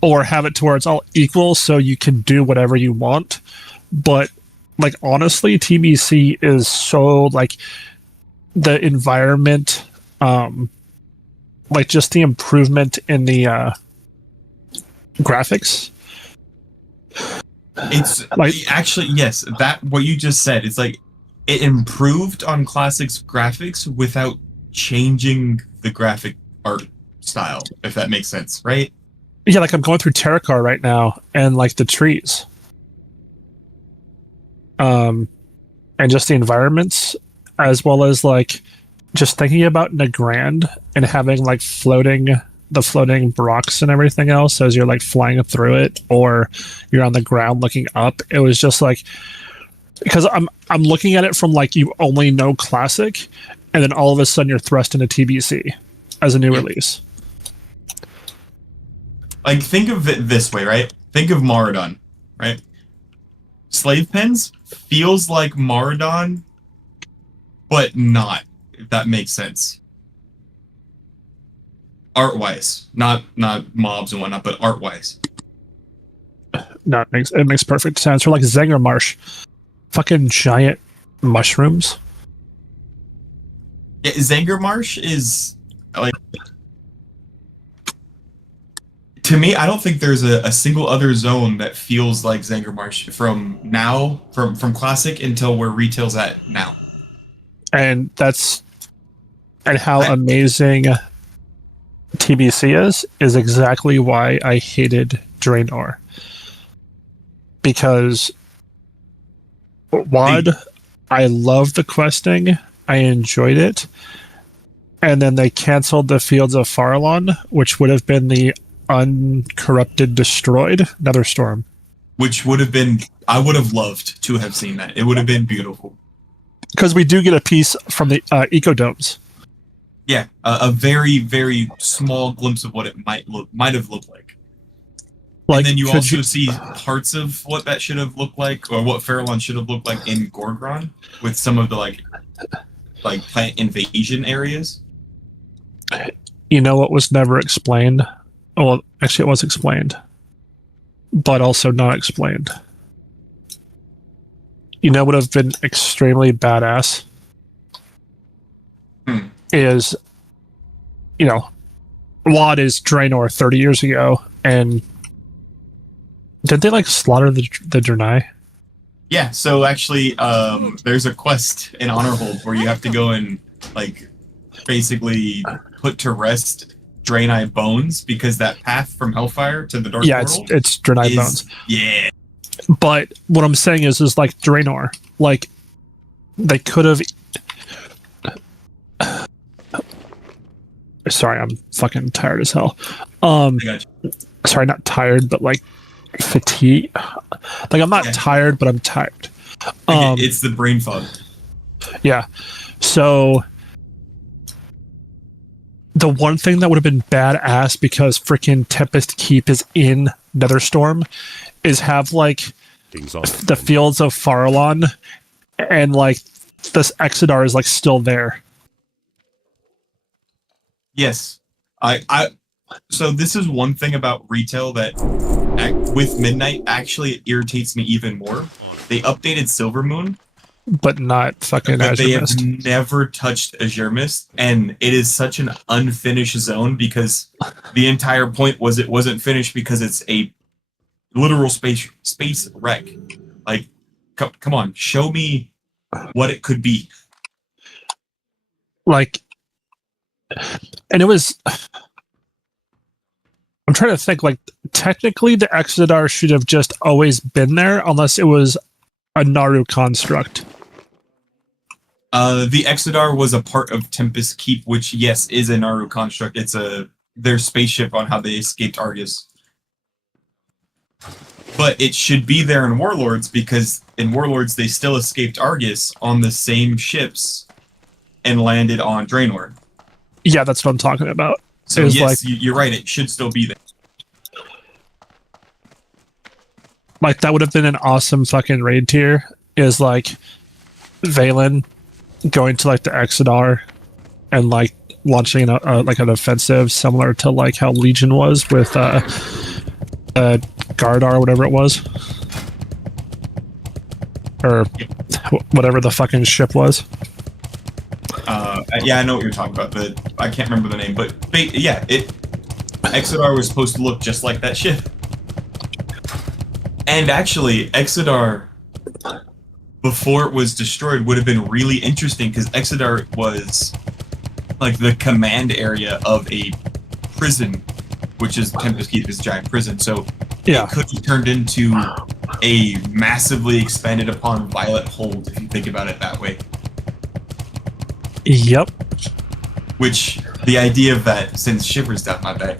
or have it to where it's all equal so you can do whatever you want. But like, honestly, TBC is so like the environment, like just the improvement in the graphics. It's Like- actually, yes, that what you just said, it's like it improved on Classic's graphics without changing the graphic art style, if that makes sense, right? Yeah, like I'm going through Terracar right now, and like the trees, and just the environments, as well as like just thinking about Nagrand and having like the floating rocks and everything else as you're like flying through it, or you're on the ground looking up. It was just like, because I'm looking at it from like you only know Classic, and then all of a sudden you're thrust into TBC as a new release. Like, think of it this way, right? Think of Maradon, right? Slave Pens feels like Maradon, but not, if that makes sense. Art-wise. Not mobs and whatnot, but art-wise. No, it makes perfect sense. Or like Zenger Marsh, fucking giant mushrooms. Yeah, Zangarmarsh is like, to me, I don't think there's a single other zone that feels like Zangarmarsh from now, from classic until where retail's at now. And how I- amazing TBC is exactly why I hated Draenor. Because WoD, I loved the questing, I enjoyed it, and then they canceled the Fields of Farallon, which would have been the uncorrupted, destroyed Netherstorm. Which would have been, I would have loved to have seen that. It would have been beautiful. Because we do get a piece from the ecodomes. Yeah, a very, very small glimpse of what it might have looked like. Like, and then you could also see parts of what that should have looked like, or what Farallon should have looked like in Gorgron, with some of the like plant invasion areas. You know what was never explained? Well, actually, it was explained, but also not explained. You know what would have been extremely badass? Is, WoD is Draenor 30 years ago, and did they like slaughter the Draenei? Yeah, so actually, there's a quest in Honorhold where you have to go and like basically put to rest Draenei bones, because that path from Hellfire to the Dark World, it's Draenei is, bones. Yeah. But what I'm saying is like Draenor, like they could have. Sorry, I'm fucking tired as hell. I got you. Sorry, not tired, but like fatigue. Like I'm not tired, but I'm tired. It's the brain fog. Yeah. So the one thing that would have been badass, because freaking Tempest Keep is in Netherstorm, is have like the Fields of Farallon, and like this Exodar is like still there. Yes. So this is one thing about retail that with Midnight actually irritates me even more. They updated Silvermoon, but not fucking but they Azure have Mist. never touched Azure Mist, and it is such an unfinished zone, because the entire point was it wasn't finished because it's a literal space wreck. Like, come on, show me what it could be. Like, and it was. I'm trying to think. Like, technically, the Exodar should have just always been there, unless it was a Naru construct. The Exodar was a part of Tempest Keep, which, yes, is a Naru construct. It's their spaceship on how they escaped Argus. But it should be there in Warlords, because in Warlords they still escaped Argus on the same ships and landed on Draenor. Yeah, that's what I'm talking about. So yes, you're right, it should still be there. Like, that would have been an awesome fucking raid tier, is like Valen going to like the Exodar and like launching like an offensive similar to like how Legion was with Gardar, whatever it was, or whatever the fucking ship was. Yeah, I know what you're talking about, but I can't remember the name. But yeah, Exodar was supposed to look just like that ship. And actually, Exodar, before it was destroyed, would have been really interesting, because Exodar was like the command area of a prison, which is Tempest Keep, this giant prison. So yeah, it could have turned into a massively expanded upon Violet Hold, if you think about it that way. Yep. Which, the idea of that sends shivers down my back.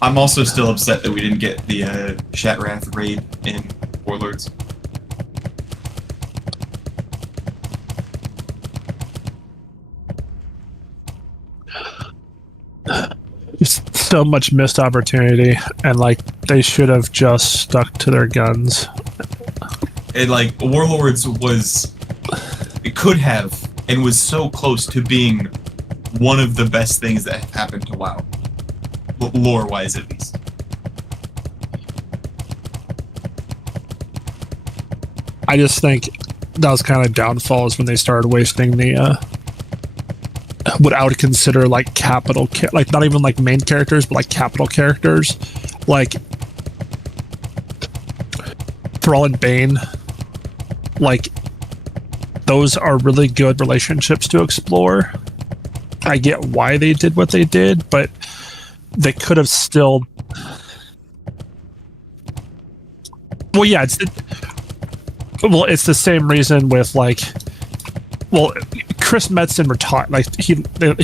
I'm also still upset that we didn't get the Shatrath raid in Warlords. So much missed opportunity, and like they should have just stuck to their guns. And like Warlords it could have, and was so close to being one of the best things that have happened to WoW, lore-wise at least. I just think that was kind of downfalls when they started wasting the what I would consider like capital, like not even like main characters, but like capital characters, like Thrall and Bane. Like those are really good relationships to explore. I get why they did what they did, but they could have still. Well, yeah, it's the same reason with like, well, Chris Metzen retired. Like he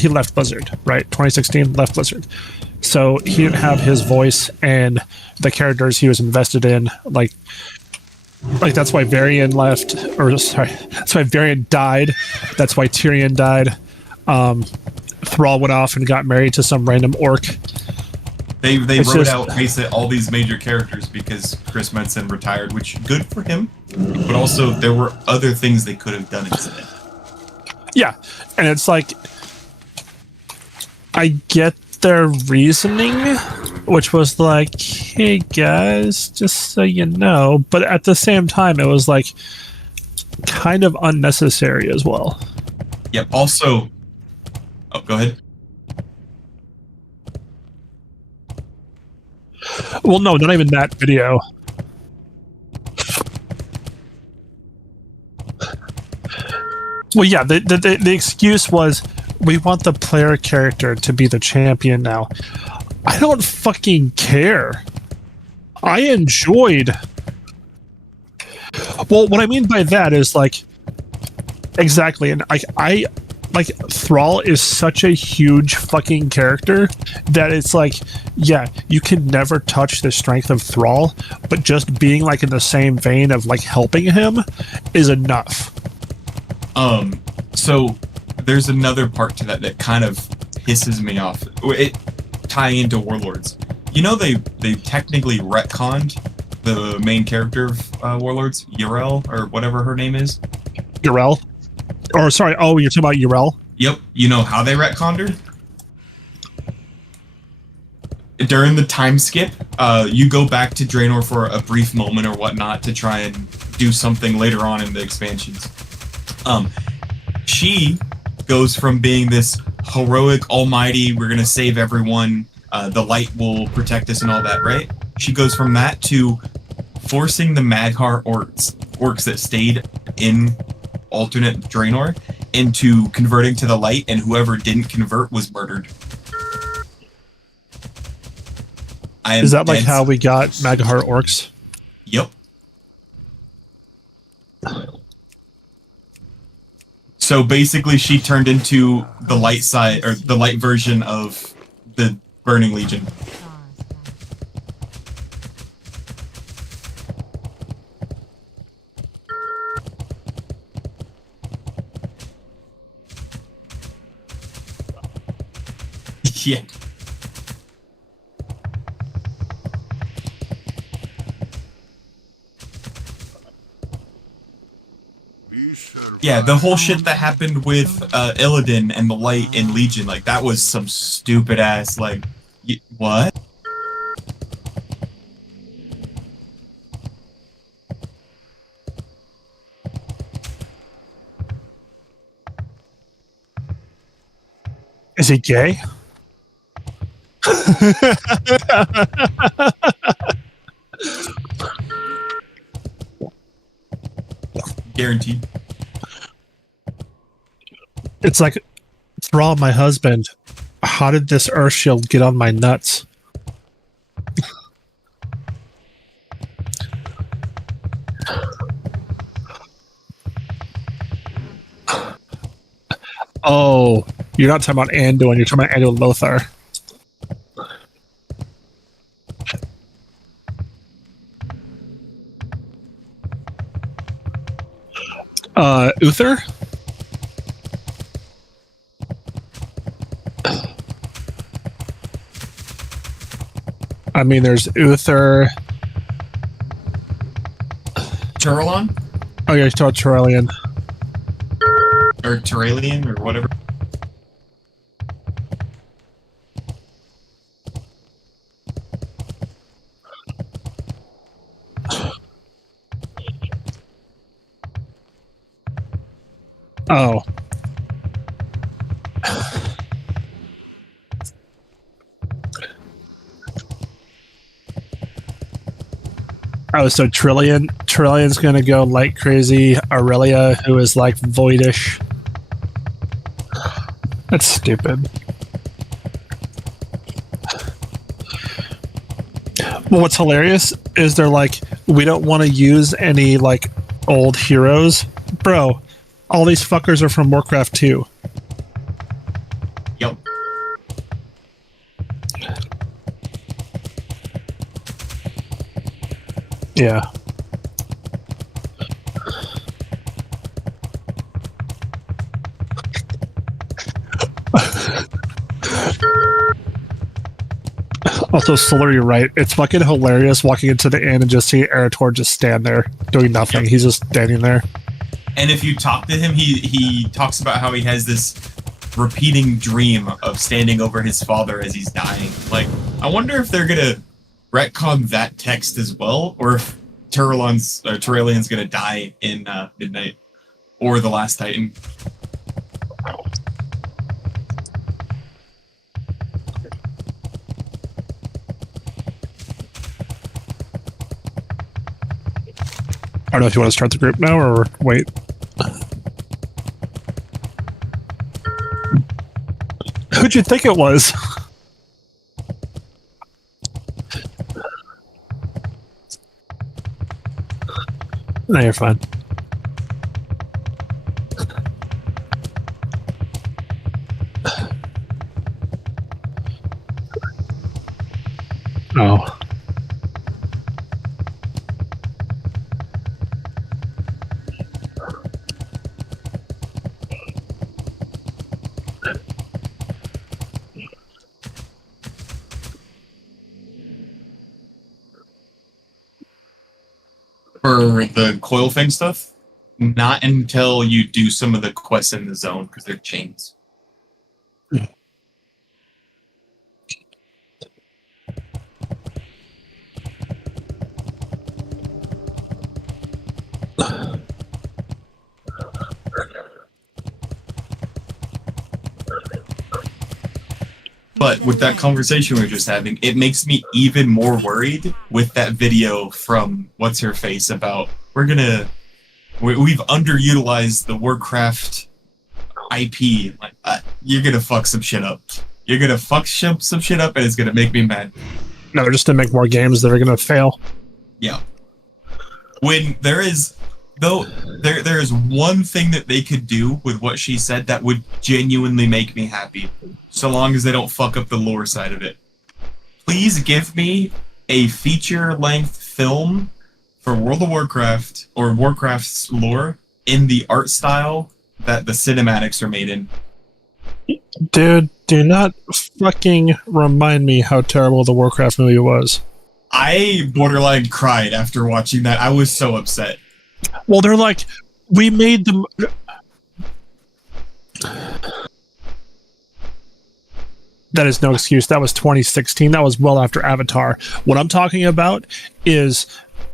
left Blizzard, right? 2016 left Blizzard, so he didn't have his voice and the characters he was invested in. Like that's why Varian left, or sorry, that's why Varian died. That's why Tyrion died. Thrall went off and got married to some random orc. They wrote out basically all these major characters because Chris Metzen retired, which good for him. But also there were other things they could have done instead. Yeah, and it's like I get their reasoning, which was like, hey guys, just so you know, but at the same time it was like kind of unnecessary as well. Yep. Also, oh, go ahead. Well, no, not even that video. Well, yeah, the excuse was we want the player character to be the champion now. I don't fucking care. I enjoyed. Well, what I mean by that is like exactly, and I like Thrall is such a huge fucking character that it's like, yeah, you can never touch the strength of Thrall, but just being like in the same vein of like helping him is enough. So there's another part to that kind of pisses me off. It tying into Warlords. You know, they technically retconned the main character of Warlords, Yrel, or whatever her name is. Yrel? Or sorry, oh, you're talking about Yrel? Yep. You know how they retconned her? During the time skip, you go back to Draenor for a brief moment or whatnot to try and do something later on in the expansions. She goes from being this heroic, almighty, we're gonna save everyone, the light will protect us and all that, right? She goes from that to forcing the Mag'har orcs that stayed in alternate Draenor into converting to the light, and whoever didn't convert was murdered. Is that like how we got Mag'har orcs? Yep. So basically, she turned into the light side, or the light version of the Burning Legion. Yeah. Yeah, the whole shit that happened with Illidan and the Light and Legion, like, that was some stupid ass, like, what? Is he gay? Guaranteed. It's like, Thrall, my husband, how did this Earth Shield get on my nuts? Oh, you're not talking about Anduin, you're talking about Anduin Lothar. Uther? I mean, there's Uther. Turalon? Oh, yeah, you're talking Turalian. Or Turalian, or whatever. Oh. Oh, so Trillion's gonna go light crazy Aurelia, who is like voidish. That's stupid. Well, what's hilarious is they're like, we don't want to use any like old heroes. Bro, all these fuckers are from Warcraft 2. Yep. Yeah. Also, Solar, you're right. It's fucking hilarious walking into the inn and just seeing Erator just stand there doing nothing. Yep. He's just standing there. And if you talk to him, he talks about how he has this repeating dream of standing over his father as he's dying. Like, I wonder if they're gonna retcon that text as well, or if Tyrellion's gonna die in Midnight or the Last Titan. I don't know if you want to start the group now or wait. Who'd you think it was? No, you're fine. Oh. For the coil fang stuff, not until you do some of the quests in the zone, because they're chains. But with that conversation we were just having, it makes me even more worried with that video from What's Her Face about we've underutilized the Warcraft IP. Like, you're gonna fuck some shit up. You're gonna fuck some shit up, and it's gonna make me mad. No, just to make more games that are gonna fail. Yeah. When there is one thing that they could do with what she said that would genuinely make me happy, so long as they don't fuck up the lore side of it. Please give me a feature-length film for World of Warcraft or Warcraft's lore in the art style that the cinematics are made in. Dude, do not fucking remind me how terrible the Warcraft movie was. I borderline cried after watching that. I was so upset. Well, they're like, we made them. That is no excuse. That was 2016. That was well after Avatar. What I'm talking about is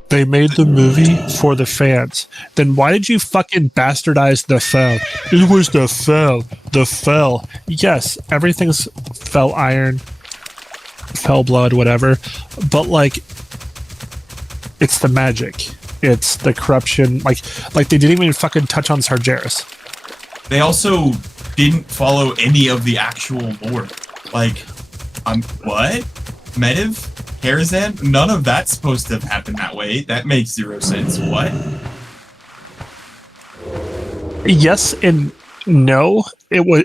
they made the movie for the fans. Then why did you fucking bastardize the Fel? It was the Fel. The Fel. Yes, everything's Fel Iron, Fel Blood, whatever. But like, it's the magic. It's the corruption. Like they didn't even fucking touch on Sargeras. They also didn't follow any of the actual lore. Like, what? Medivh? Karazhan? None of that's supposed to have happened that way. That makes zero sense. What? Yes and no. It was.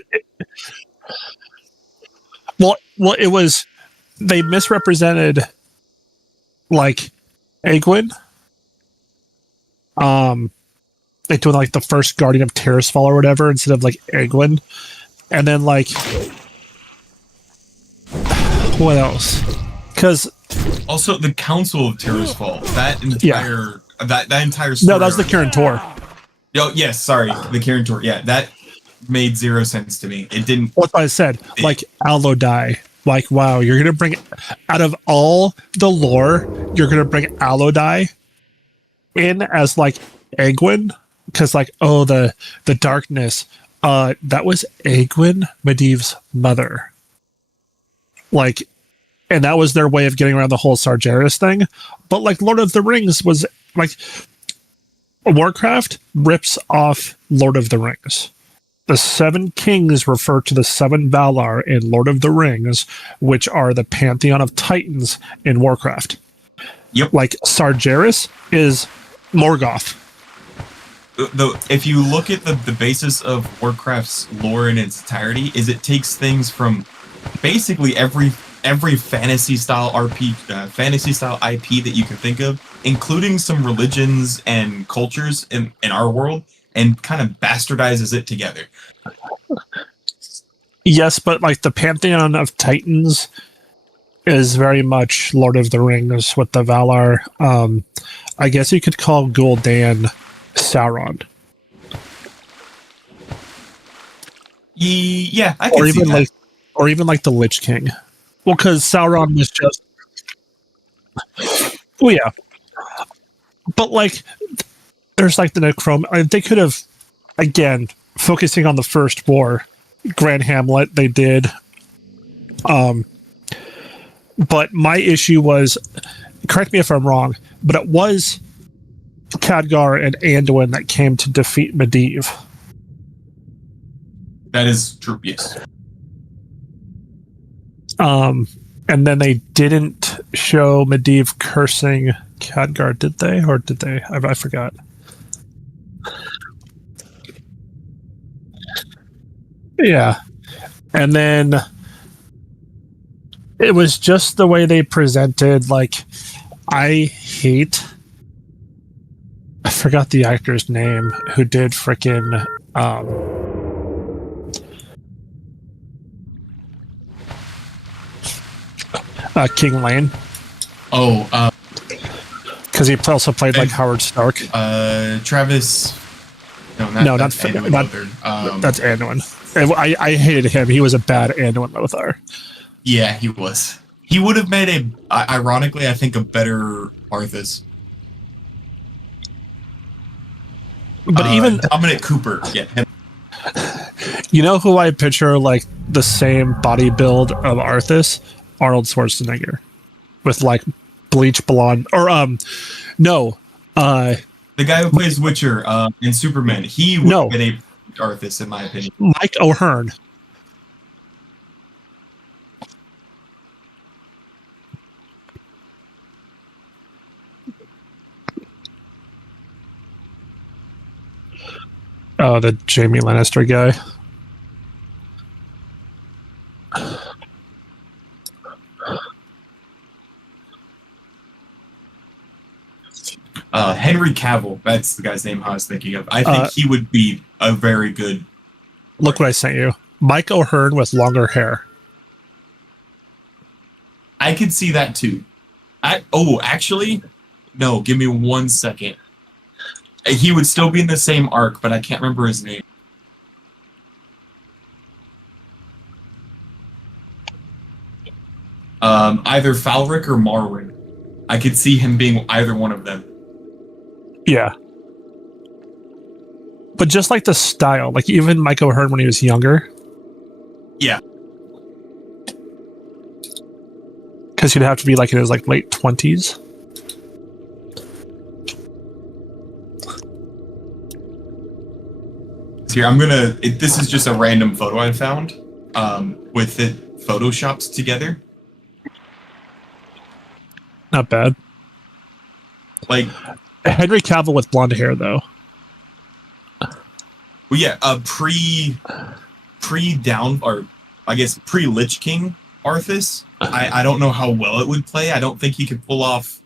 Well, it was. They misrepresented, like, Egwin. They doing like the first Guardian of Terrasfall or whatever instead of like Egwin, and then like what else? Because also the Council of Terrasfall, that entire story. No, that was the Kirin Tor. Oh yes, sorry, the Kirin Tor. Yeah, that made zero sense to me. It didn't. What I said, like Alodai. Like, wow, you're gonna bring out of all the lore, you're gonna bring Alodai in as like Egwin. because like, oh, the darkness, that was Egwene, Medivh's mother. Like, and that was their way of getting around the whole Sargeras thing. But like Lord of the Rings was like, Warcraft rips off Lord of the Rings. The Seven Kings refer to the Seven Valar in Lord of the Rings, which are the pantheon of Titans in Warcraft. Yep. Like Sargeras is Morgoth. If you look at the basis of Warcraft's lore in its entirety, is it takes things from basically every fantasy style fantasy style IP that you can think of, including some religions and cultures in our world, and kind of bastardizes it together. Yes, but like the pantheon of Titans is very much Lord of the Rings with the Valar. I guess you could call Gul'dan Sauron. Yeah, I can see that. Or even like the Lich King. Well, because Sauron was just. Oh yeah, but like, there's like the Necrom. They could have, again, focusing on the first war, Grand Hamlet. They did. But my issue was, correct me if I'm wrong, but it was Khadgar and Anduin that came to defeat Medivh. That is true, yes. And then they didn't show Medivh cursing Khadgar, did they? Or did they? I forgot. Yeah. And then it was just the way they presented, like, I forgot the actor's name who did frickin' King Lane. Oh, because he also played like Howard Stark. Travis. No, that's Anduin. That's Anduin. I hated him. He was a bad Anduin Lothar. Yeah, he was. He would have made ironically, I think, a better Arthas. But even Dominic Cooper, yeah. You know who I picture like the same body build of Arthas? Arnold Schwarzenegger, with like bleach blonde, or no, the guy who plays Witcher in Superman. He would have been a Arthas, in my opinion. Mike O'Hearn. Oh, the Jaime Lannister guy. Henry Cavill, that's the guy's name I was thinking of. I think he would be a very good... Look what I sent you. Mike O'Hearn with longer hair. I could see that too. Actually, no, give me 1 second. He would still be in the same arc, but I can't remember his name. Either Falric or Marwyn. I could see him being either one of them. Yeah. But just like the style, like even Mike O'Hearn when he was younger. Yeah. Because he'd have to be like in his like late 20s. Here, this is just a random photo I found with it photoshopped together. Not bad. Like Henry Cavill with blonde hair, though. Well, yeah, pre down, or I guess pre Lich King Arthas. I don't know how well it would play. I don't think he could pull off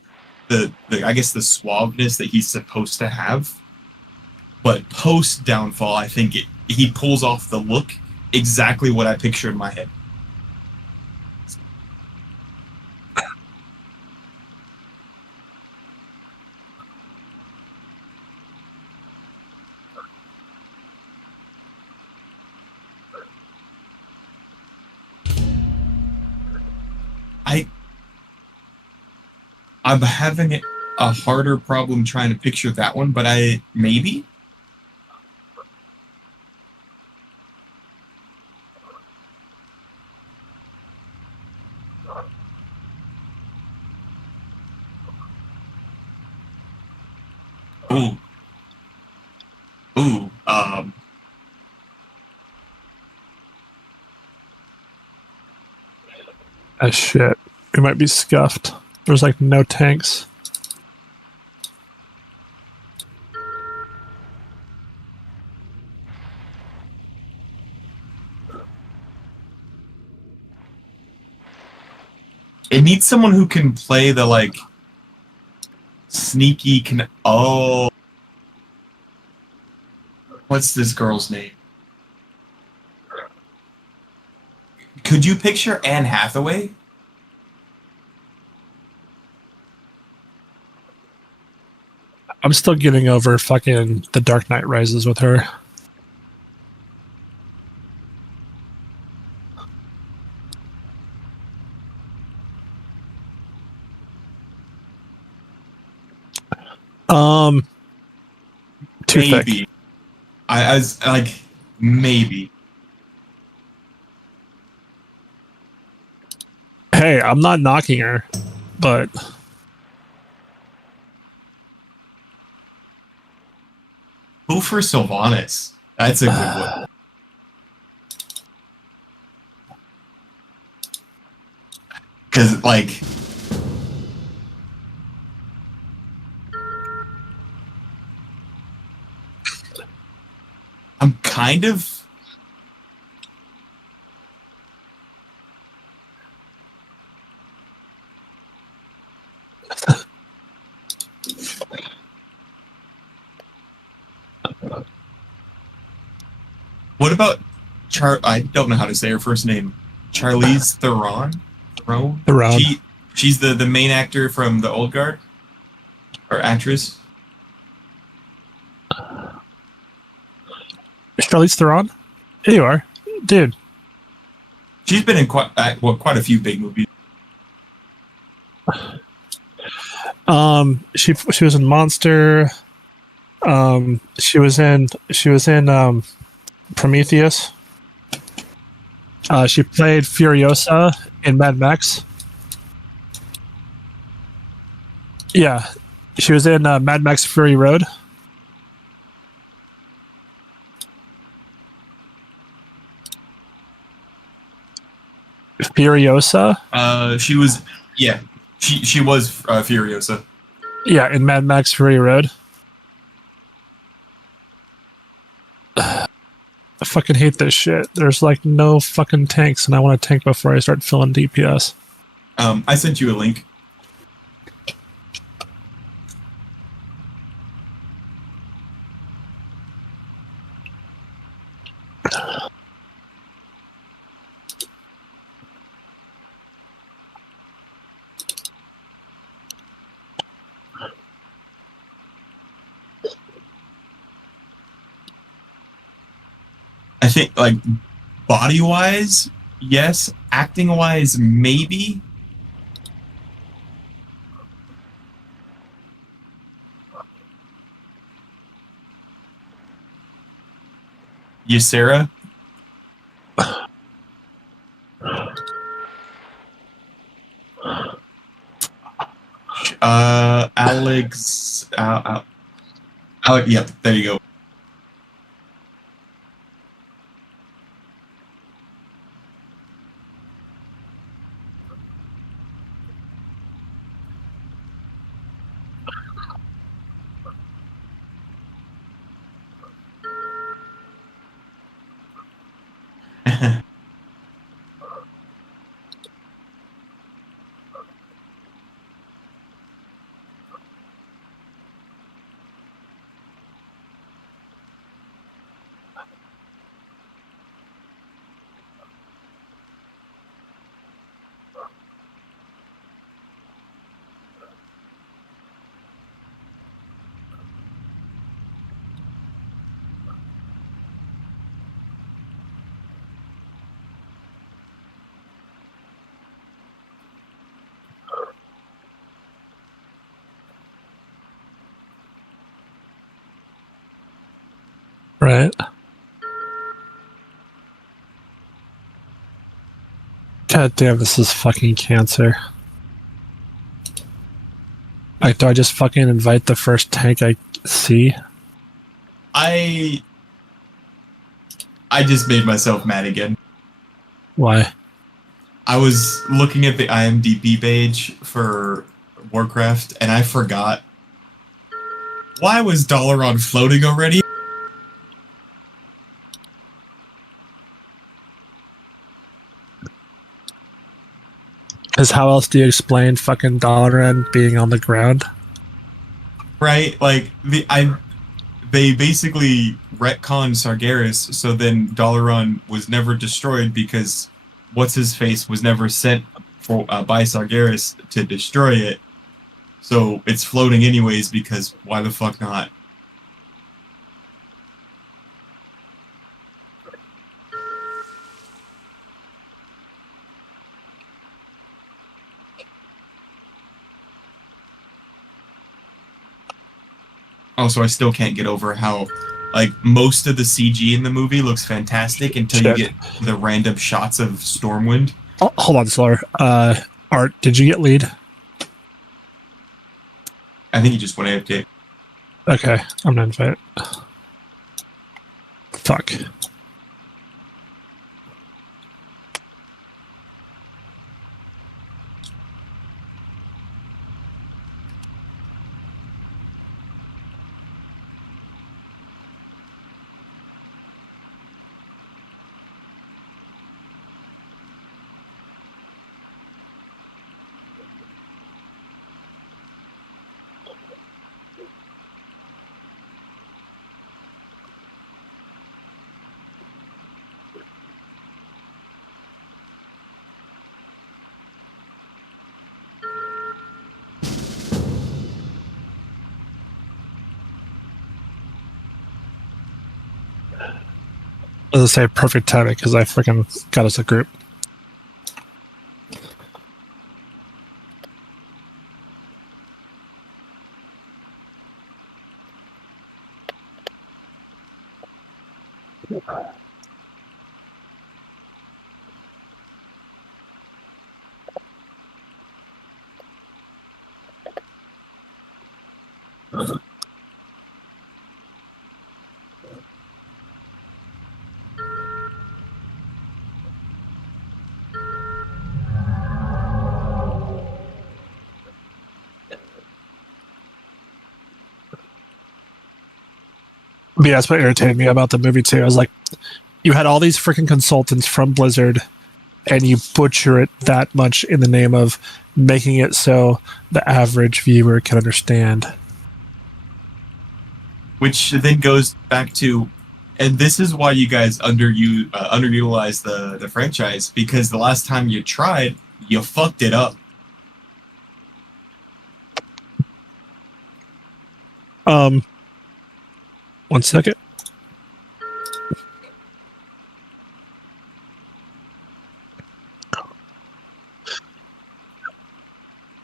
the I guess the suaveness that he's supposed to have. But post downfall, I think he pulls off the look exactly what I picture in my head. I'm having a harder problem trying to picture that one, but maybe. Ooh. Ooh. Ah, shit. We might be scuffed. There's like no tanks. It needs someone who can play the like sneaky. Oh, what's this girl's name? Could you picture Anne Hathaway? I'm still getting over fucking The Dark Knight Rises with her. Too Maybe. thick. I was like, maybe. Hey, I'm not knocking her, but Who for Sylvanas? That's a good one. Because, like, I'm kind of. What about I don't know how to say her first name. Charlize Theron? Theron. She's the main actor from The Old Guard? Or actress? Charlize Theron? Here you are. Dude. She's been in quite a few big movies. She was in Monster. She was in Prometheus. She played Furiosa in Mad Max. Yeah, she was in Mad Max Fury Road. Furiosa. She was she was Furiosa. Yeah, in Mad Max Fury Road. I fucking hate this shit. There's like no fucking tanks, and I want a tank before I start filling DPS. I sent you a link. I think, like, body-wise, yes. Acting-wise, maybe. Ysera? Alex... Alex, yep, there you go. Right. God damn, this is fucking cancer. Like, do I just fucking invite the first tank I see? I just made myself mad again. Why? I was looking at the IMDb page for Warcraft, and I forgot. Why was Dalaran floating already? Because how else do you explain fucking Dalaran being on the ground? Right? Like, they basically retconned Sargeras, so then Dalaran was never destroyed because what's-his-face was never sent by Sargeras to destroy it. So it's floating anyways because why the fuck not? Also, I still can't get over how, like, most of the CG in the movie looks fantastic until you get the random shots of Stormwind. Oh, hold on, Slaughter. Art, did you get lead? I think he just went AFK. Okay, I'm not invited. Fuck. I was gonna say perfect timing because I freaking got us a group. But yeah, that's what irritated me about the movie too. I was like, you had all these freaking consultants from Blizzard, and you butcher it that much in the name of making it so the average viewer can understand. Which then goes back to, and this is why you guys underutilize the franchise, because the last time you tried, you fucked it up. One second.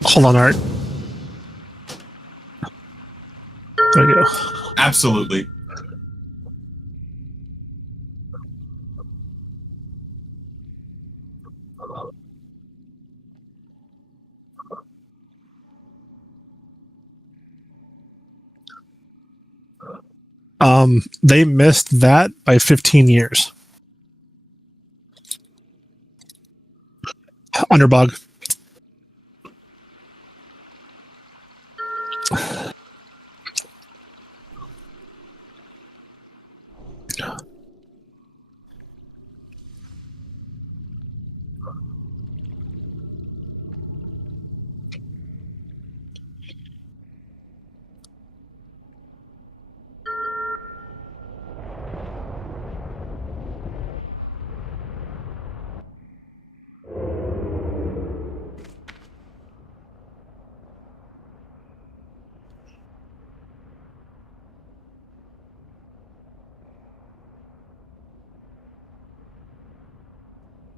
Hold on, Art. There we go. Absolutely. They missed that by 15 years. Underbog.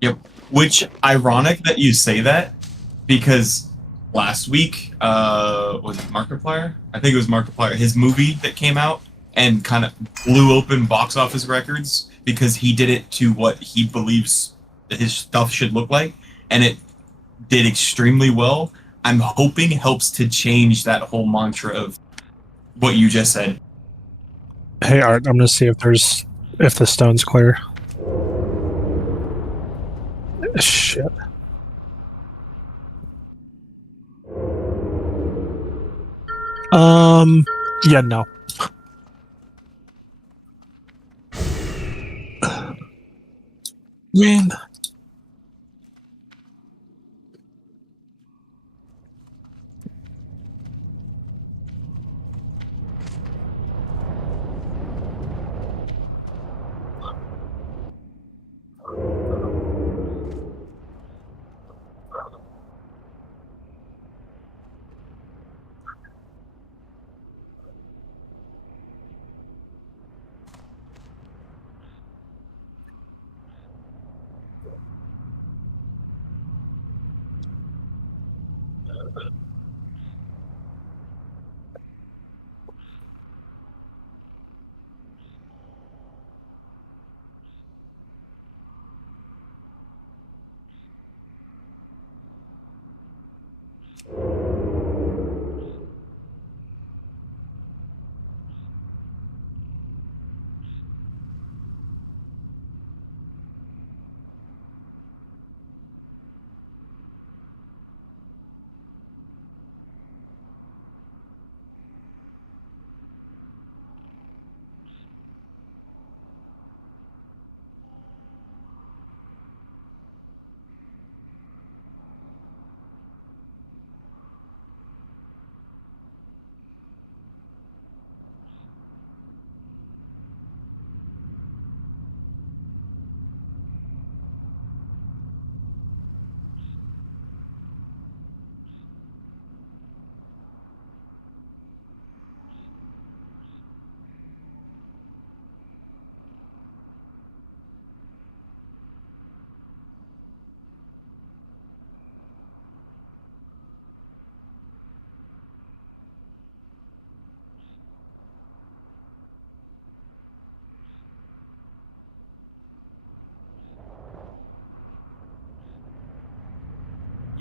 Yep. Which, ironic that you say that, because last week, was it Markiplier? I think it was Markiplier. His movie that came out and kind of blew open box office records because he did it to what he believes that his stuff should look like, and it did extremely well. I'm hoping helps to change that whole mantra of what you just said. Hey Art, I'm gonna see if the stone's clear. Shit. Yeah, no. Man.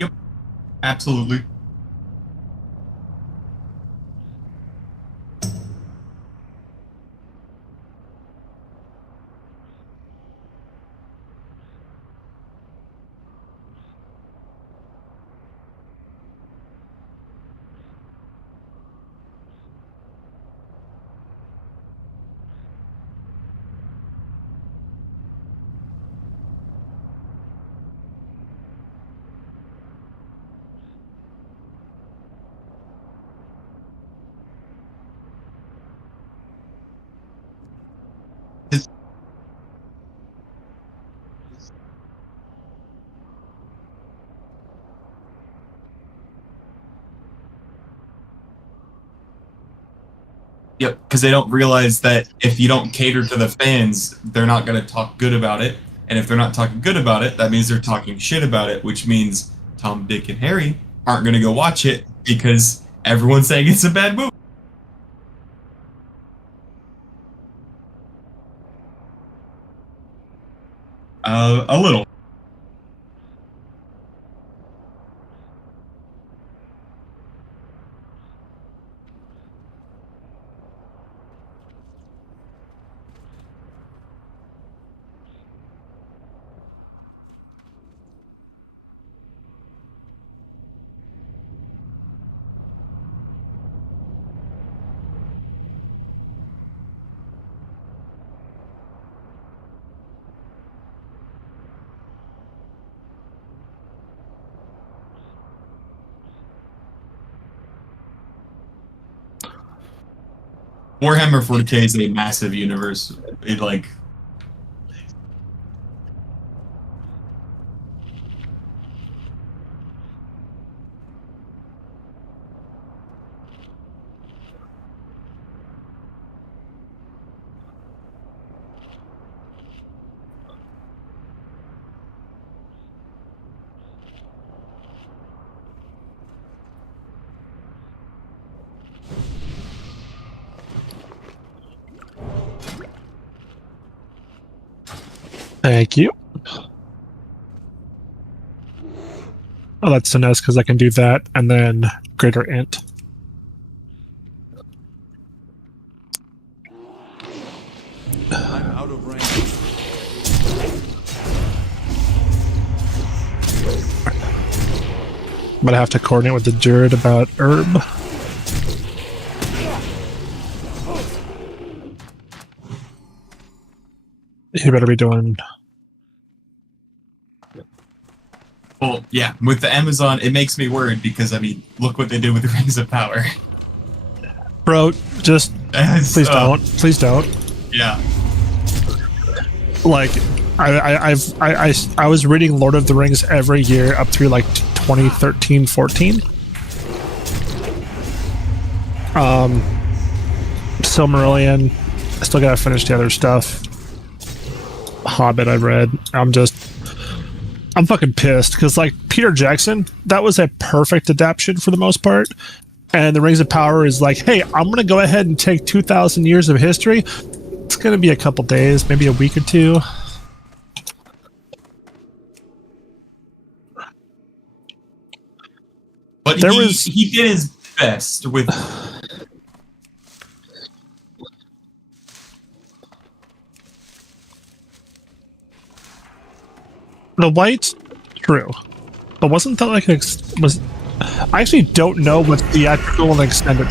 Yep, absolutely. Yep, because they don't realize that if you don't cater to the fans, they're not going to talk good about it. And if they're not talking good about it, that means they're talking shit about it, which means Tom, Dick, and Harry aren't going to go watch it because everyone's saying it's a bad movie. A little. Warhammer 40K is a massive universe. It like Thank you. Oh, that's so nice because I can do that and then greater int. I'm out of range. But I have to coordinate with the druid about herb. You better be doing. Well, yeah, with the Amazon, it makes me worried because, I mean, look what they did with the Rings of Power. Bro, just please don't. Please don't. Yeah. Like, I was reading Lord of the Rings every year up through like 2013, 14. Silmarillion. I still gotta finish the other stuff. Hobbit I read. I'm fucking pissed because like Peter Jackson, that was a perfect adaptation for the most part. And the Rings of Power is like, hey, I'm gonna go ahead and take 2,000 years of history. It's gonna be a couple days, maybe a week or two. But he did his best with. The whites, true, but wasn't that like was? I actually don't know what theatrical and extended.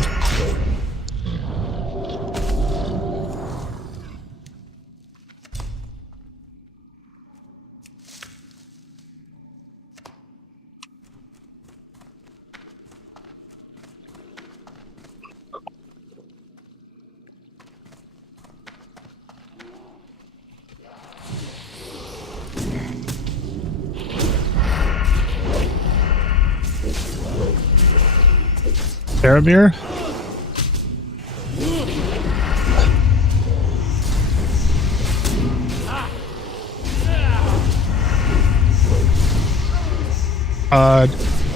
Faramir?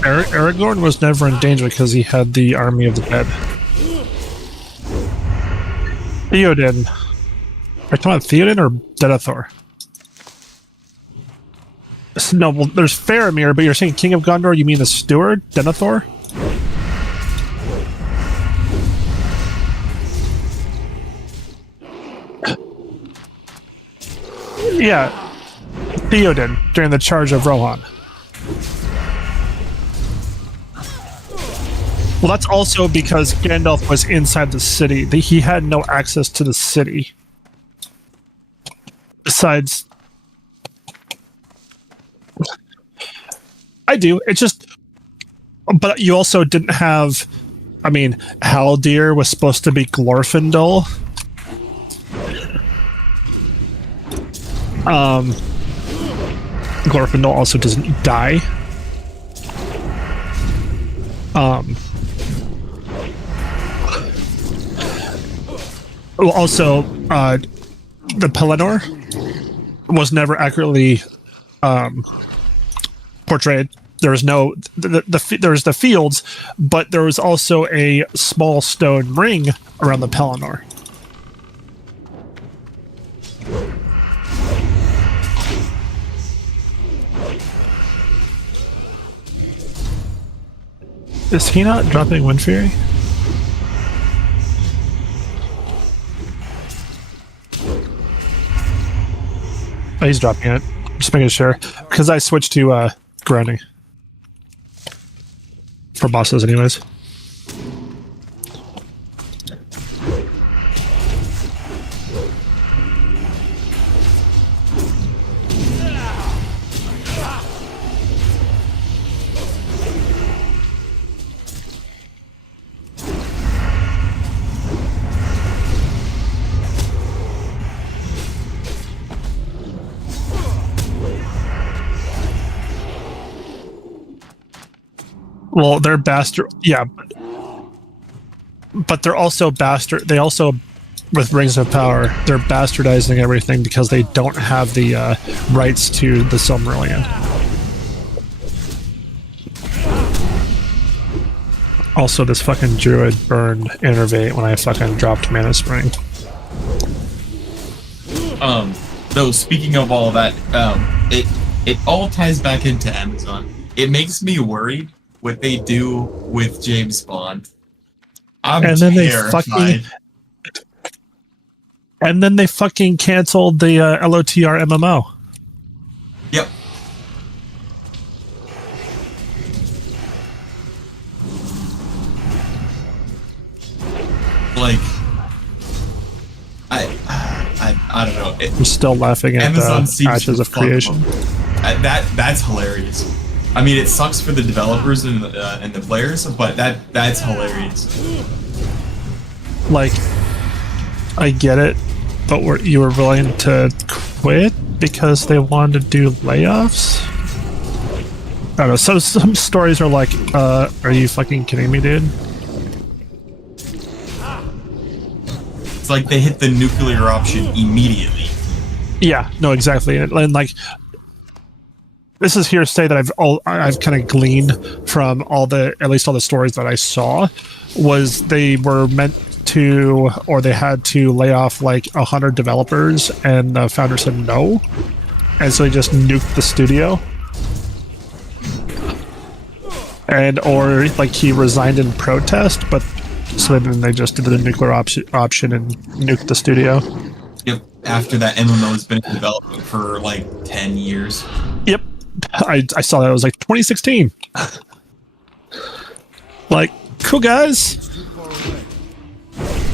Aragorn was never in danger because he had the army of the dead. Theoden. Are you talking about Theoden or Denethor? No, well, there's Faramir, but you're saying King of Gondor, you mean the steward, Denethor? Yeah, Theoden during the charge of Rohan. Well, that's also because Gandalf was inside the city. He had no access to the city. Besides, I do. It's just, but you also didn't have. I mean, Haldir was supposed to be Glorfindel. Glorfindel also doesn't die. Well, also, the Pelennor was never accurately portrayed. There was no there's the fields, but there was also a small stone ring around the Pelennor. Is he not dropping Wind Fury? Oh, he's dropping it. Just making sure. Because I switched to grounding. For bosses anyways. Well, they're bastard. Yeah, but they're also bastard. They also, with Rings of Power, they're bastardizing everything because they don't have the rights to the Silmarillion. Also, this fucking druid burned Innervate when I fucking dropped Mana Spring. Though speaking of all that, it all ties back into Amazon. it makes me worried what they do with James Bond. I'm And then terrified. they fucking canceled the LOTR MMO. Yep. Like, I don't know. I'm still laughing at Amazon the seems Ashes to of fuck Creation. them. That's hilarious. I mean, it sucks for the developers and the players, but that's hilarious. Like, I get it, but you were willing to quit because they wanted to do layoffs? I don't know. Some stories are like, are you fucking kidding me, dude? It's like they hit the nuclear option immediately. Yeah, no, exactly. And like, this is hearsay that I've kind of gleaned from at least all the stories that I saw, was they were meant to, or they had to lay off like 100 developers, and the founder said no, and so they just nuked the studio, or like he resigned in protest, but so then they just did the nuclear option and nuked the studio. Yep. After that MMO has been in development for like 10 years. Yep. I saw that. It was like 2016. Like, cool guys.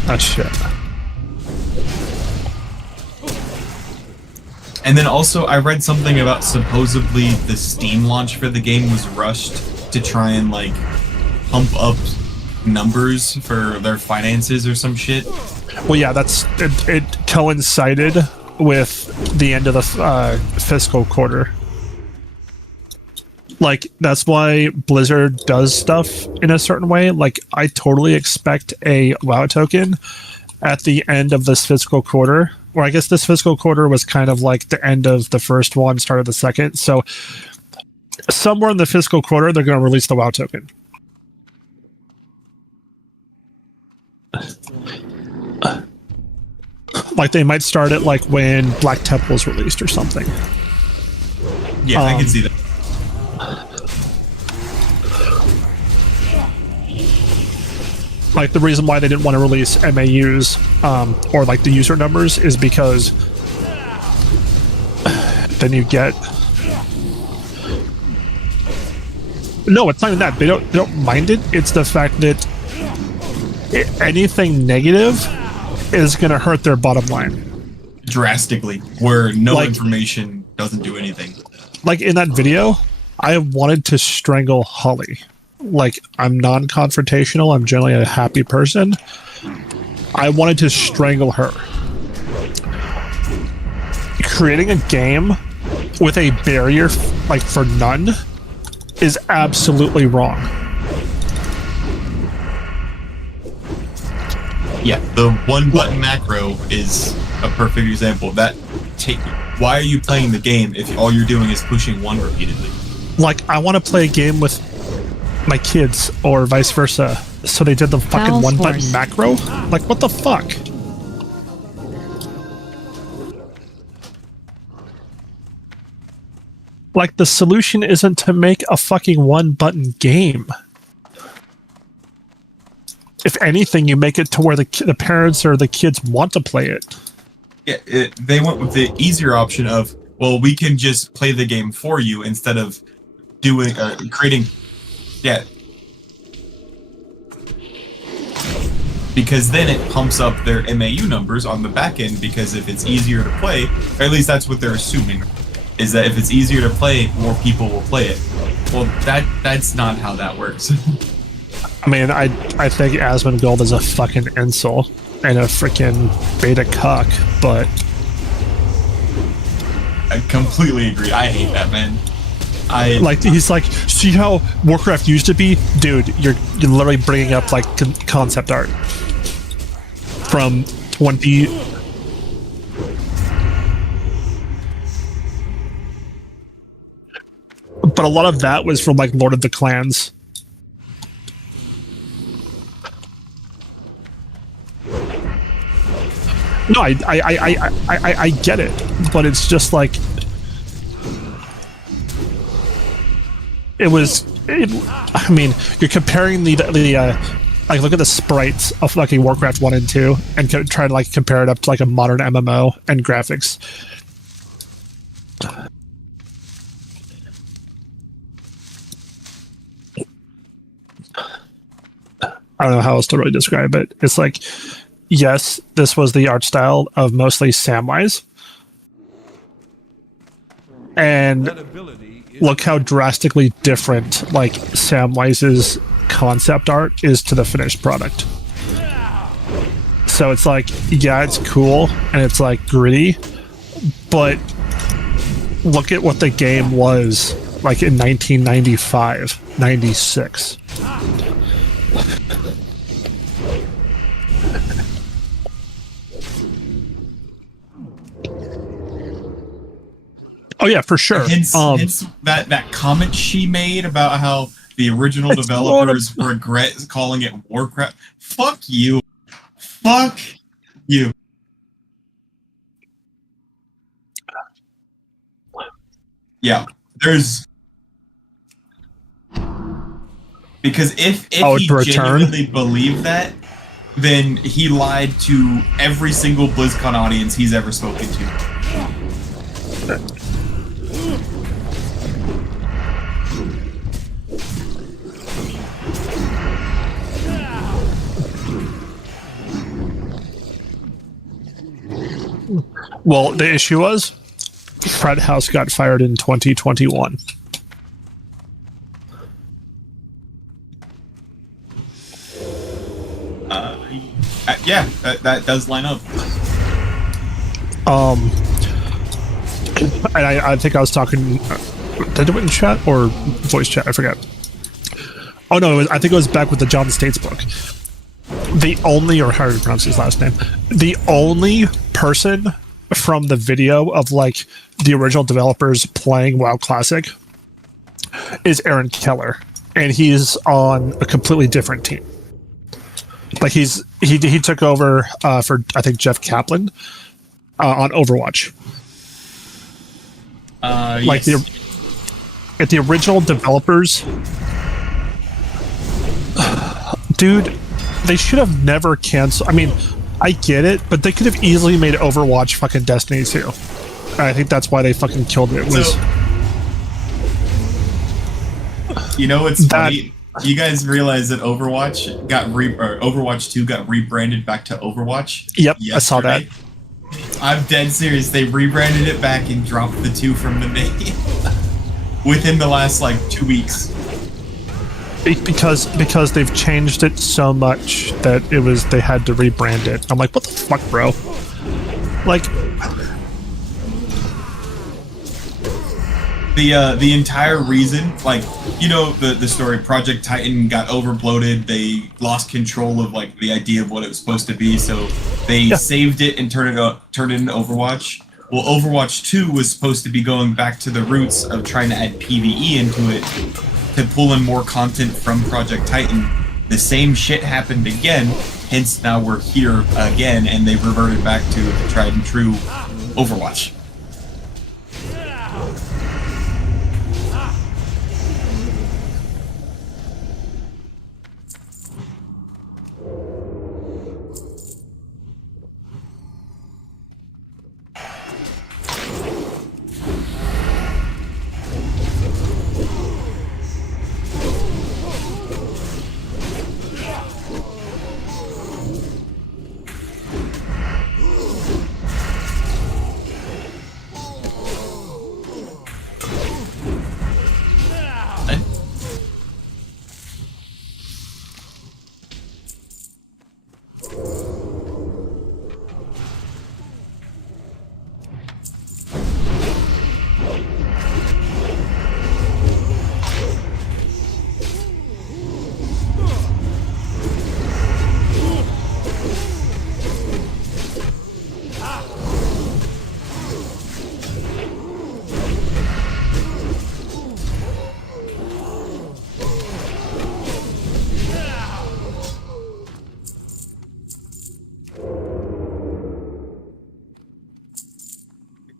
Oh shit. And then also I read something about supposedly the Steam launch for the game was rushed to try and like pump up numbers for their finances or some shit. Well, yeah, it coincided with the end of the fiscal quarter. Like, that's why Blizzard does stuff in a certain way. Like, I totally expect a WoW token at the end of this fiscal quarter. Or I guess this fiscal quarter was kind of like the end of the first one, start of the second. So somewhere in the fiscal quarter, they're going to release the WoW token. Like, they might start it like when Black Temple is released or something. Yeah, I can see that. Like, the reason why they didn't want to release MAUs or like the user numbers is because then you get. No, it's not even that. They don't mind it. It's the fact that anything negative is going to hurt their bottom line drastically, where no information doesn't do anything. Like in that video, I wanted to strangle Holly. Like, I'm non-confrontational. I'm generally a happy person. I wanted to strangle her. Creating a game with a barrier like for none is absolutely wrong. Yeah, the one button macro is a perfect example. Why are you playing the game if all you're doing is pushing one repeatedly? Like, I want to play a game with my kids or vice versa, so they did the fucking one button macro? Like, what the fuck? Like, the solution isn't to make a fucking one button game. If anything, you make it to where the parents or the kids want to play it. Yeah, they went with the easier option of, well, we can just play the game for you instead of creating. Yeah. Because then it pumps up their MAU numbers on the back end, because if it's easier to play, or at least that's what they're assuming, is that if it's easier to play, more people will play it. Well, that's not how that works. I mean, I think Asmongold is a fucking insult and a freaking beta cuck, but I completely agree. I hate that, man. He's like, see how Warcraft used to be? Dude, you're literally bringing up like concept art from 20. But a lot of that was from like Lord of the Clans. No, I get it, but it's just like, it was. I mean, you're comparing the like look at the sprites of like a Warcraft 1 and 2 and try to like compare it up to like a modern MMO and graphics. I don't know how else to really describe it. It's like, yes, this was the art style of mostly Samwise. And That ability is look how drastically different like Samwise's concept art is to the finished product. So it's like, yeah, it's cool and it's like gritty, but look at what the game was like in 1995, 96. Oh yeah, for sure. Hence that comment she made about how the original developers regret calling it Warcraft. Fuck you. Fuck you. Yeah, there's because if he genuinely believed that, then he lied to every single BlizzCon audience he's ever spoken to. Well, the issue was Fred House got fired in 2021. Yeah, that does line up. And I think I was talking. Did I do it in chat or voice chat? I forget. Oh no, I think it was back with the John States book. The only, or how do you pronounce his last name? The only person from the video of like the original developers playing WoW Classic is Aaron Keller, and he's on a completely different team. Like he took over for I think Jeff Kaplan on Overwatch. Like yes. the original developers, dude, they should have never canceled. I mean, I get it, but they could have easily made Overwatch fucking Destiny 2. And I think that's why they fucking killed it. You know what's funny? You guys realize that Overwatch Overwatch 2 got rebranded back to Overwatch? Yep, yesterday? I saw that. I'm dead serious. They rebranded it back and dropped the 2 from the name within the last like 2 weeks. Because they've changed it so much that they had to rebrand it. I'm like, what the fuck, bro? Like, the entire reason, like, you know, the story, Project Titan got overbloated. They lost control of like the idea of what it was supposed to be, so they saved it and turned it into Overwatch. Well, Overwatch 2 was supposed to be going back to the roots of trying to add PvE into it to pull in more content from Project Titan. The same shit happened again, hence now we're here again, and they've reverted back to the tried and true Overwatch.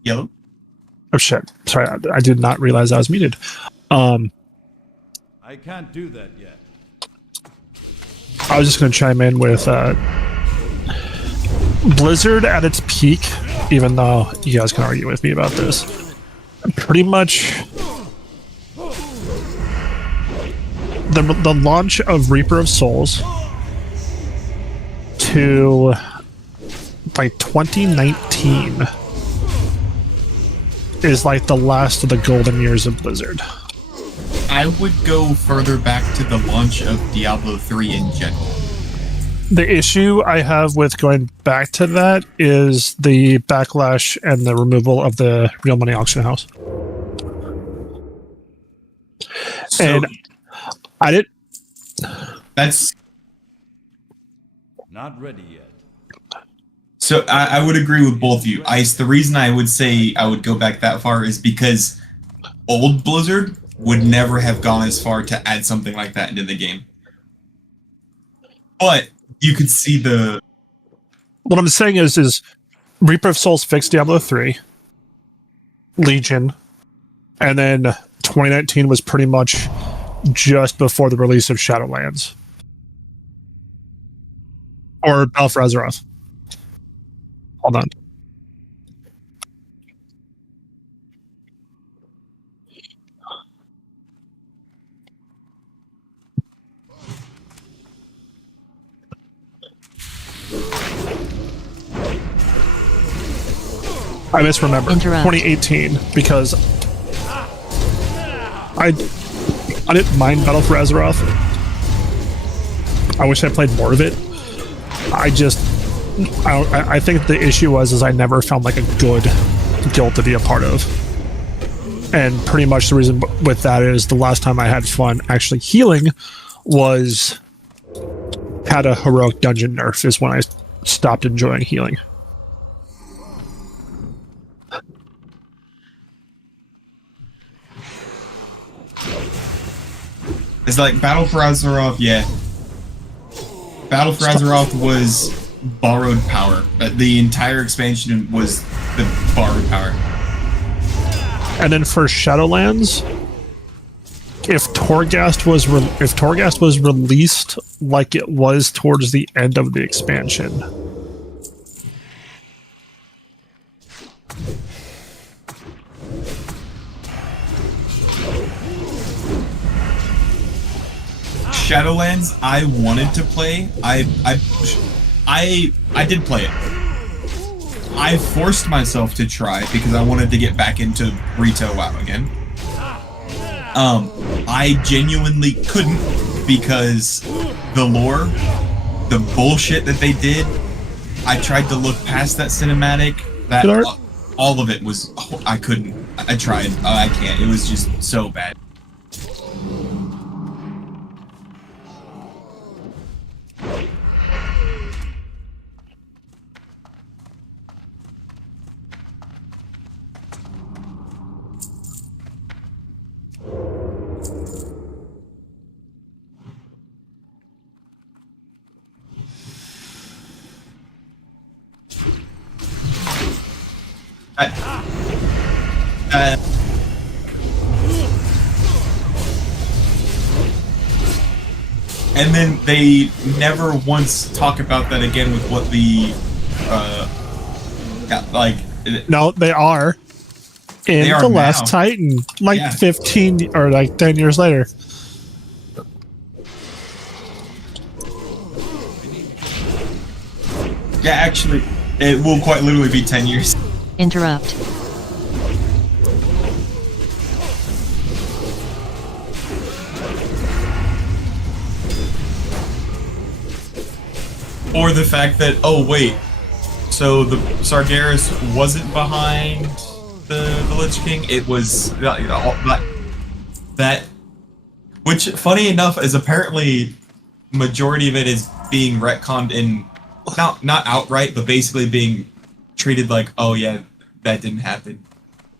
Yellow? oh shit! Sorry, I did not realize I was muted. I can't do that yet. I was just going to chime in with Blizzard at its peak, even though you guys can argue with me about this. Pretty much the launch of Reaper of Souls to like 2019 is like the last of the golden years of Blizzard. I would go further back to the launch of Diablo 3 in general. The issue I have with going back to that is the backlash and the removal of the real money auction house. So And I did. that's Not ready yet. so I would agree with both of you. The reason I would say I would go back that far is because old Blizzard would never have gone as far to add something like that into the game. But you could see the... What I'm saying is Reaper of Souls fixed Diablo 3, Legion, and then 2019 was pretty much just before the release of Shadowlands. Or Battle for Azeroth. Hold on. I misremember. Interrupt. 2018, because I didn't mind Battle for Azeroth. I wish I played more of it. I think the issue was I never found like a good guild to be a part of. And pretty much the reason with that is the last time I had fun actually healing was had a heroic dungeon nerf is when I stopped enjoying healing. It's like Battle for Azeroth, yeah. Battle for Azeroth was borrowed power. The entire expansion was the borrowed power. And then for Shadowlands, if Torghast was released like it was towards the end of the expansion, Shadowlands, I wanted to play. I did play it. I forced myself to try because I wanted to get back into retail WoW again. I genuinely couldn't because the lore, the bullshit that they did. I tried to look past that cinematic. That all of it was. I couldn't. I tried. I can't. It was just so bad. And then they never once talk about that again with what the no, they are in They are the Last now. Titan, like Yeah. 15 or like 10 years later. Yeah, actually, it will quite literally be 10 years. Interrupt. Or the fact that, oh wait, so the Sargeras wasn't behind the Lich King, it was that, which funny enough is apparently majority of it is being retconned in, not outright, but basically being treated like, oh yeah, that didn't happen.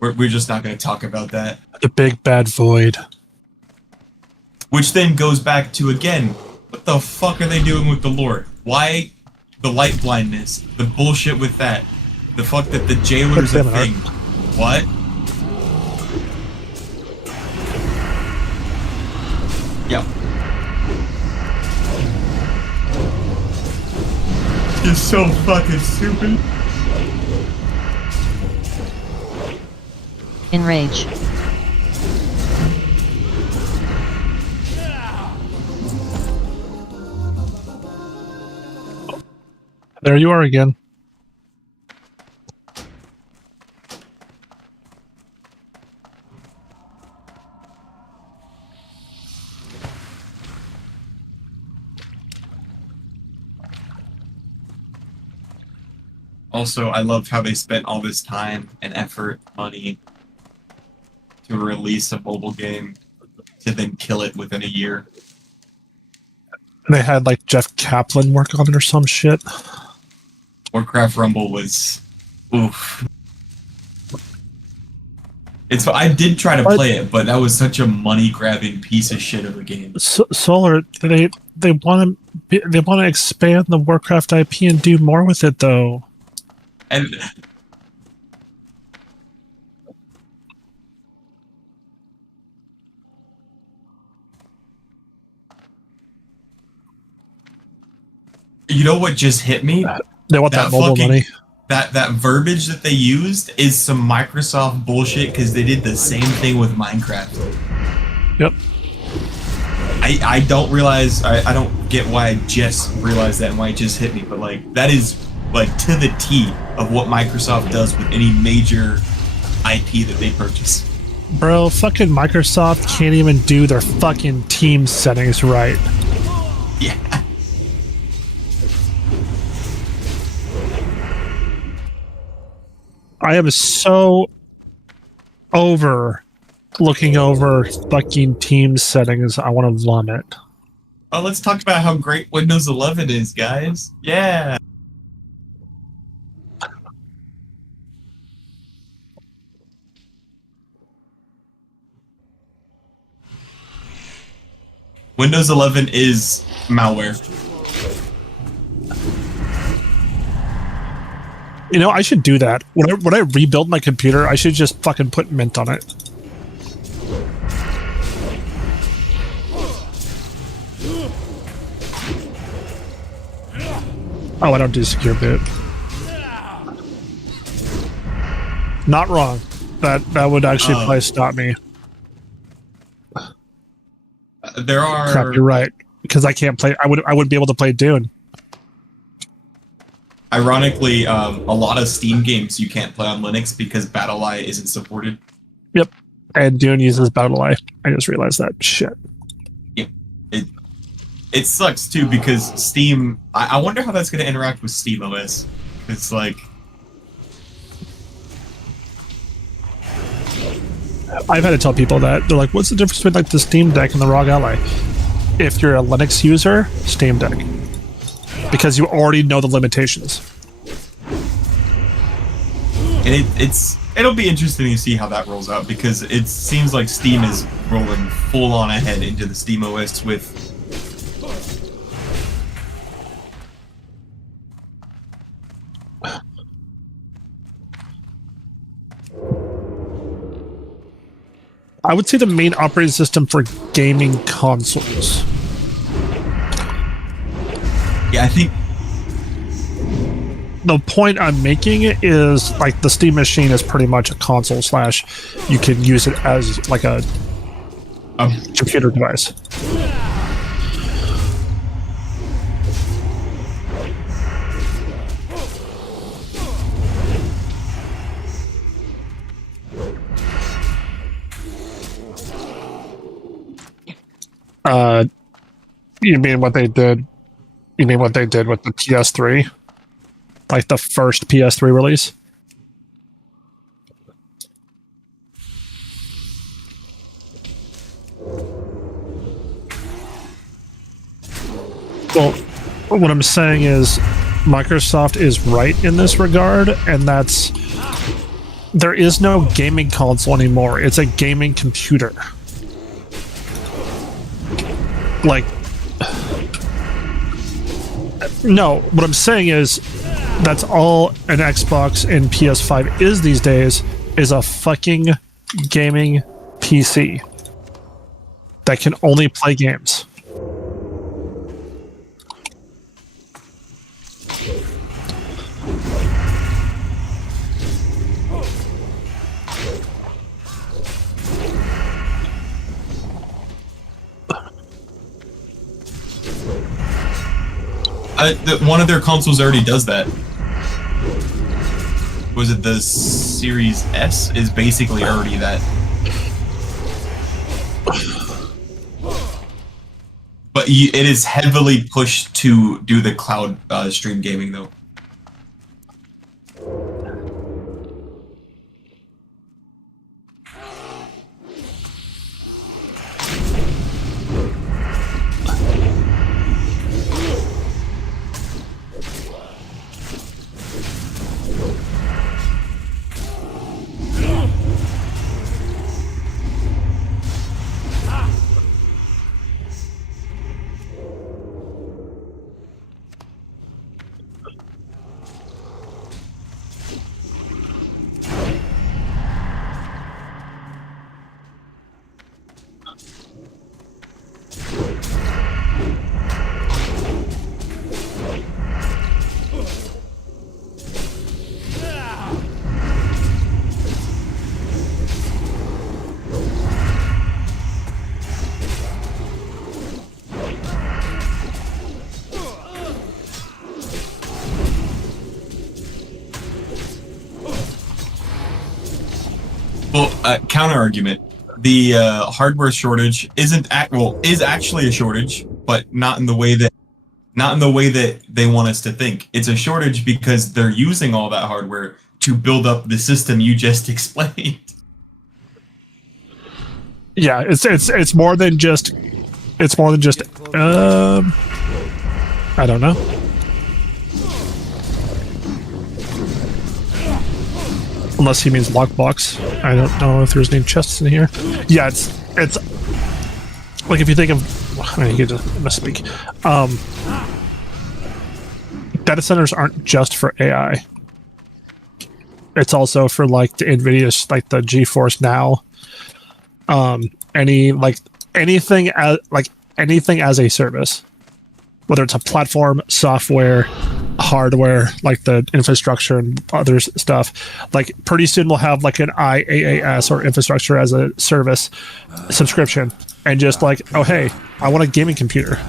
We're just not going to talk about that. The big bad void. Which then goes back to, again, what the fuck are they doing with the lore? Why the light blindness? The bullshit with that? The fuck that the jailer's a thing? What? You're so fucking stupid. Enrage. There you are again. Also, I love how they spent all this time and effort, money to release a mobile game to then kill it within a year. They had like Jeff Kaplan work on it or some shit. Warcraft Rumble was oof. I did try to play it, but that was such a money grabbing piece of shit of a game. Solar, they want to expand the Warcraft IP and do more with it though. And you know what just hit me? They want that mobile money. That verbiage that they used is some Microsoft bullshit because they did the same thing with Minecraft. Yep. I don't realize, I don't get why I just realized that and why it just hit me, but like that is like to the T of what Microsoft does with any major IP that they purchase. Bro, fucking Microsoft can't even do their fucking team settings right. Yeah. I am so over looking over fucking team settings. I want to vomit. Oh, let's talk about how great Windows 11 is, guys. Yeah. Windows 11 is malware. You know, I should do that. When I rebuild my computer, I should just fucking put Mint on it. Oh, I don't do secure boot. Not wrong. That would actually probably stop me. There are. Crap, you're right. Because I can't play. I wouldn't be able to play Dune. Ironically, a lot of Steam games you can't play on Linux because BattleEye isn't supported. Yep. And Dune uses BattleEye. I just realized that. Shit. Yep. It sucks too because Steam. I wonder how that's going to interact with Steam OS. It's like. I've had to tell people that. They're like, what's the difference between like the Steam Deck and the ROG Ally? If you're a Linux user, Steam Deck. Because you already know the limitations. And it'll be interesting to see how that rolls out because it seems like Steam is rolling full on ahead into the Steam OS with. I would say the main operating system for gaming consoles. Yeah, I think the point I'm making is like the Steam machine is pretty much a console / you can use it as like a computer device. You mean what they did? You mean what they did with the PS3? Like the first PS3 release? Well, what I'm saying is Microsoft is right in this regard, and that's there is no gaming console anymore. It's a gaming computer. Like, no, what I'm saying is that's all an Xbox and PS5 is these days, is a fucking gaming PC that can only play games. One of their consoles already does that. Was it the Series S? Is basically already that. But it is heavily pushed to do the cloud stream gaming, though. Well, counter argument: the hardware shortage is actually a shortage, but not in the way that they want us to think. It's a shortage because they're using all that hardware to build up the system you just explained. Yeah, it's more than just I don't know. Unless he means lockbox. I don't know if there's any chests in here. Yeah, it's like if you think of, I mean, you could just misspeak. Data centers aren't just for AI. It's also for like the NVIDIA, like the GeForce Now. Anything as a service, whether it's a platform, software, hardware, like the infrastructure and other stuff. Like pretty soon we'll have like an IaaS or infrastructure as a service subscription, and just like, oh hey, I want a gaming computer.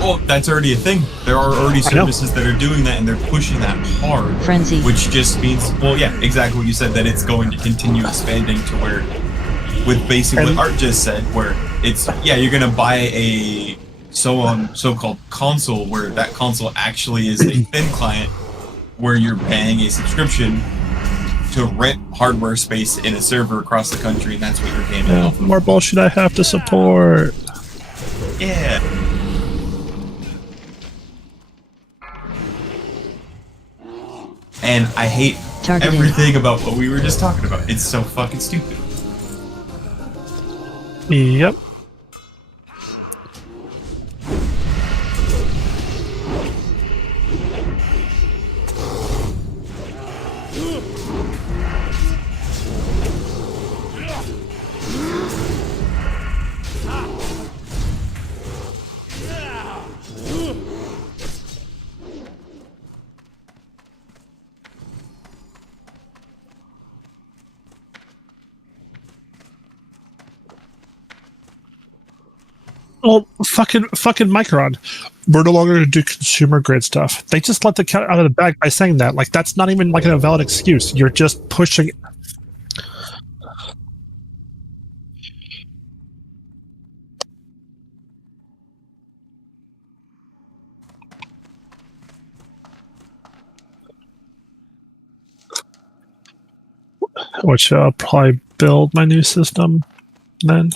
Well, that's already a thing. There are already services that are doing that, and they're pushing that hard. Frenzy. Which just means, well, yeah, exactly what you said, that it's going to continue expanding to where, with basically what Art just said, where it's, yeah, you're going to buy a so-called console, where that console actually is a thin client, where you're paying a subscription to rent hardware space in a server across the country, and that's what you're paying off of. More bullshit I have to support. Yeah. And I hate everything about what we were just talking about. It's so fucking stupid. Yep. Well, fucking Micron. We're no longer going to do consumer grade stuff. They just let the cat out of the bag by saying that. Like, that's not even like a valid excuse. You're just pushing. Which I'll probably build my new system then.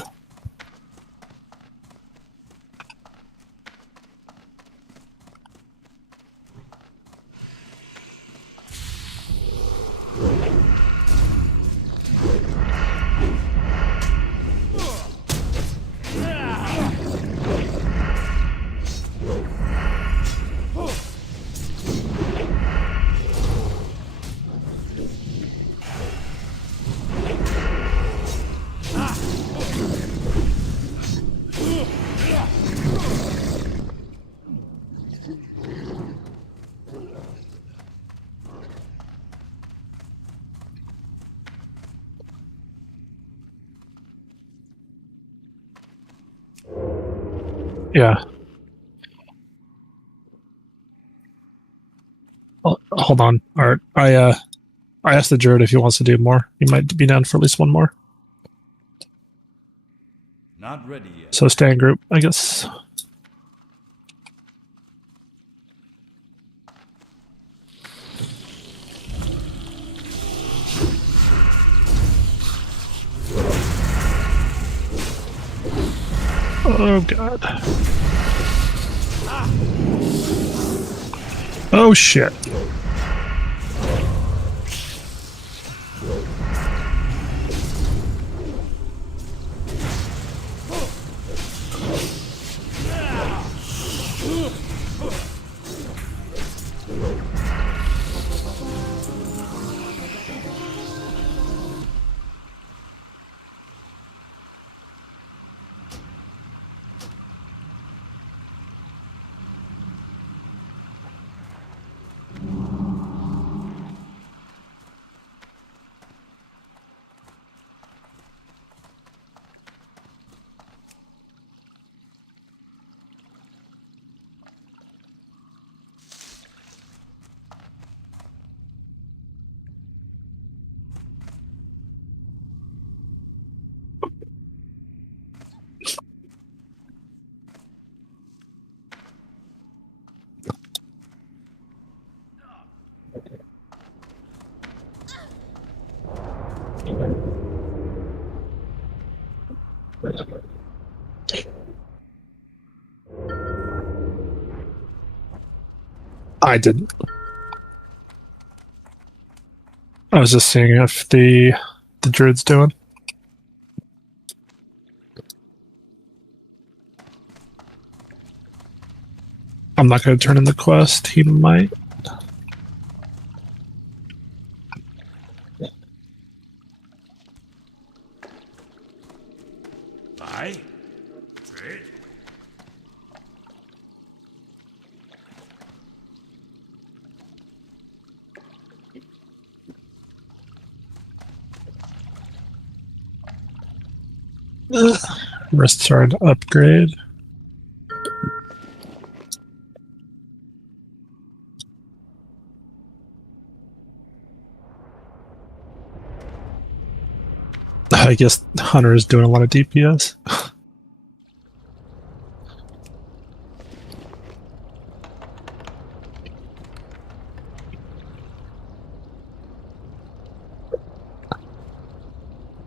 Yeah. Hold on, Art. I asked the druid if he wants to do more. He might be down for at least one more. Not ready yet. So stay in group, I guess. Oh god. Oh shit. I didn't. I was just seeing if the druid's doing. I'm not going to turn in the quest. He might. Aye. Great. Wrists are an upgrade. I guess Hunter is doing a lot of DPS.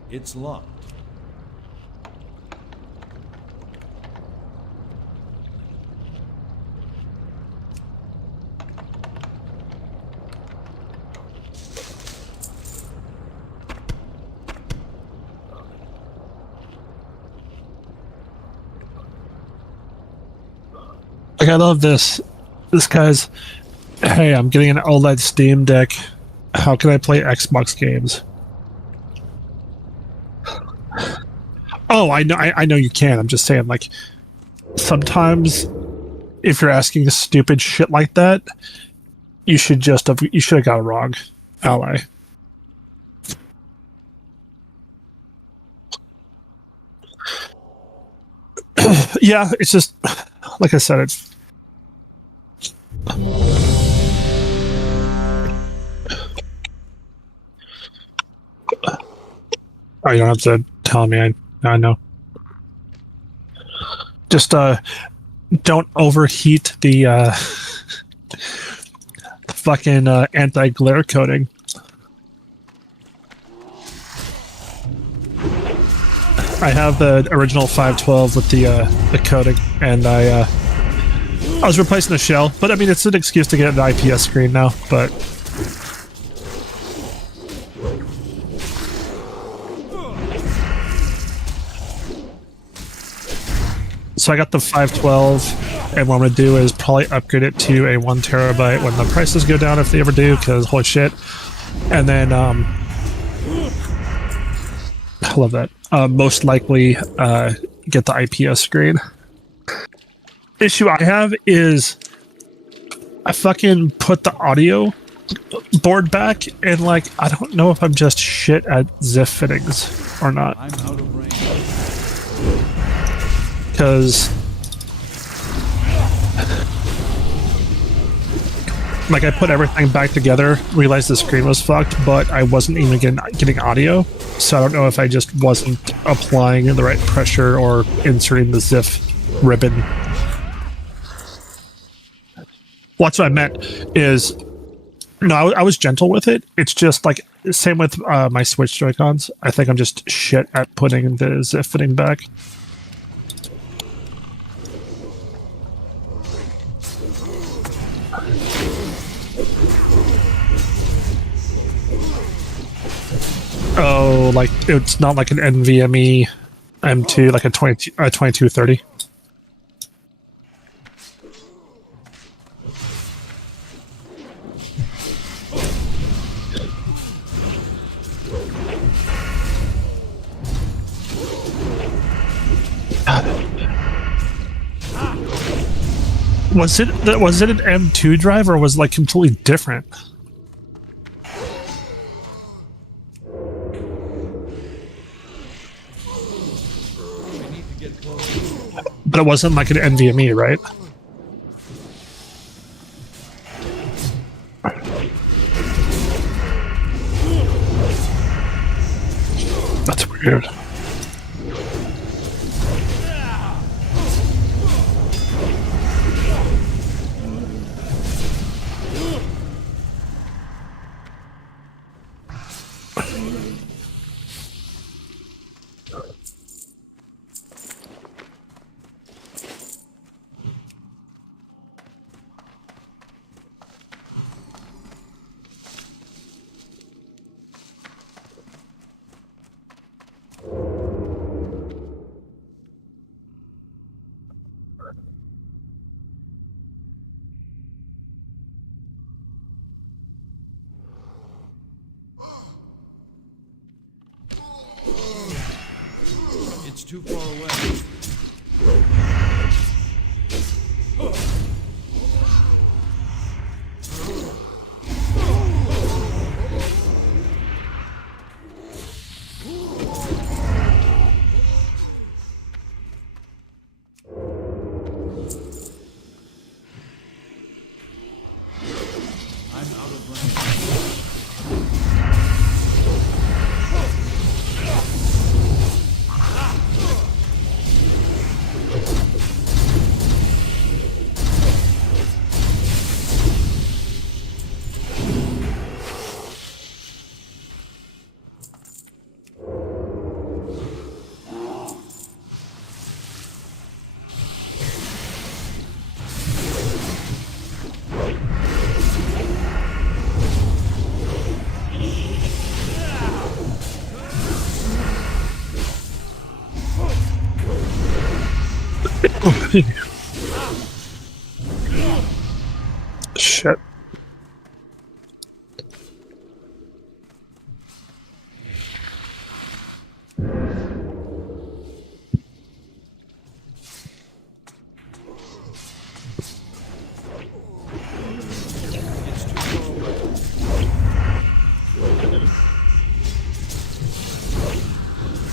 It's locked. Like, I love this. This guy's, hey, I'm getting an OLED Steam Deck. How can I play Xbox games? Oh, I know you can. I'm just saying, like, sometimes if you're asking stupid shit like that, you should have got it wrong, ally. Yeah, it's just like I said, it's oh, you don't have to tell me. I know. Just don't overheat the fucking anti-glare coating. I have the original 512 with the coating, and I was replacing the shell, but I mean it's an excuse to get an IPS screen now. But so I got the 512, and what I'm gonna do is probably upgrade it to a 1 terabyte when the prices go down, if they ever do, because holy shit. And then I love that. Most likely get the IPS screen. Issue I have is I fucking put the audio board back, and like I don't know if I'm just shit at ZIF fittings or not. I'm out of range. Because Like I put everything back together, realized the screen was fucked, but I wasn't even getting audio. So I don't know if I just wasn't applying the right pressure or inserting the ZIF ribbon. Well, that's what I meant is, no, I was gentle with it. It's just like, same with my Switch Joy-Cons. I think I'm just shit at putting the ZIF fitting back. Oh, like it's not like an NVMe M2, like a 2230. Was it an M2 drive or was it like completely different? But it wasn't like an NVMe, right? That's weird. It's too far away. I'm out of range. Shit.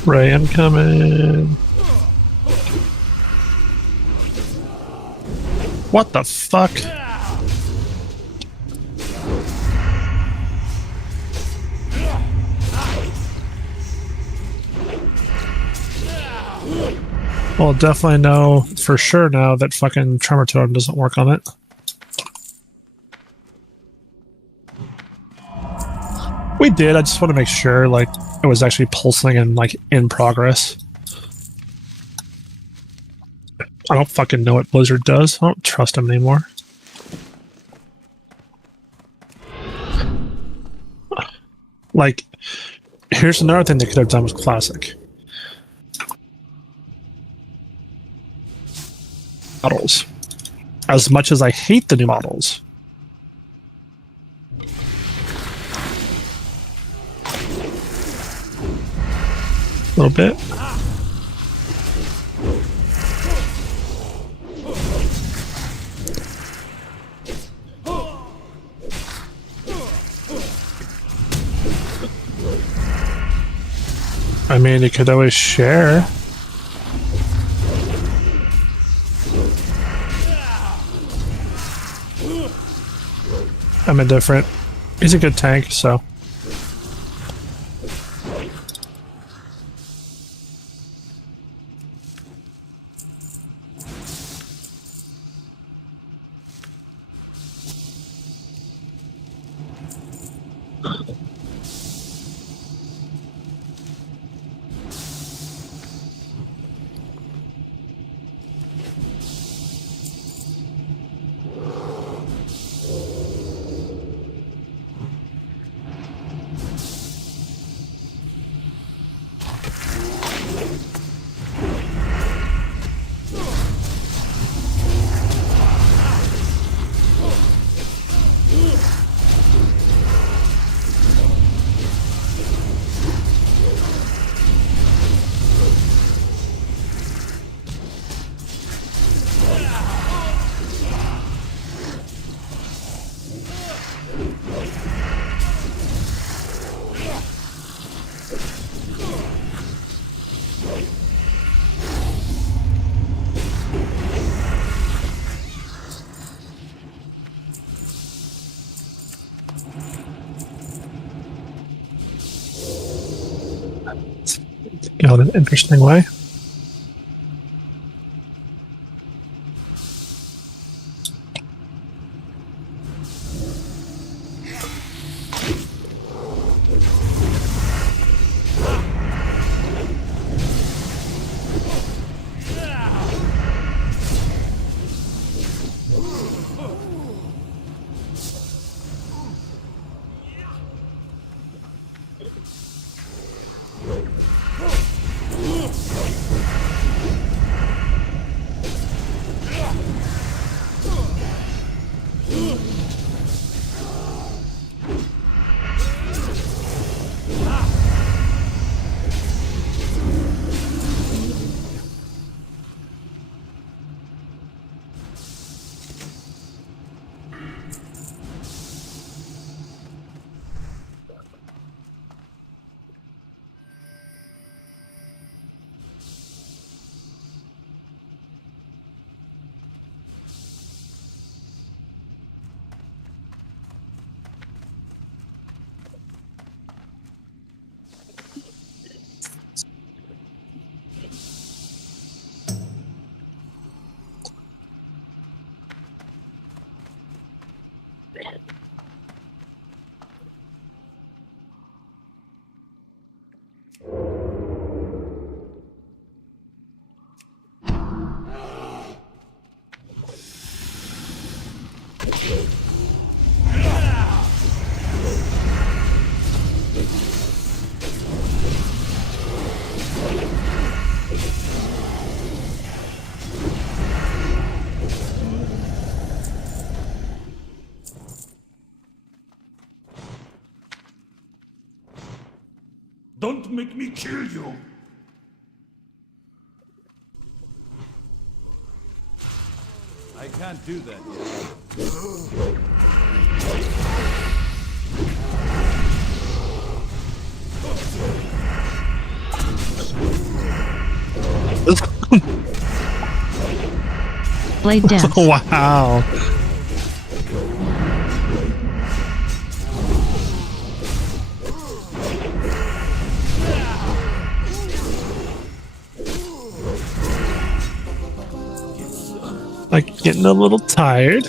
Ray, I'm coming. What the fuck? Well, definitely know for sure now that fucking tremor totem doesn't work on it. We did. I just want to make sure, like, it was actually pulsing and like in progress. I don't fucking know what Blizzard does. I don't trust them anymore. Like, here's another thing they could have done with Classic. Models. As much as I hate the new models. A little bit. I mean, you could always share. I'm indifferent. He's a good tank, so. Go in an interesting way. Don't make me kill you! I can't do that yet. Blade dance. Wow. Like getting a little tired.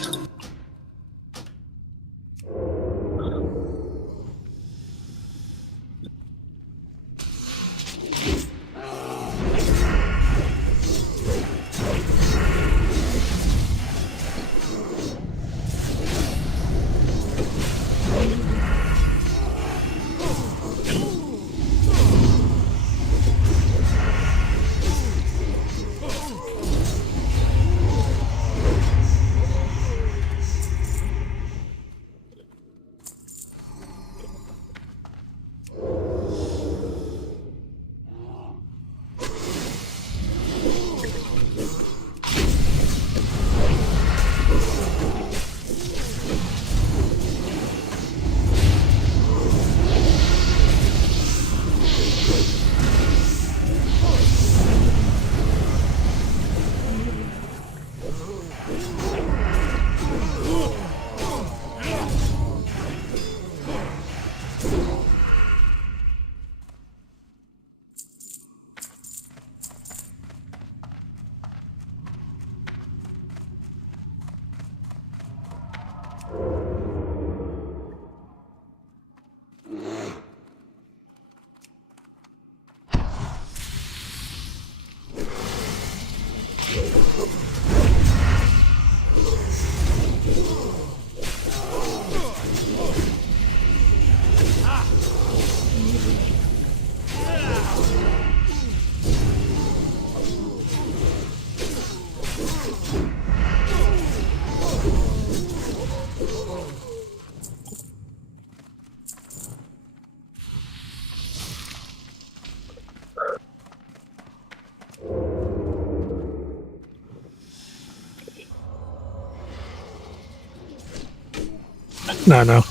No, no.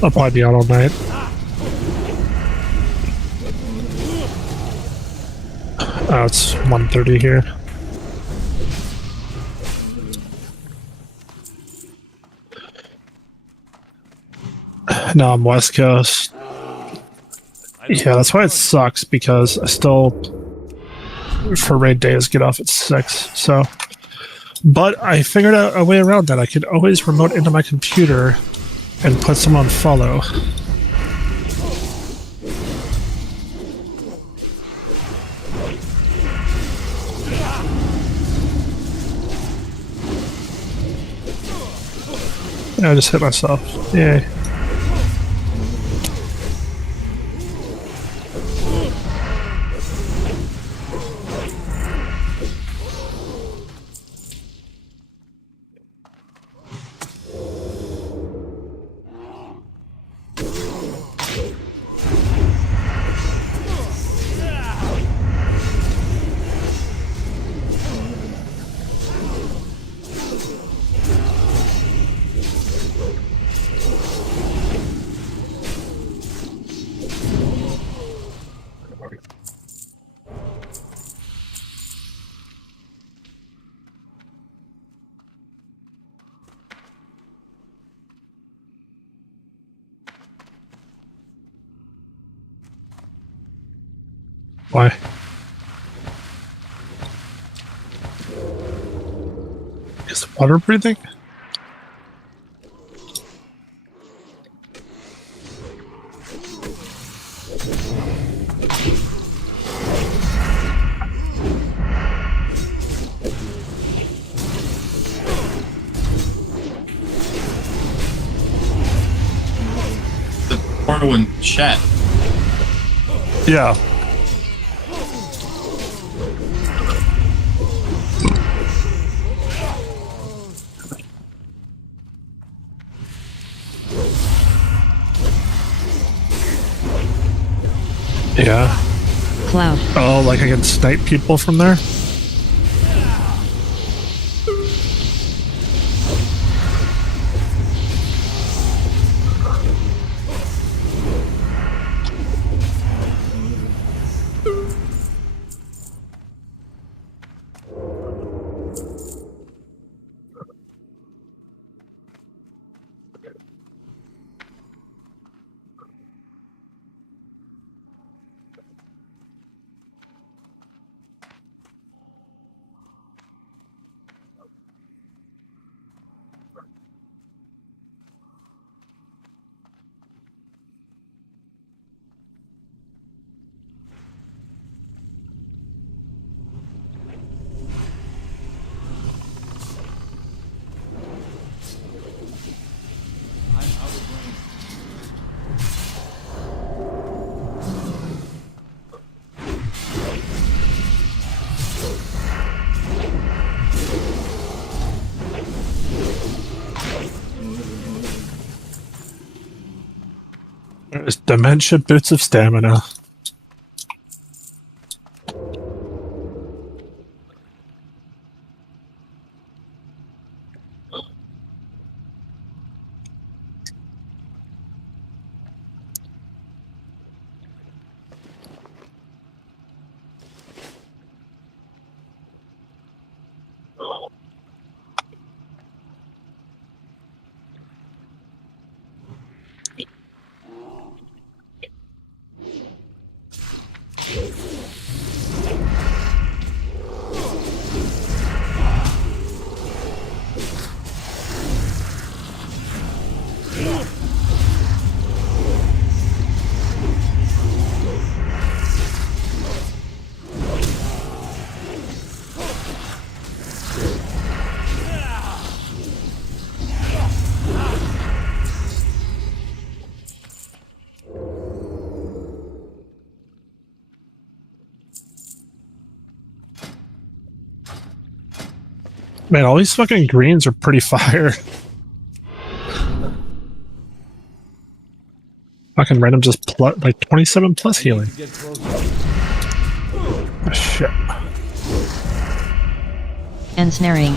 I'll probably be out all night. Oh, it's 1:30 here. No, I'm West Coast. Yeah, that's why it sucks, because I still, for raid days, get off at 6, so. But I figured out a way around that. I could always remote into my computer and put someone on follow. I just hit myself. Yay. Why? Is the water breathing? The portal in chat. Yeah. Yeah. Cloud. Oh, like I can snipe people from there? There's dementia boots of stamina. Man, all these fucking greens are pretty fire. Fucking random just like 27 plus healing. Get closer. Oh, shit. Ensnaring.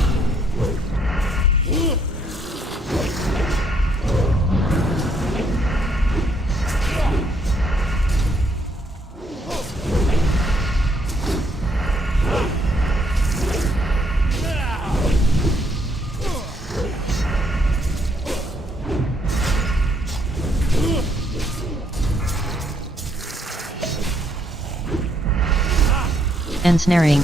Ensnaring.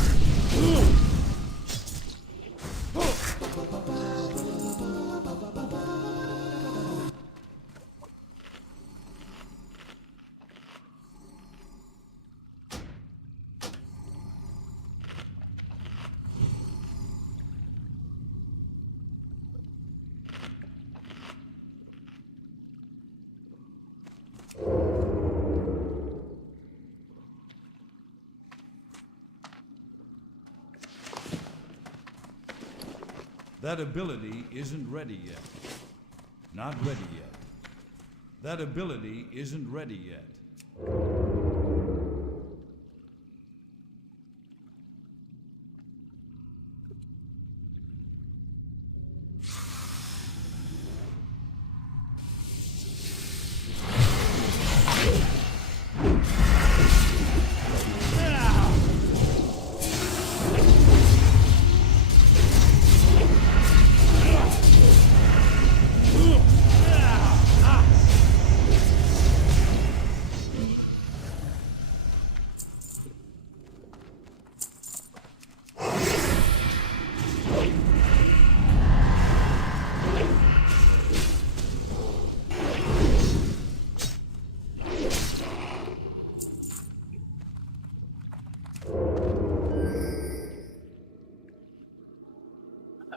That ability isn't ready yet. Not ready yet. That ability isn't ready yet.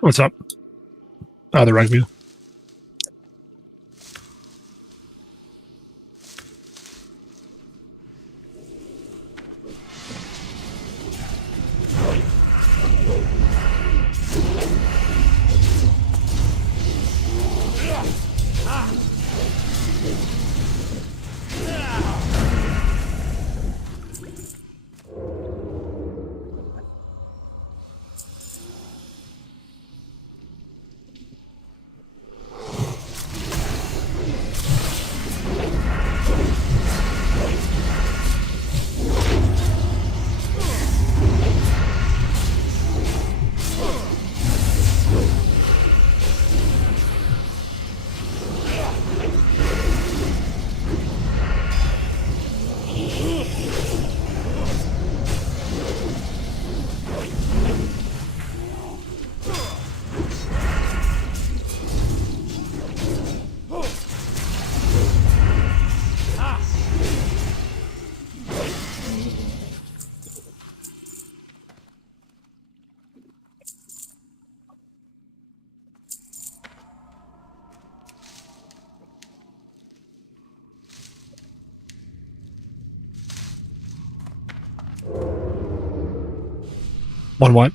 What's up? Oh, the rugby. One what?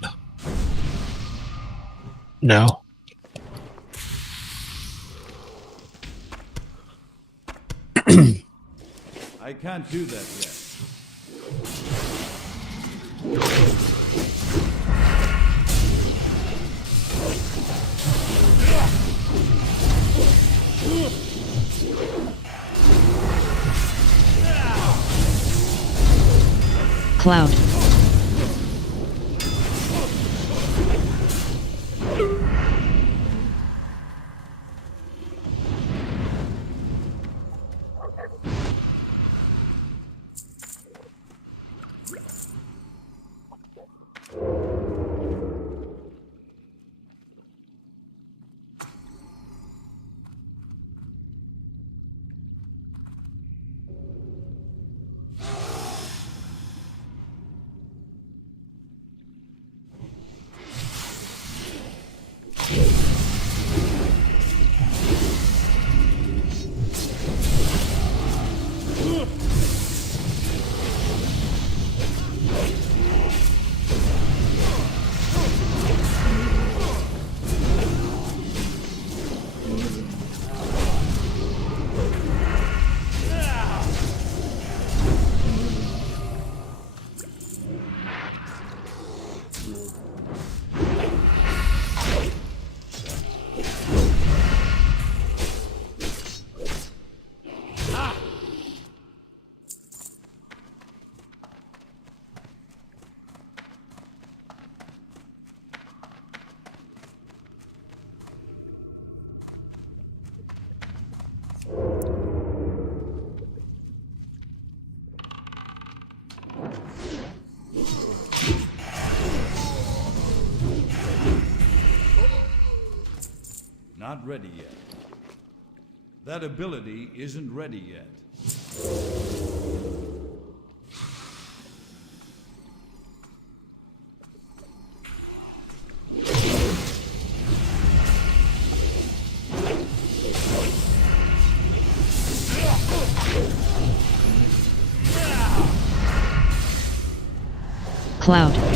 No. I can't do that yet. Cloud. Not ready yet. That ability isn't ready yet. Cloud.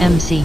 MC.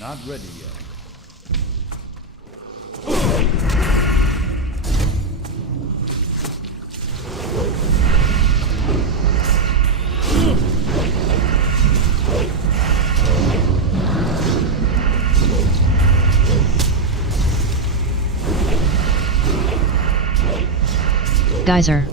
Not ready yet. Geyser.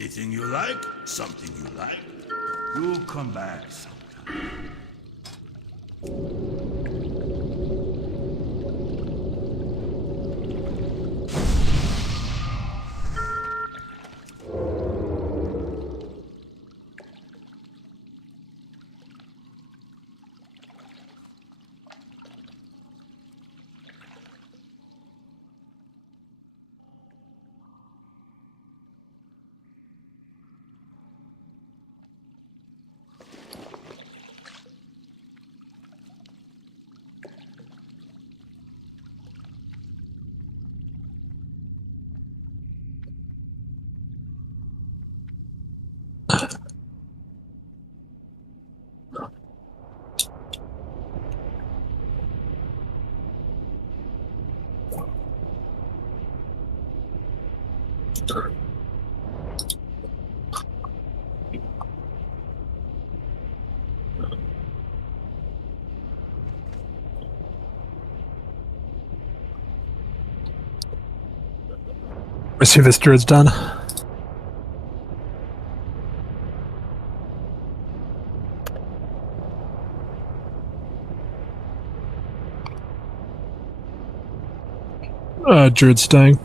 Anything you like, something you like, you'll come back sometime. Let's see if this druid's done. Druid's dying.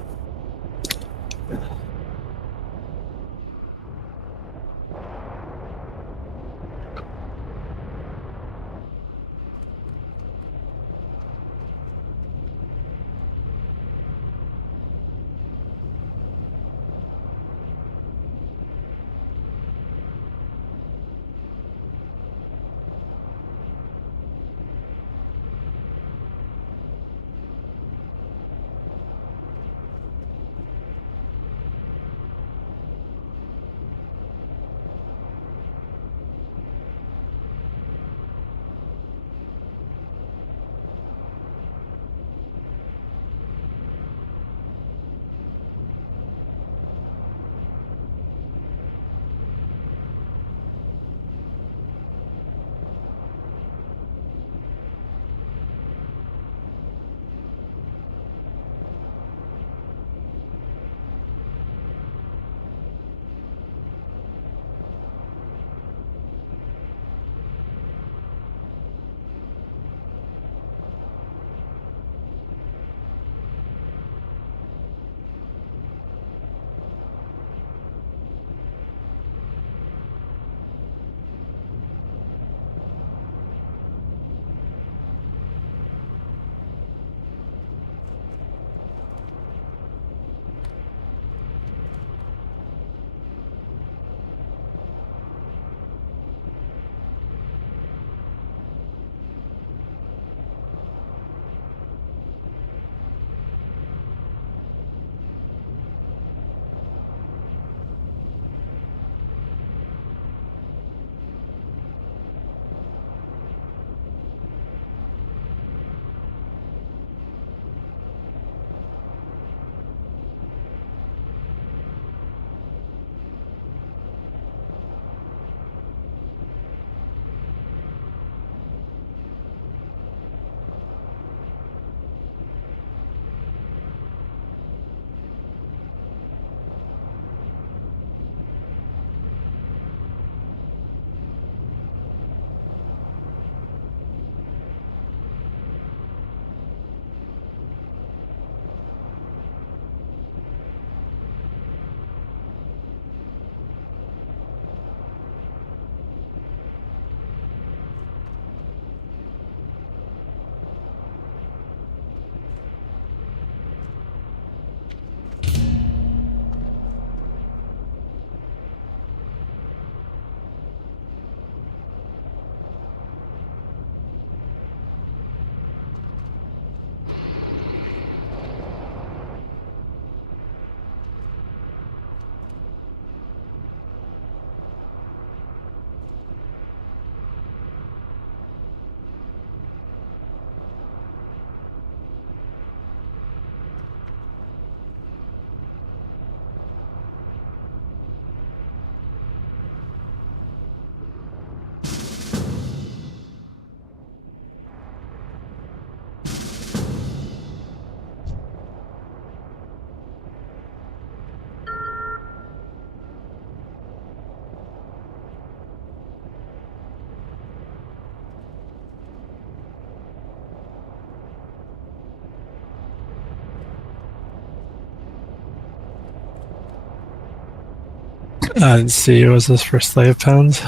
I didn't see. Was this for slave pens?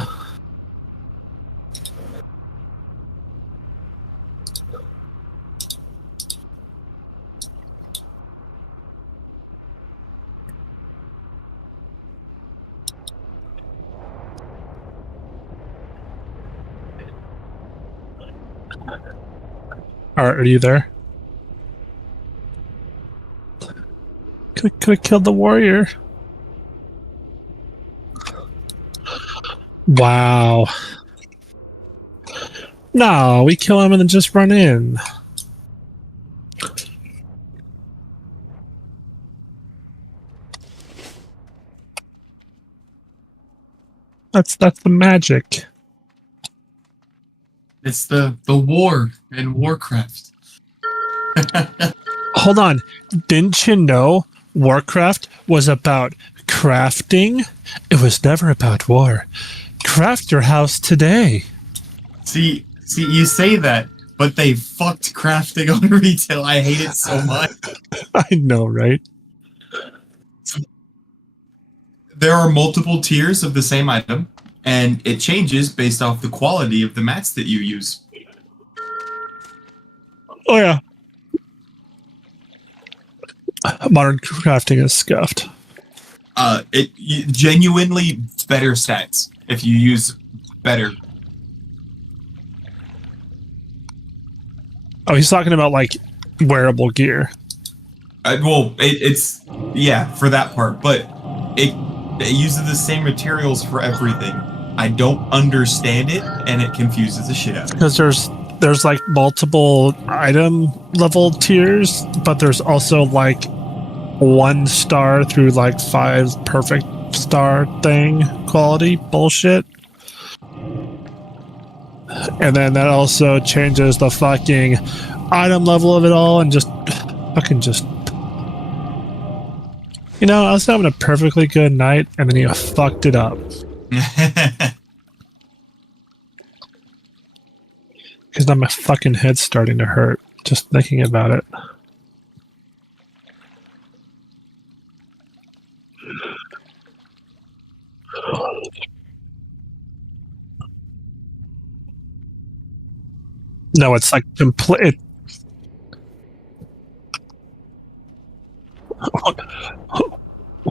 Are you there? Could have killed the warrior. Wow. No, we kill him and then just run in. That's the magic. It's the war in Warcraft. Hold on. Didn't you know Warcraft was about crafting? It was never about war. Craft your house today. See, you say that, but they fucked crafting on retail. I hate it so much. I know, right? There are multiple tiers of the same item, and it changes based off the quality of the mats that you use. Oh, yeah. Modern crafting is scuffed. Genuinely better stats if you use better. Oh, he's talking about like wearable gear. It's yeah for that part, but it uses the same materials for everything. I don't understand it, and it confuses the shit out of me. Because there's like multiple item level tiers, but there's also like 1 star through like 5 perfect star thing quality bullshit. And then that also changes the fucking item level of it all, and just you know, I was having a perfectly good night and then you fucked it up. Because now my fucking head's starting to hurt just thinking about it. No, it's like complete.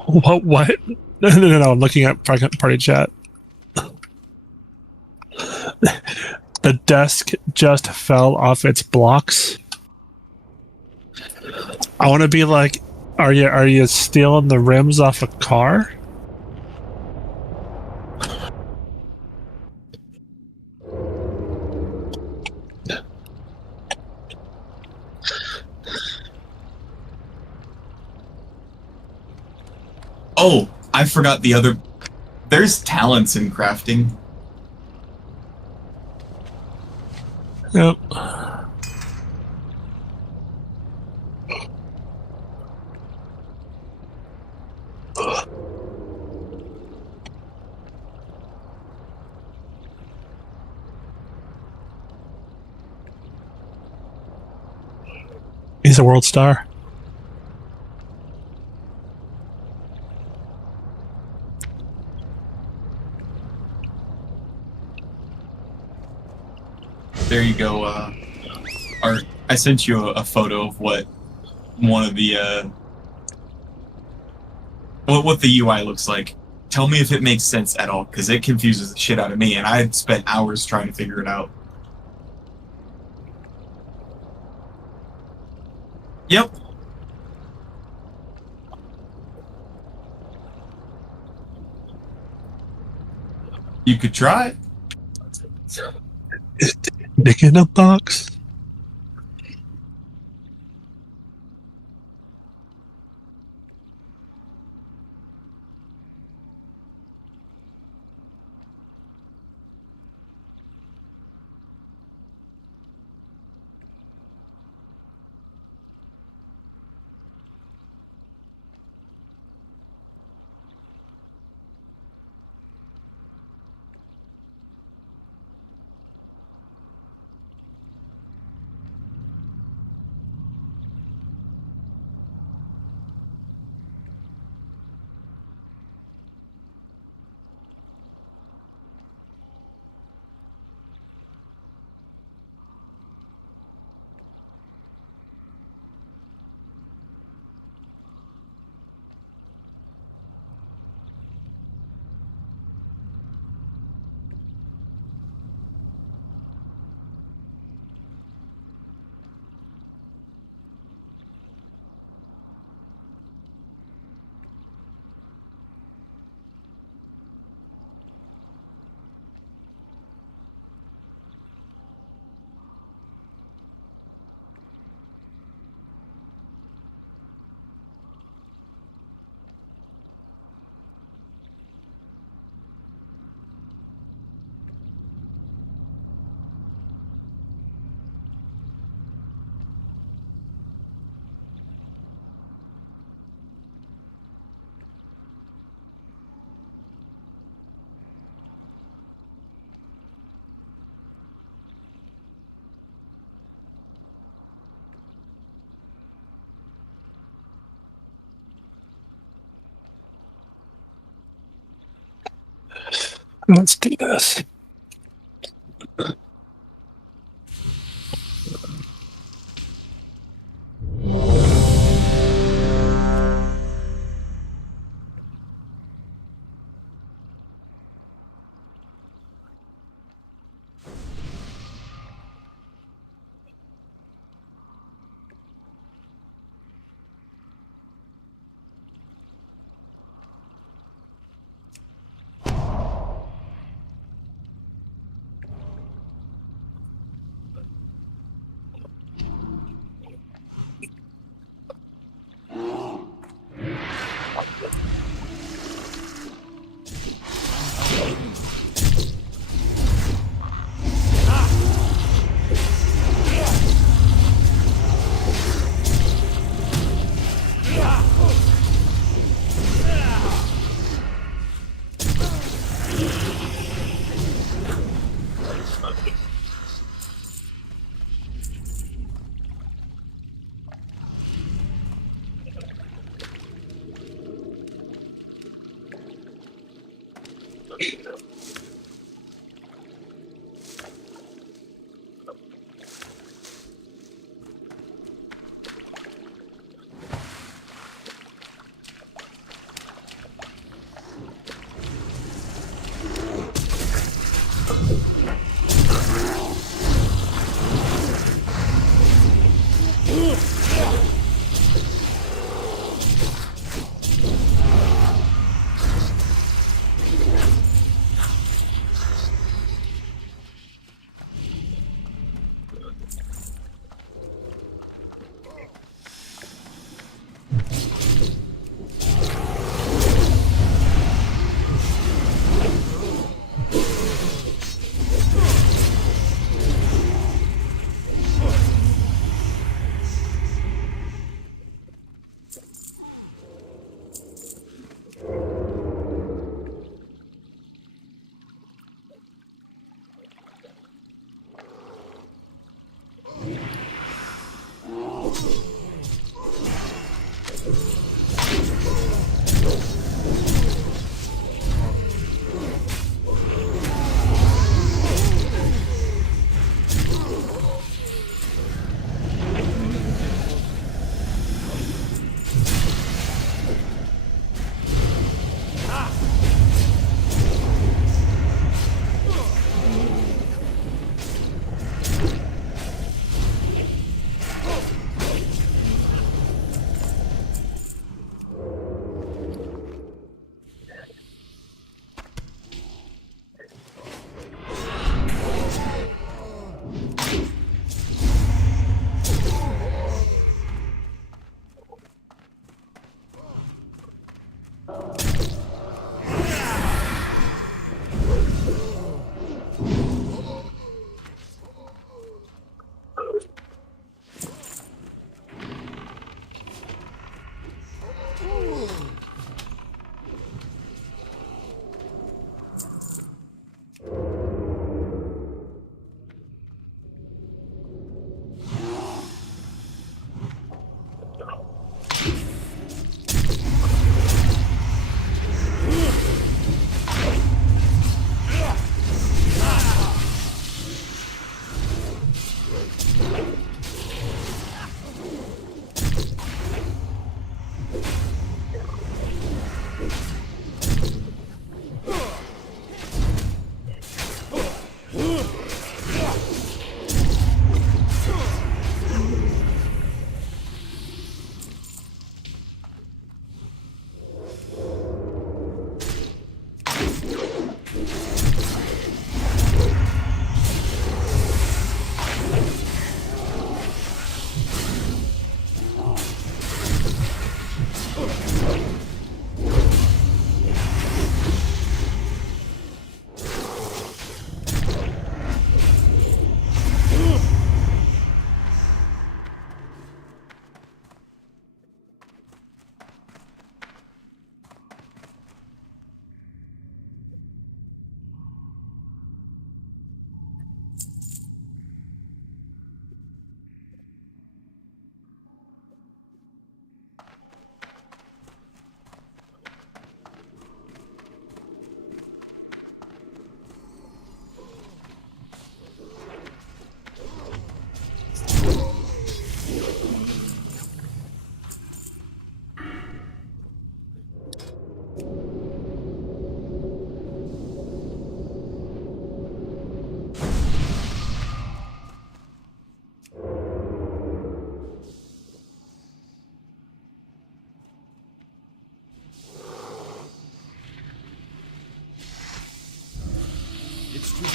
What? No. I'm looking at party chat. The desk just fell off its blocks. I want to be like, are you stealing the rims off a car? Oh, I forgot the other. There's talents in crafting. Yep. He's a world star. There you go. Art. I sent you a photo of what one of the what the UI looks like. Tell me if it makes sense at all, because it confuses the shit out of me, and I spent hours trying to figure it out. Yep. You could try it. Dick in a box. Let's do this.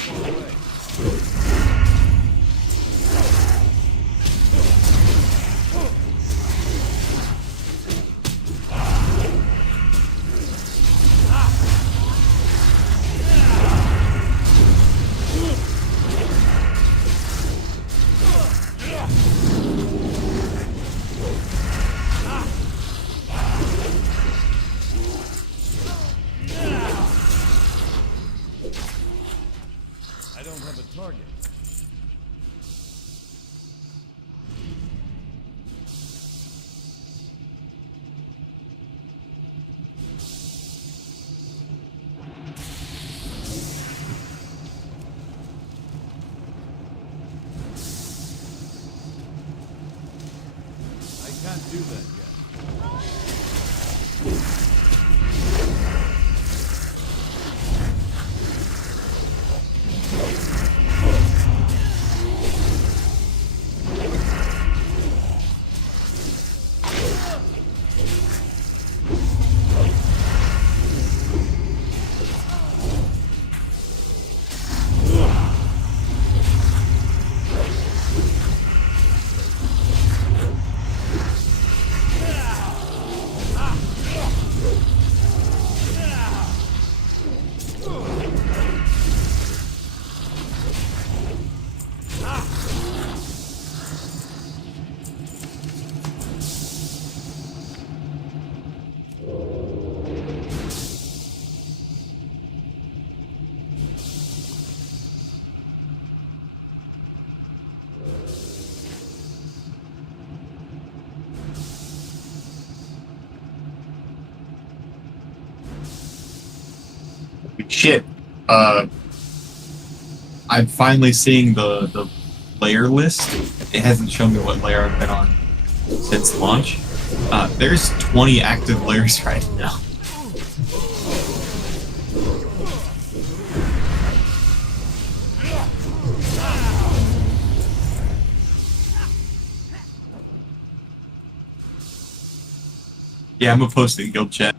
far away. I don't have a target. I can't do that yet. Shit. I'm finally seeing the layer list. It hasn't shown me what layer I've been on since launch. There's 20 active layers right now. Yeah, I'm gonna post it in guild chat.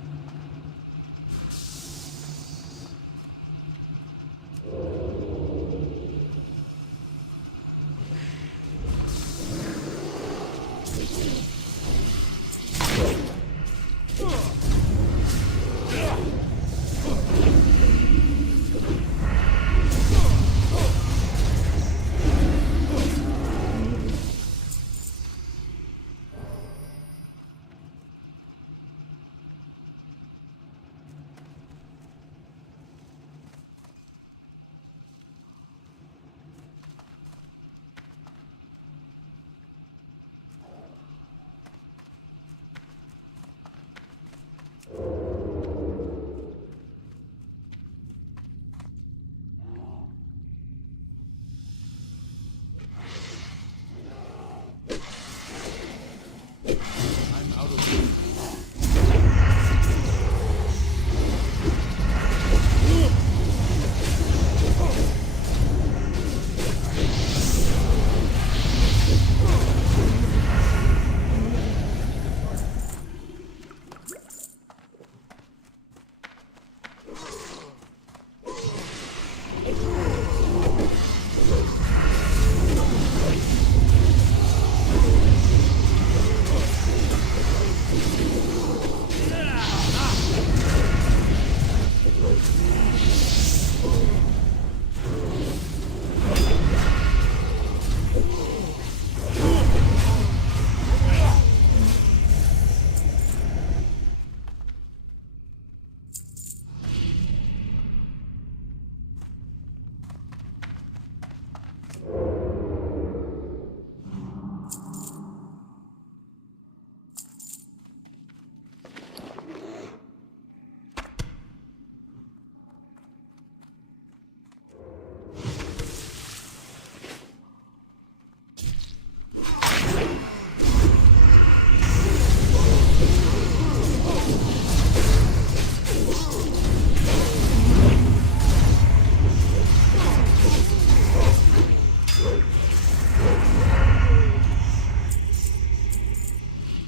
I'm out of room.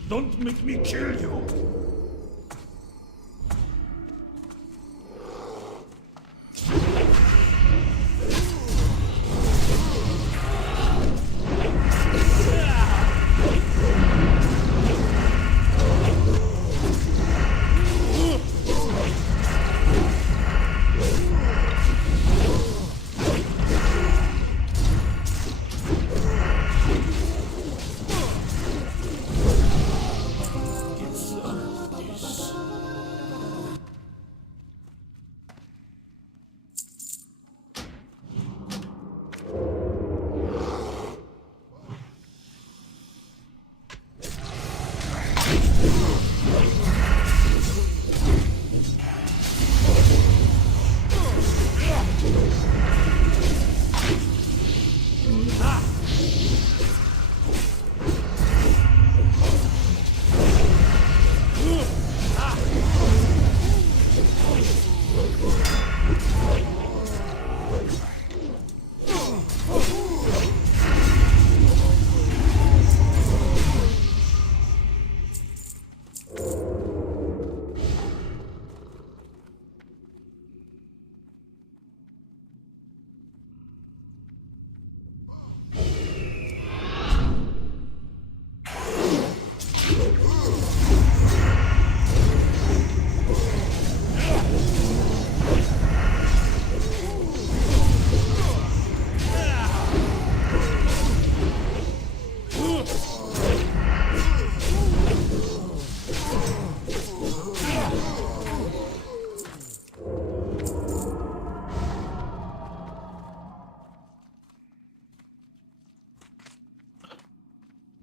Don't make me kill you!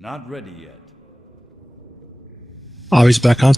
Not ready yet. Oh, he's back on.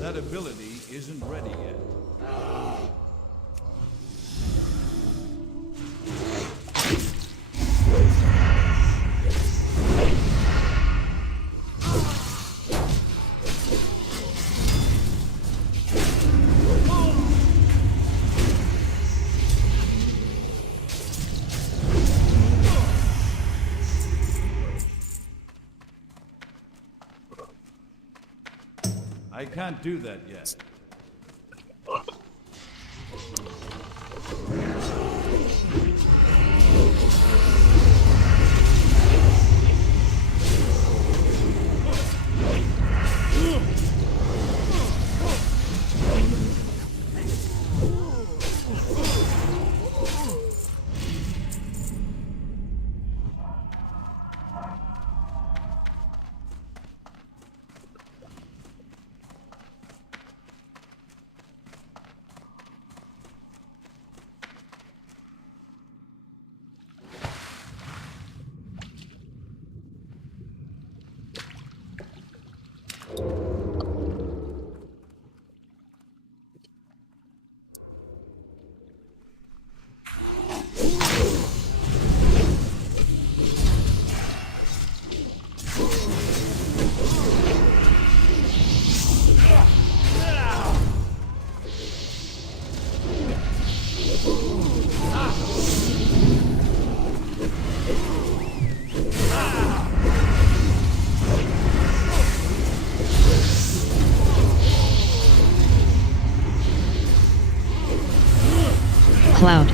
That ability isn't ready yet. I can't do that yet. Cloud.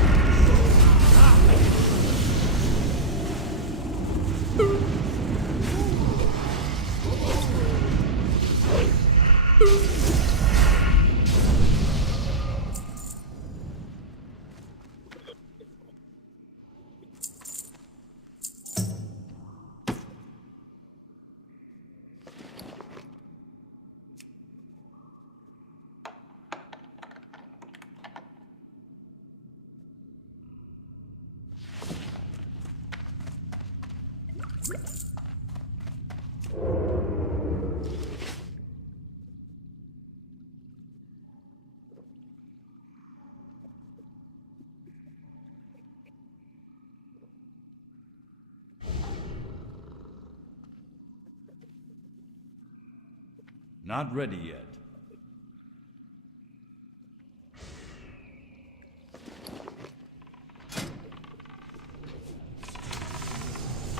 Not ready yet.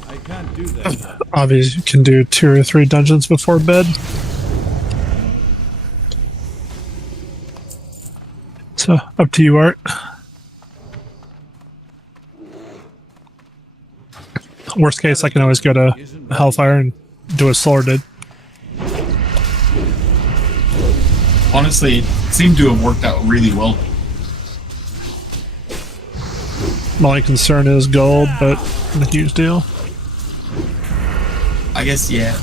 I can't do that. Obviously, you can do 2 or 3 dungeons before bed. So, up to you, Art. Worst case, I can always go to Hellfire and do a sorted. Honestly, it seemed to have worked out really well. My only concern is gold, but not a huge deal. I guess, yeah.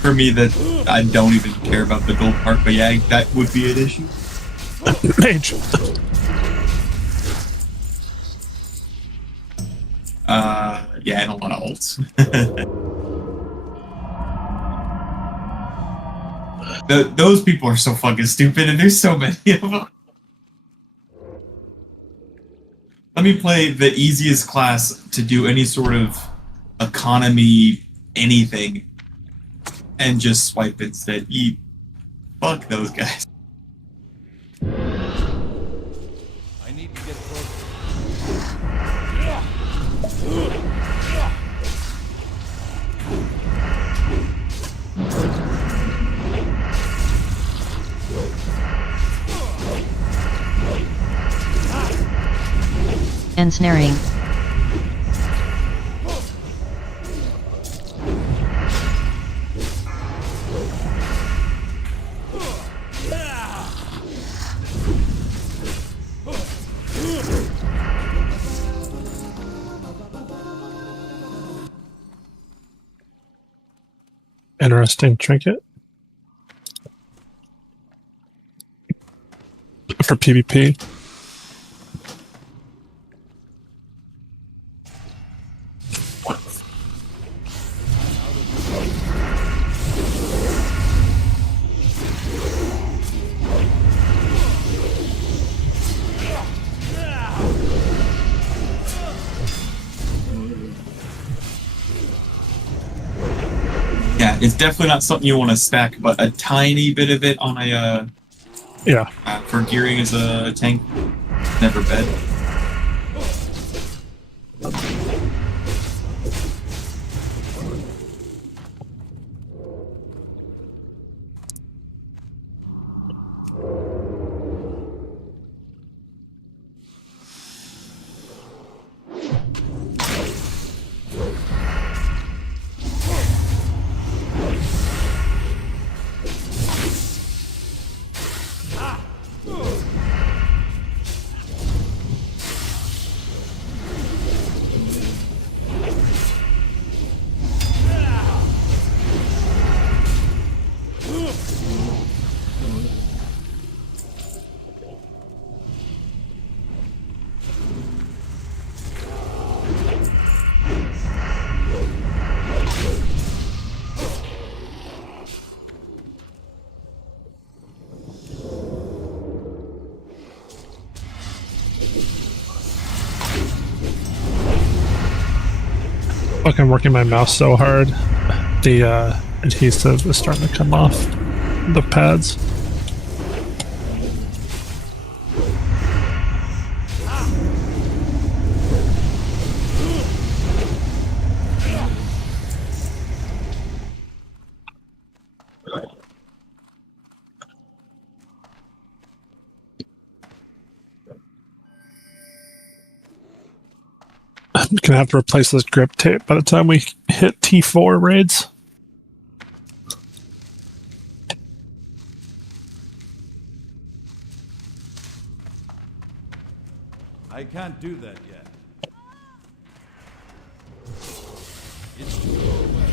For me, that I don't even care about the gold part, but yeah, that would be an issue. Mage. Yeah, and a lot of ults. Those people are so fucking stupid, and there's so many of them. Let me play the easiest class to do any sort of economy anything, and just swipe instead. Fuck those guys. I need to get closer. Ensnaring. Interesting trinket. For PvP. Yeah, it's definitely not something you want to stack, but a tiny bit of it on a Yeah. for gearing as a tank, never bad. Fucking working my mouse so hard. The adhesive is starting to come off the pads. I'm gonna have to replace this grip tape by the time we hit T4 raids. I can't do that yet. It's too far away.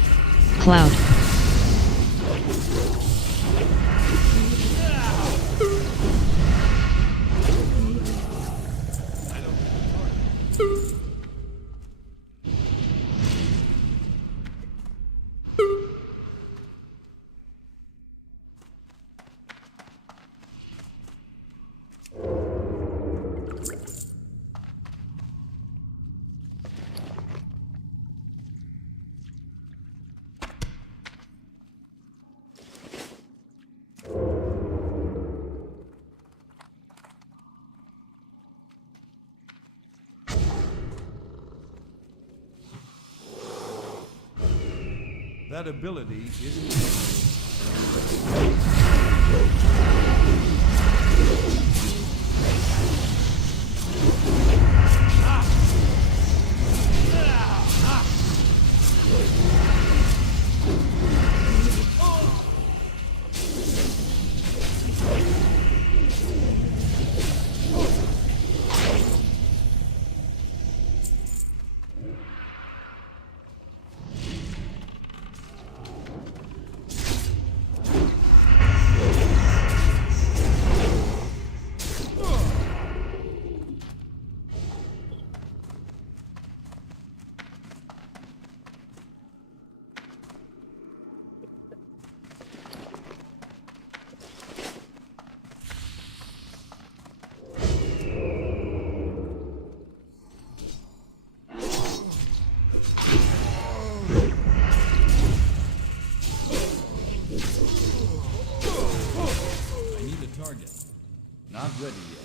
Cloud. That ability isn't. Target. Not ready yet.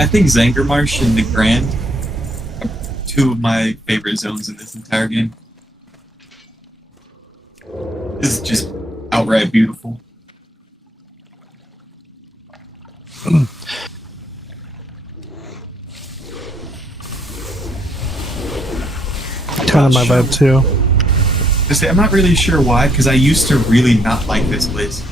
I think Zangermarsh and the Grand are two of my favorite zones in this entire game. This is just outright beautiful. Kind of my vibe too. I'm not really sure why, because I used to really not like this place.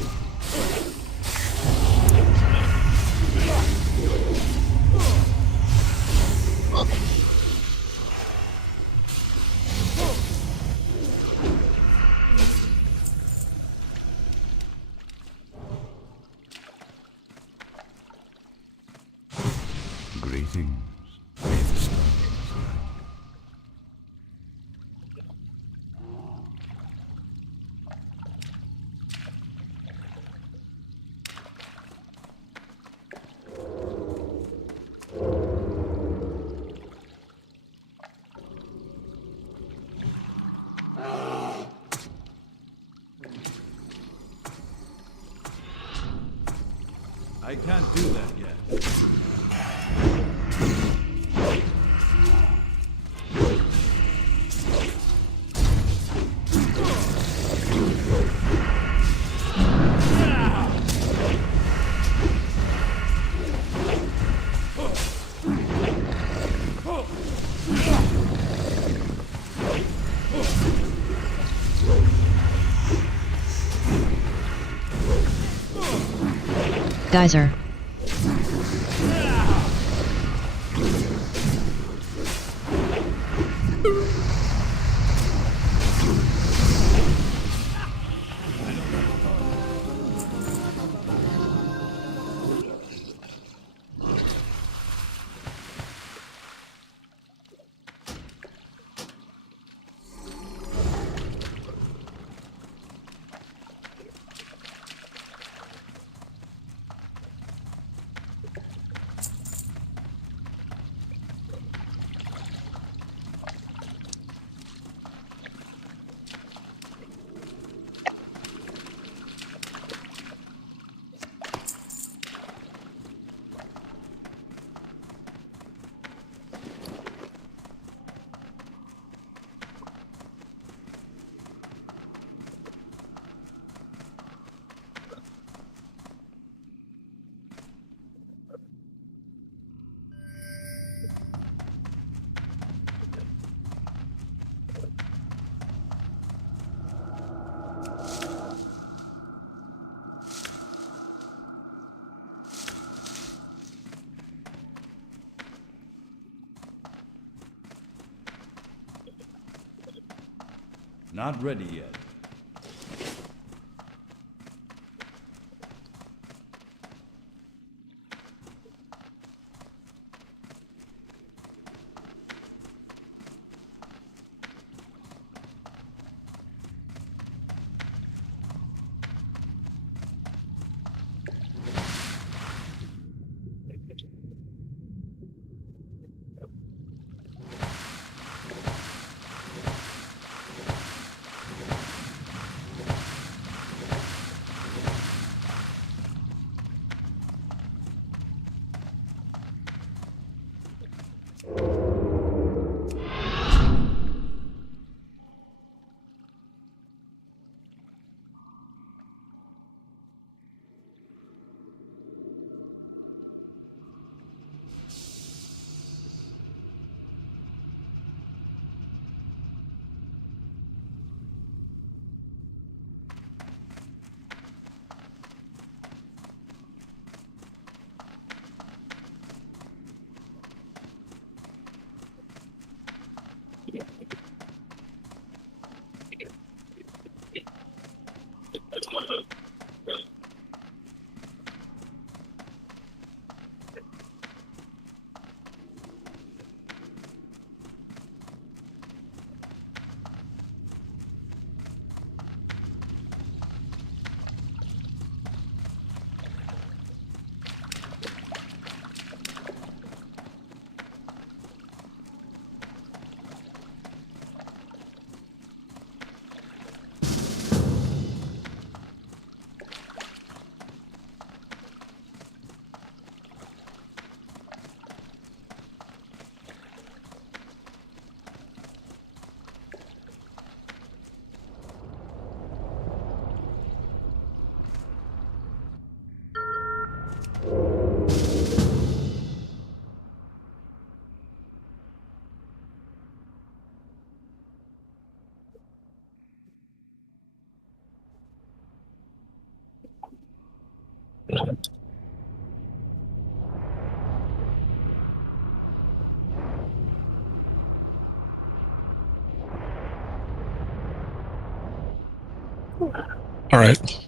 Greetings. I can't do that yet. Geyser. Not ready yet. All right.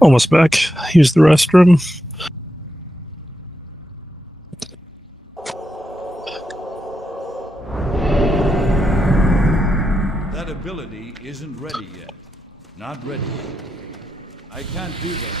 Almost back. Use the restroom. That ability isn't ready yet. Not ready yet. I can't do that.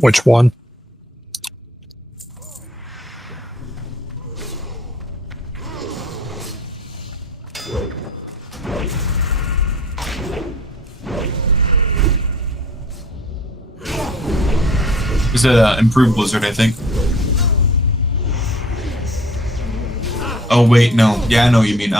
Which one? It's a improved Blizzard, I think. Oh wait, no. Yeah, I know what you mean.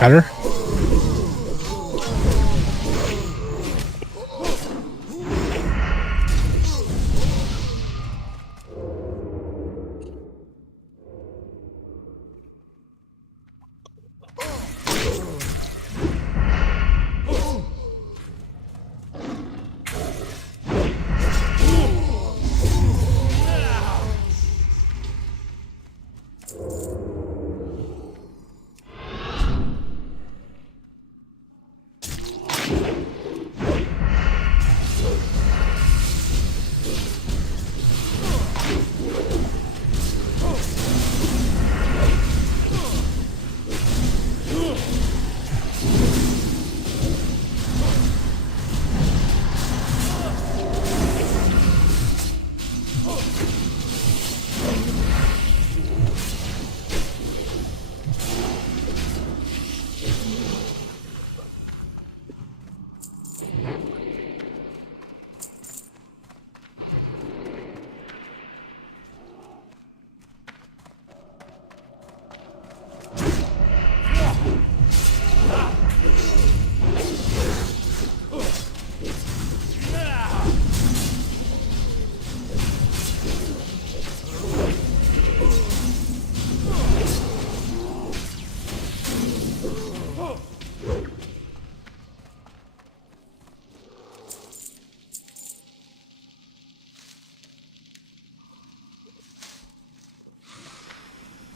Better?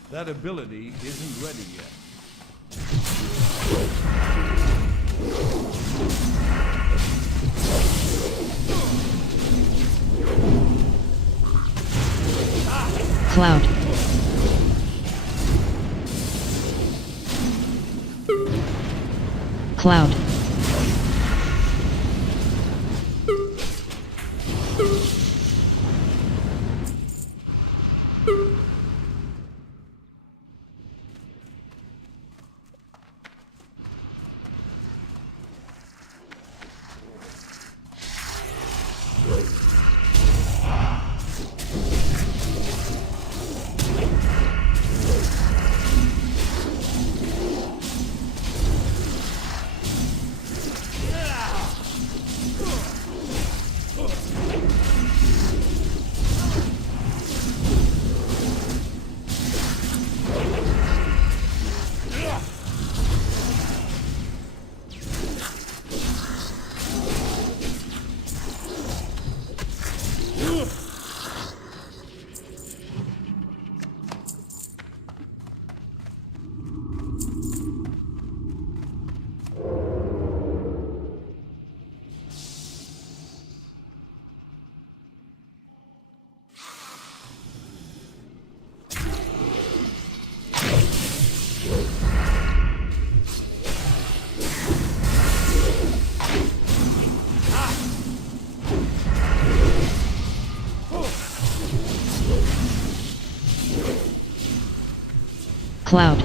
That ability isn't ready yet. Cloud. Cloud. Cloud.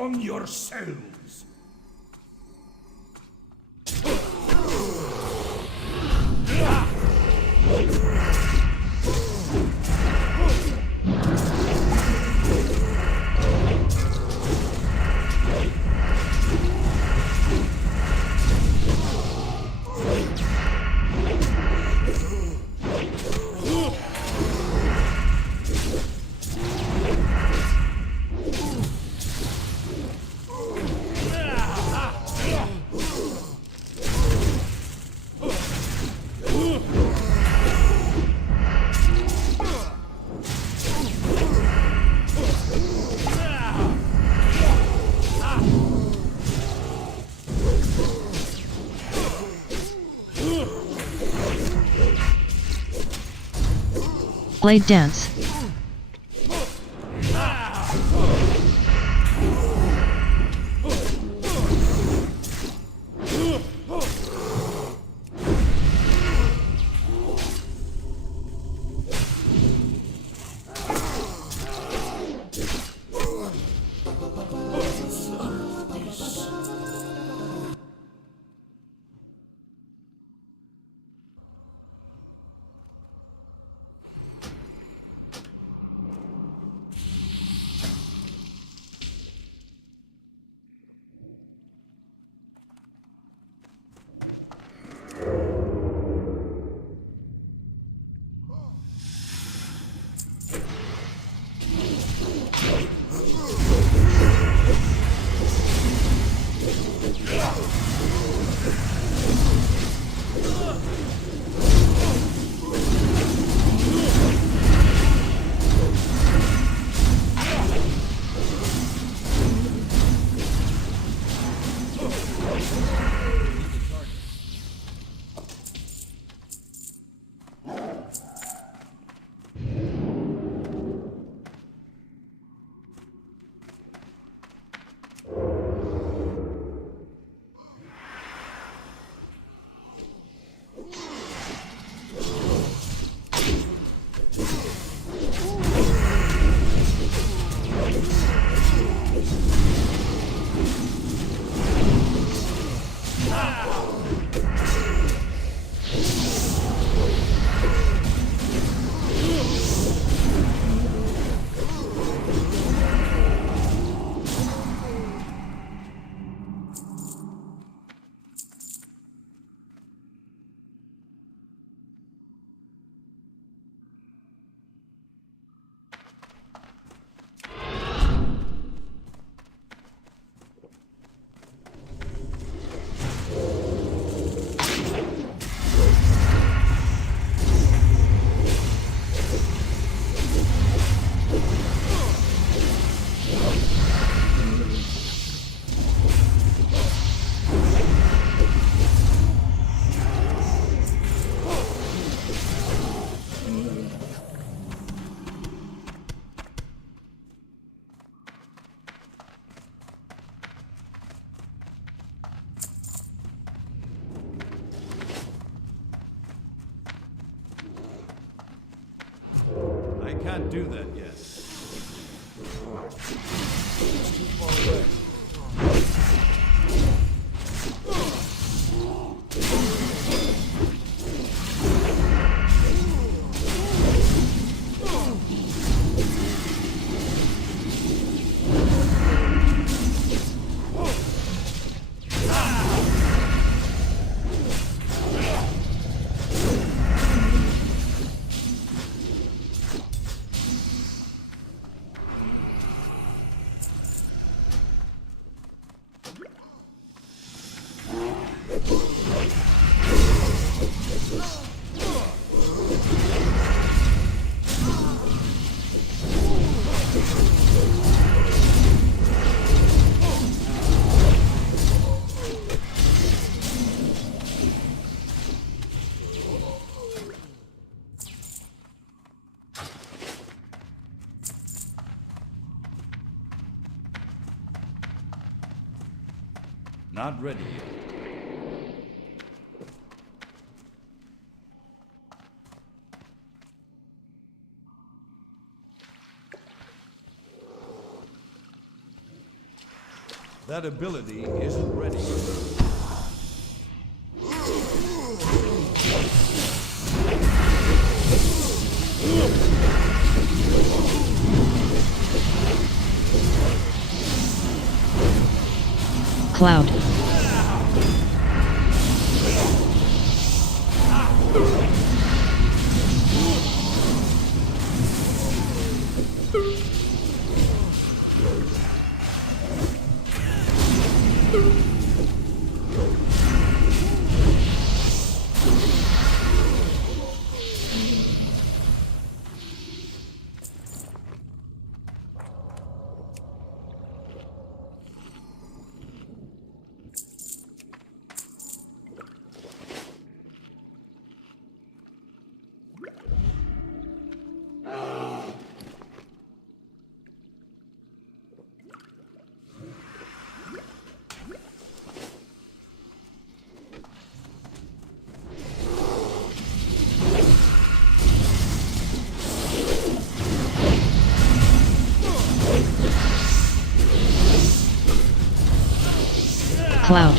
on yourselves. Blade dance. I can't do that yet. It's too far away. Not ready yet. That ability isn't ready yet. Cloud. Cloud.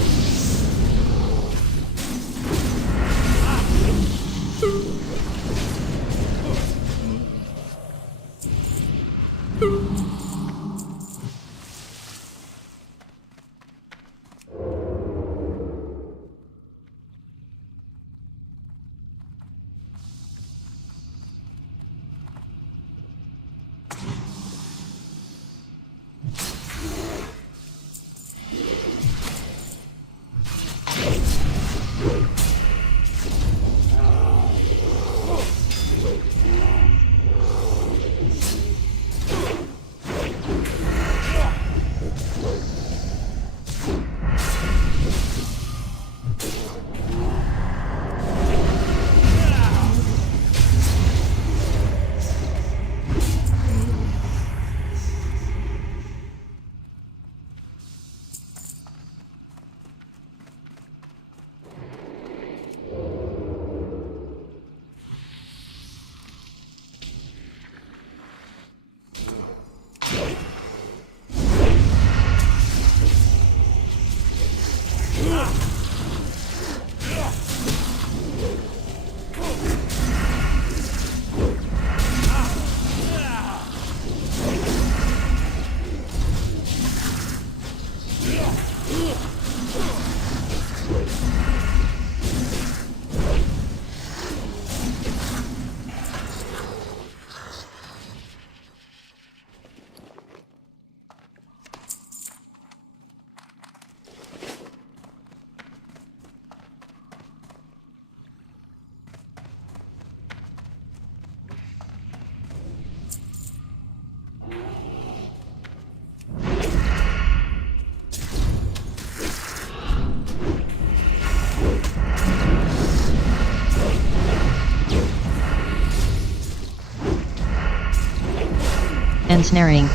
Ensnaring.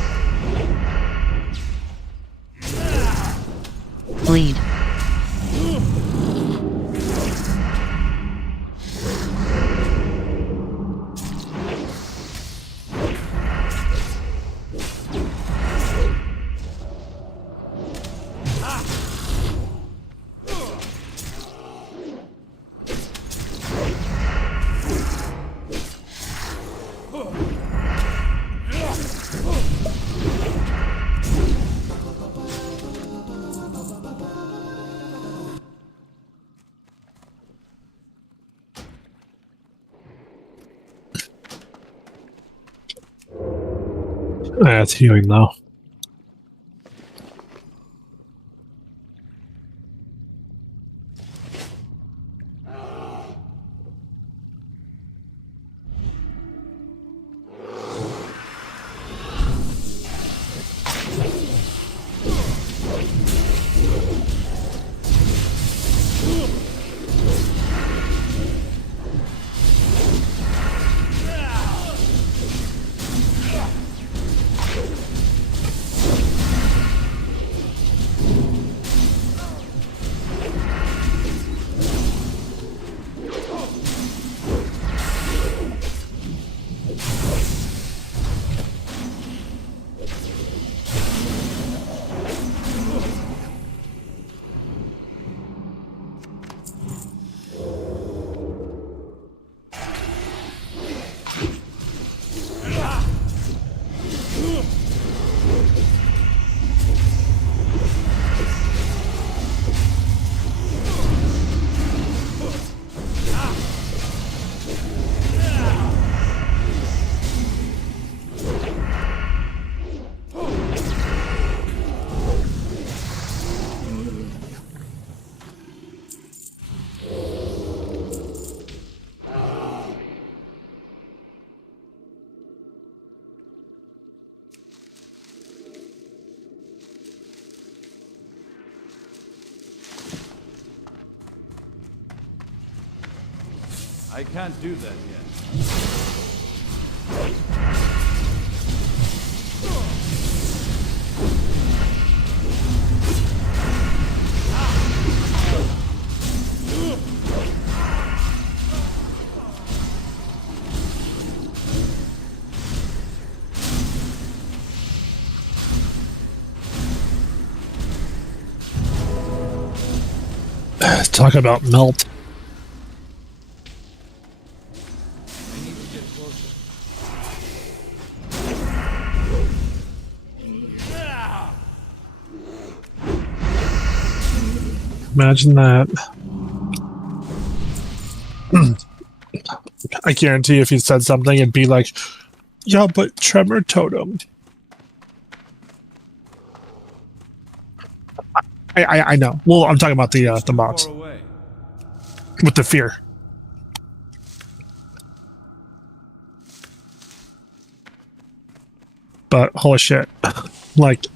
Bleed. That's healing though. I can't do that yet. Talk about melt. I need to get closer. Imagine that. I guarantee if he said something, it'd be like, yeah, but Tremor Totem. I know. Well, I'm talking about the mods Far away. with the fear. But holy shit, like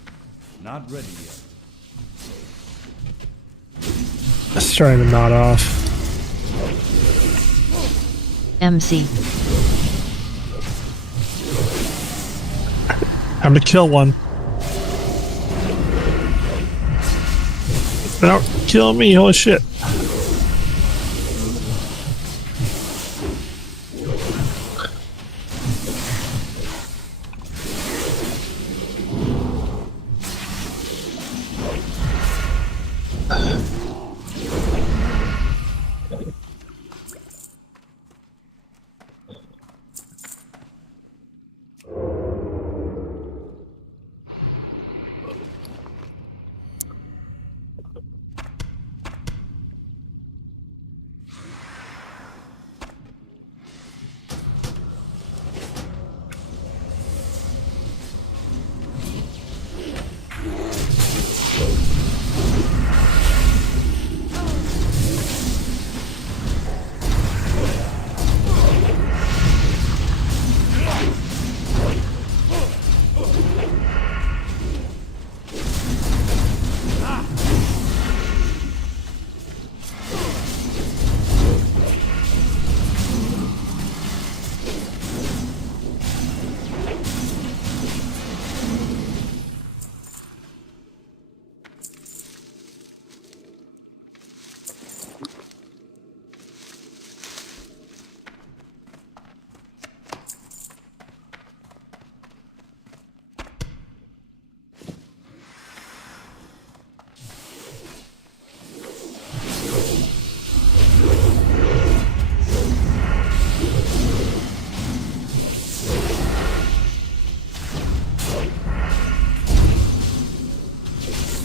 Not ready yet. it's starting to nod off. MC. Time to kill one. Don't kill me, holy shit.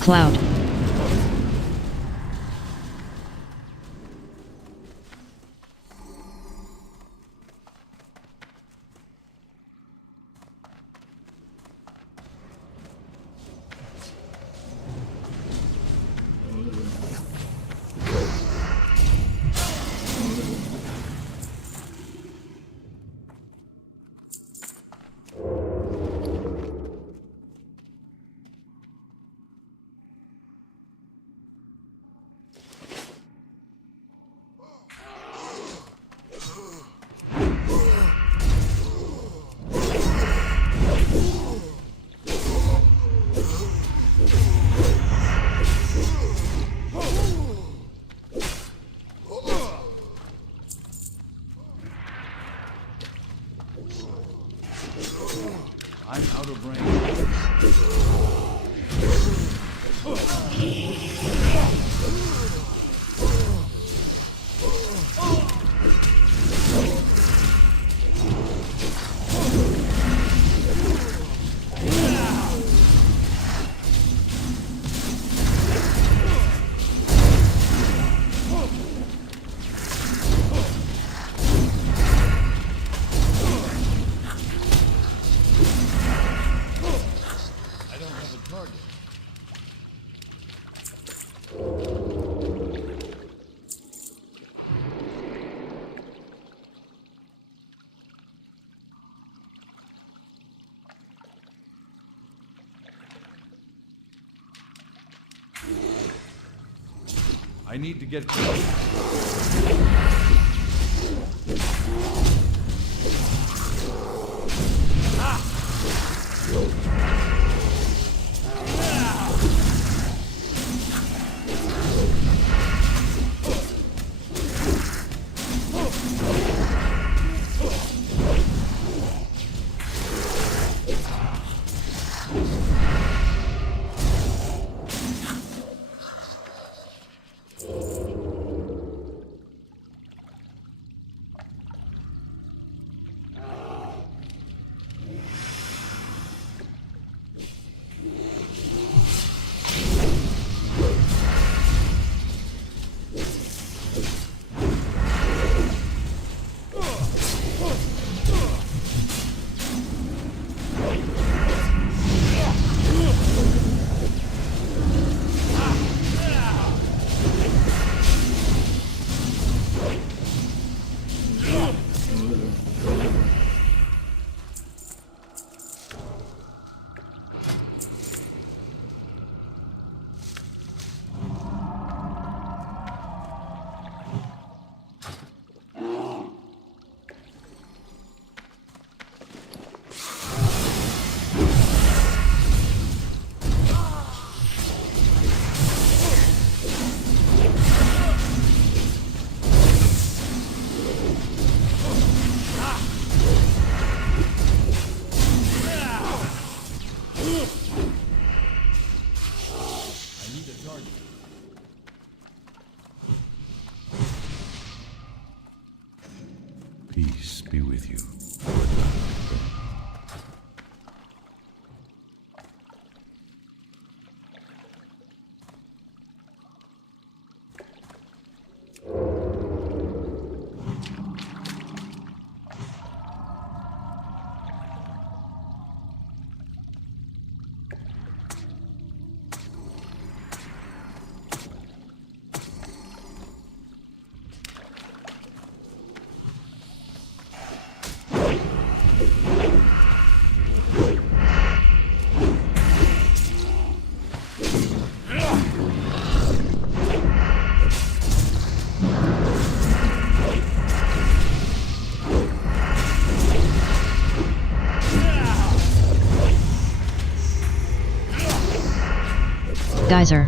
Cloud. I'm out of range. I don't have a target. I need to get close. Peace be with you. Geyser.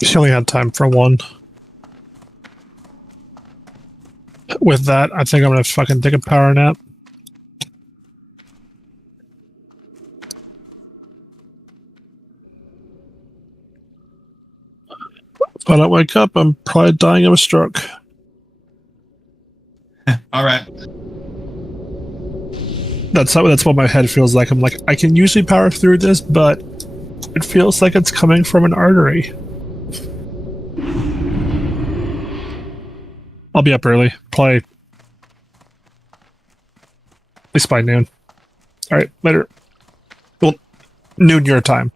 She only had time for one. With that, I think I'm gonna fucking take a power nap. If I don't wake up, I'm probably dying of a stroke. All right. That's what my head feels like. I'm like, I can usually power through this, but it feels like it's coming from an artery. I'll be up early. Play at least by noon. All right, later. Well, noon your time.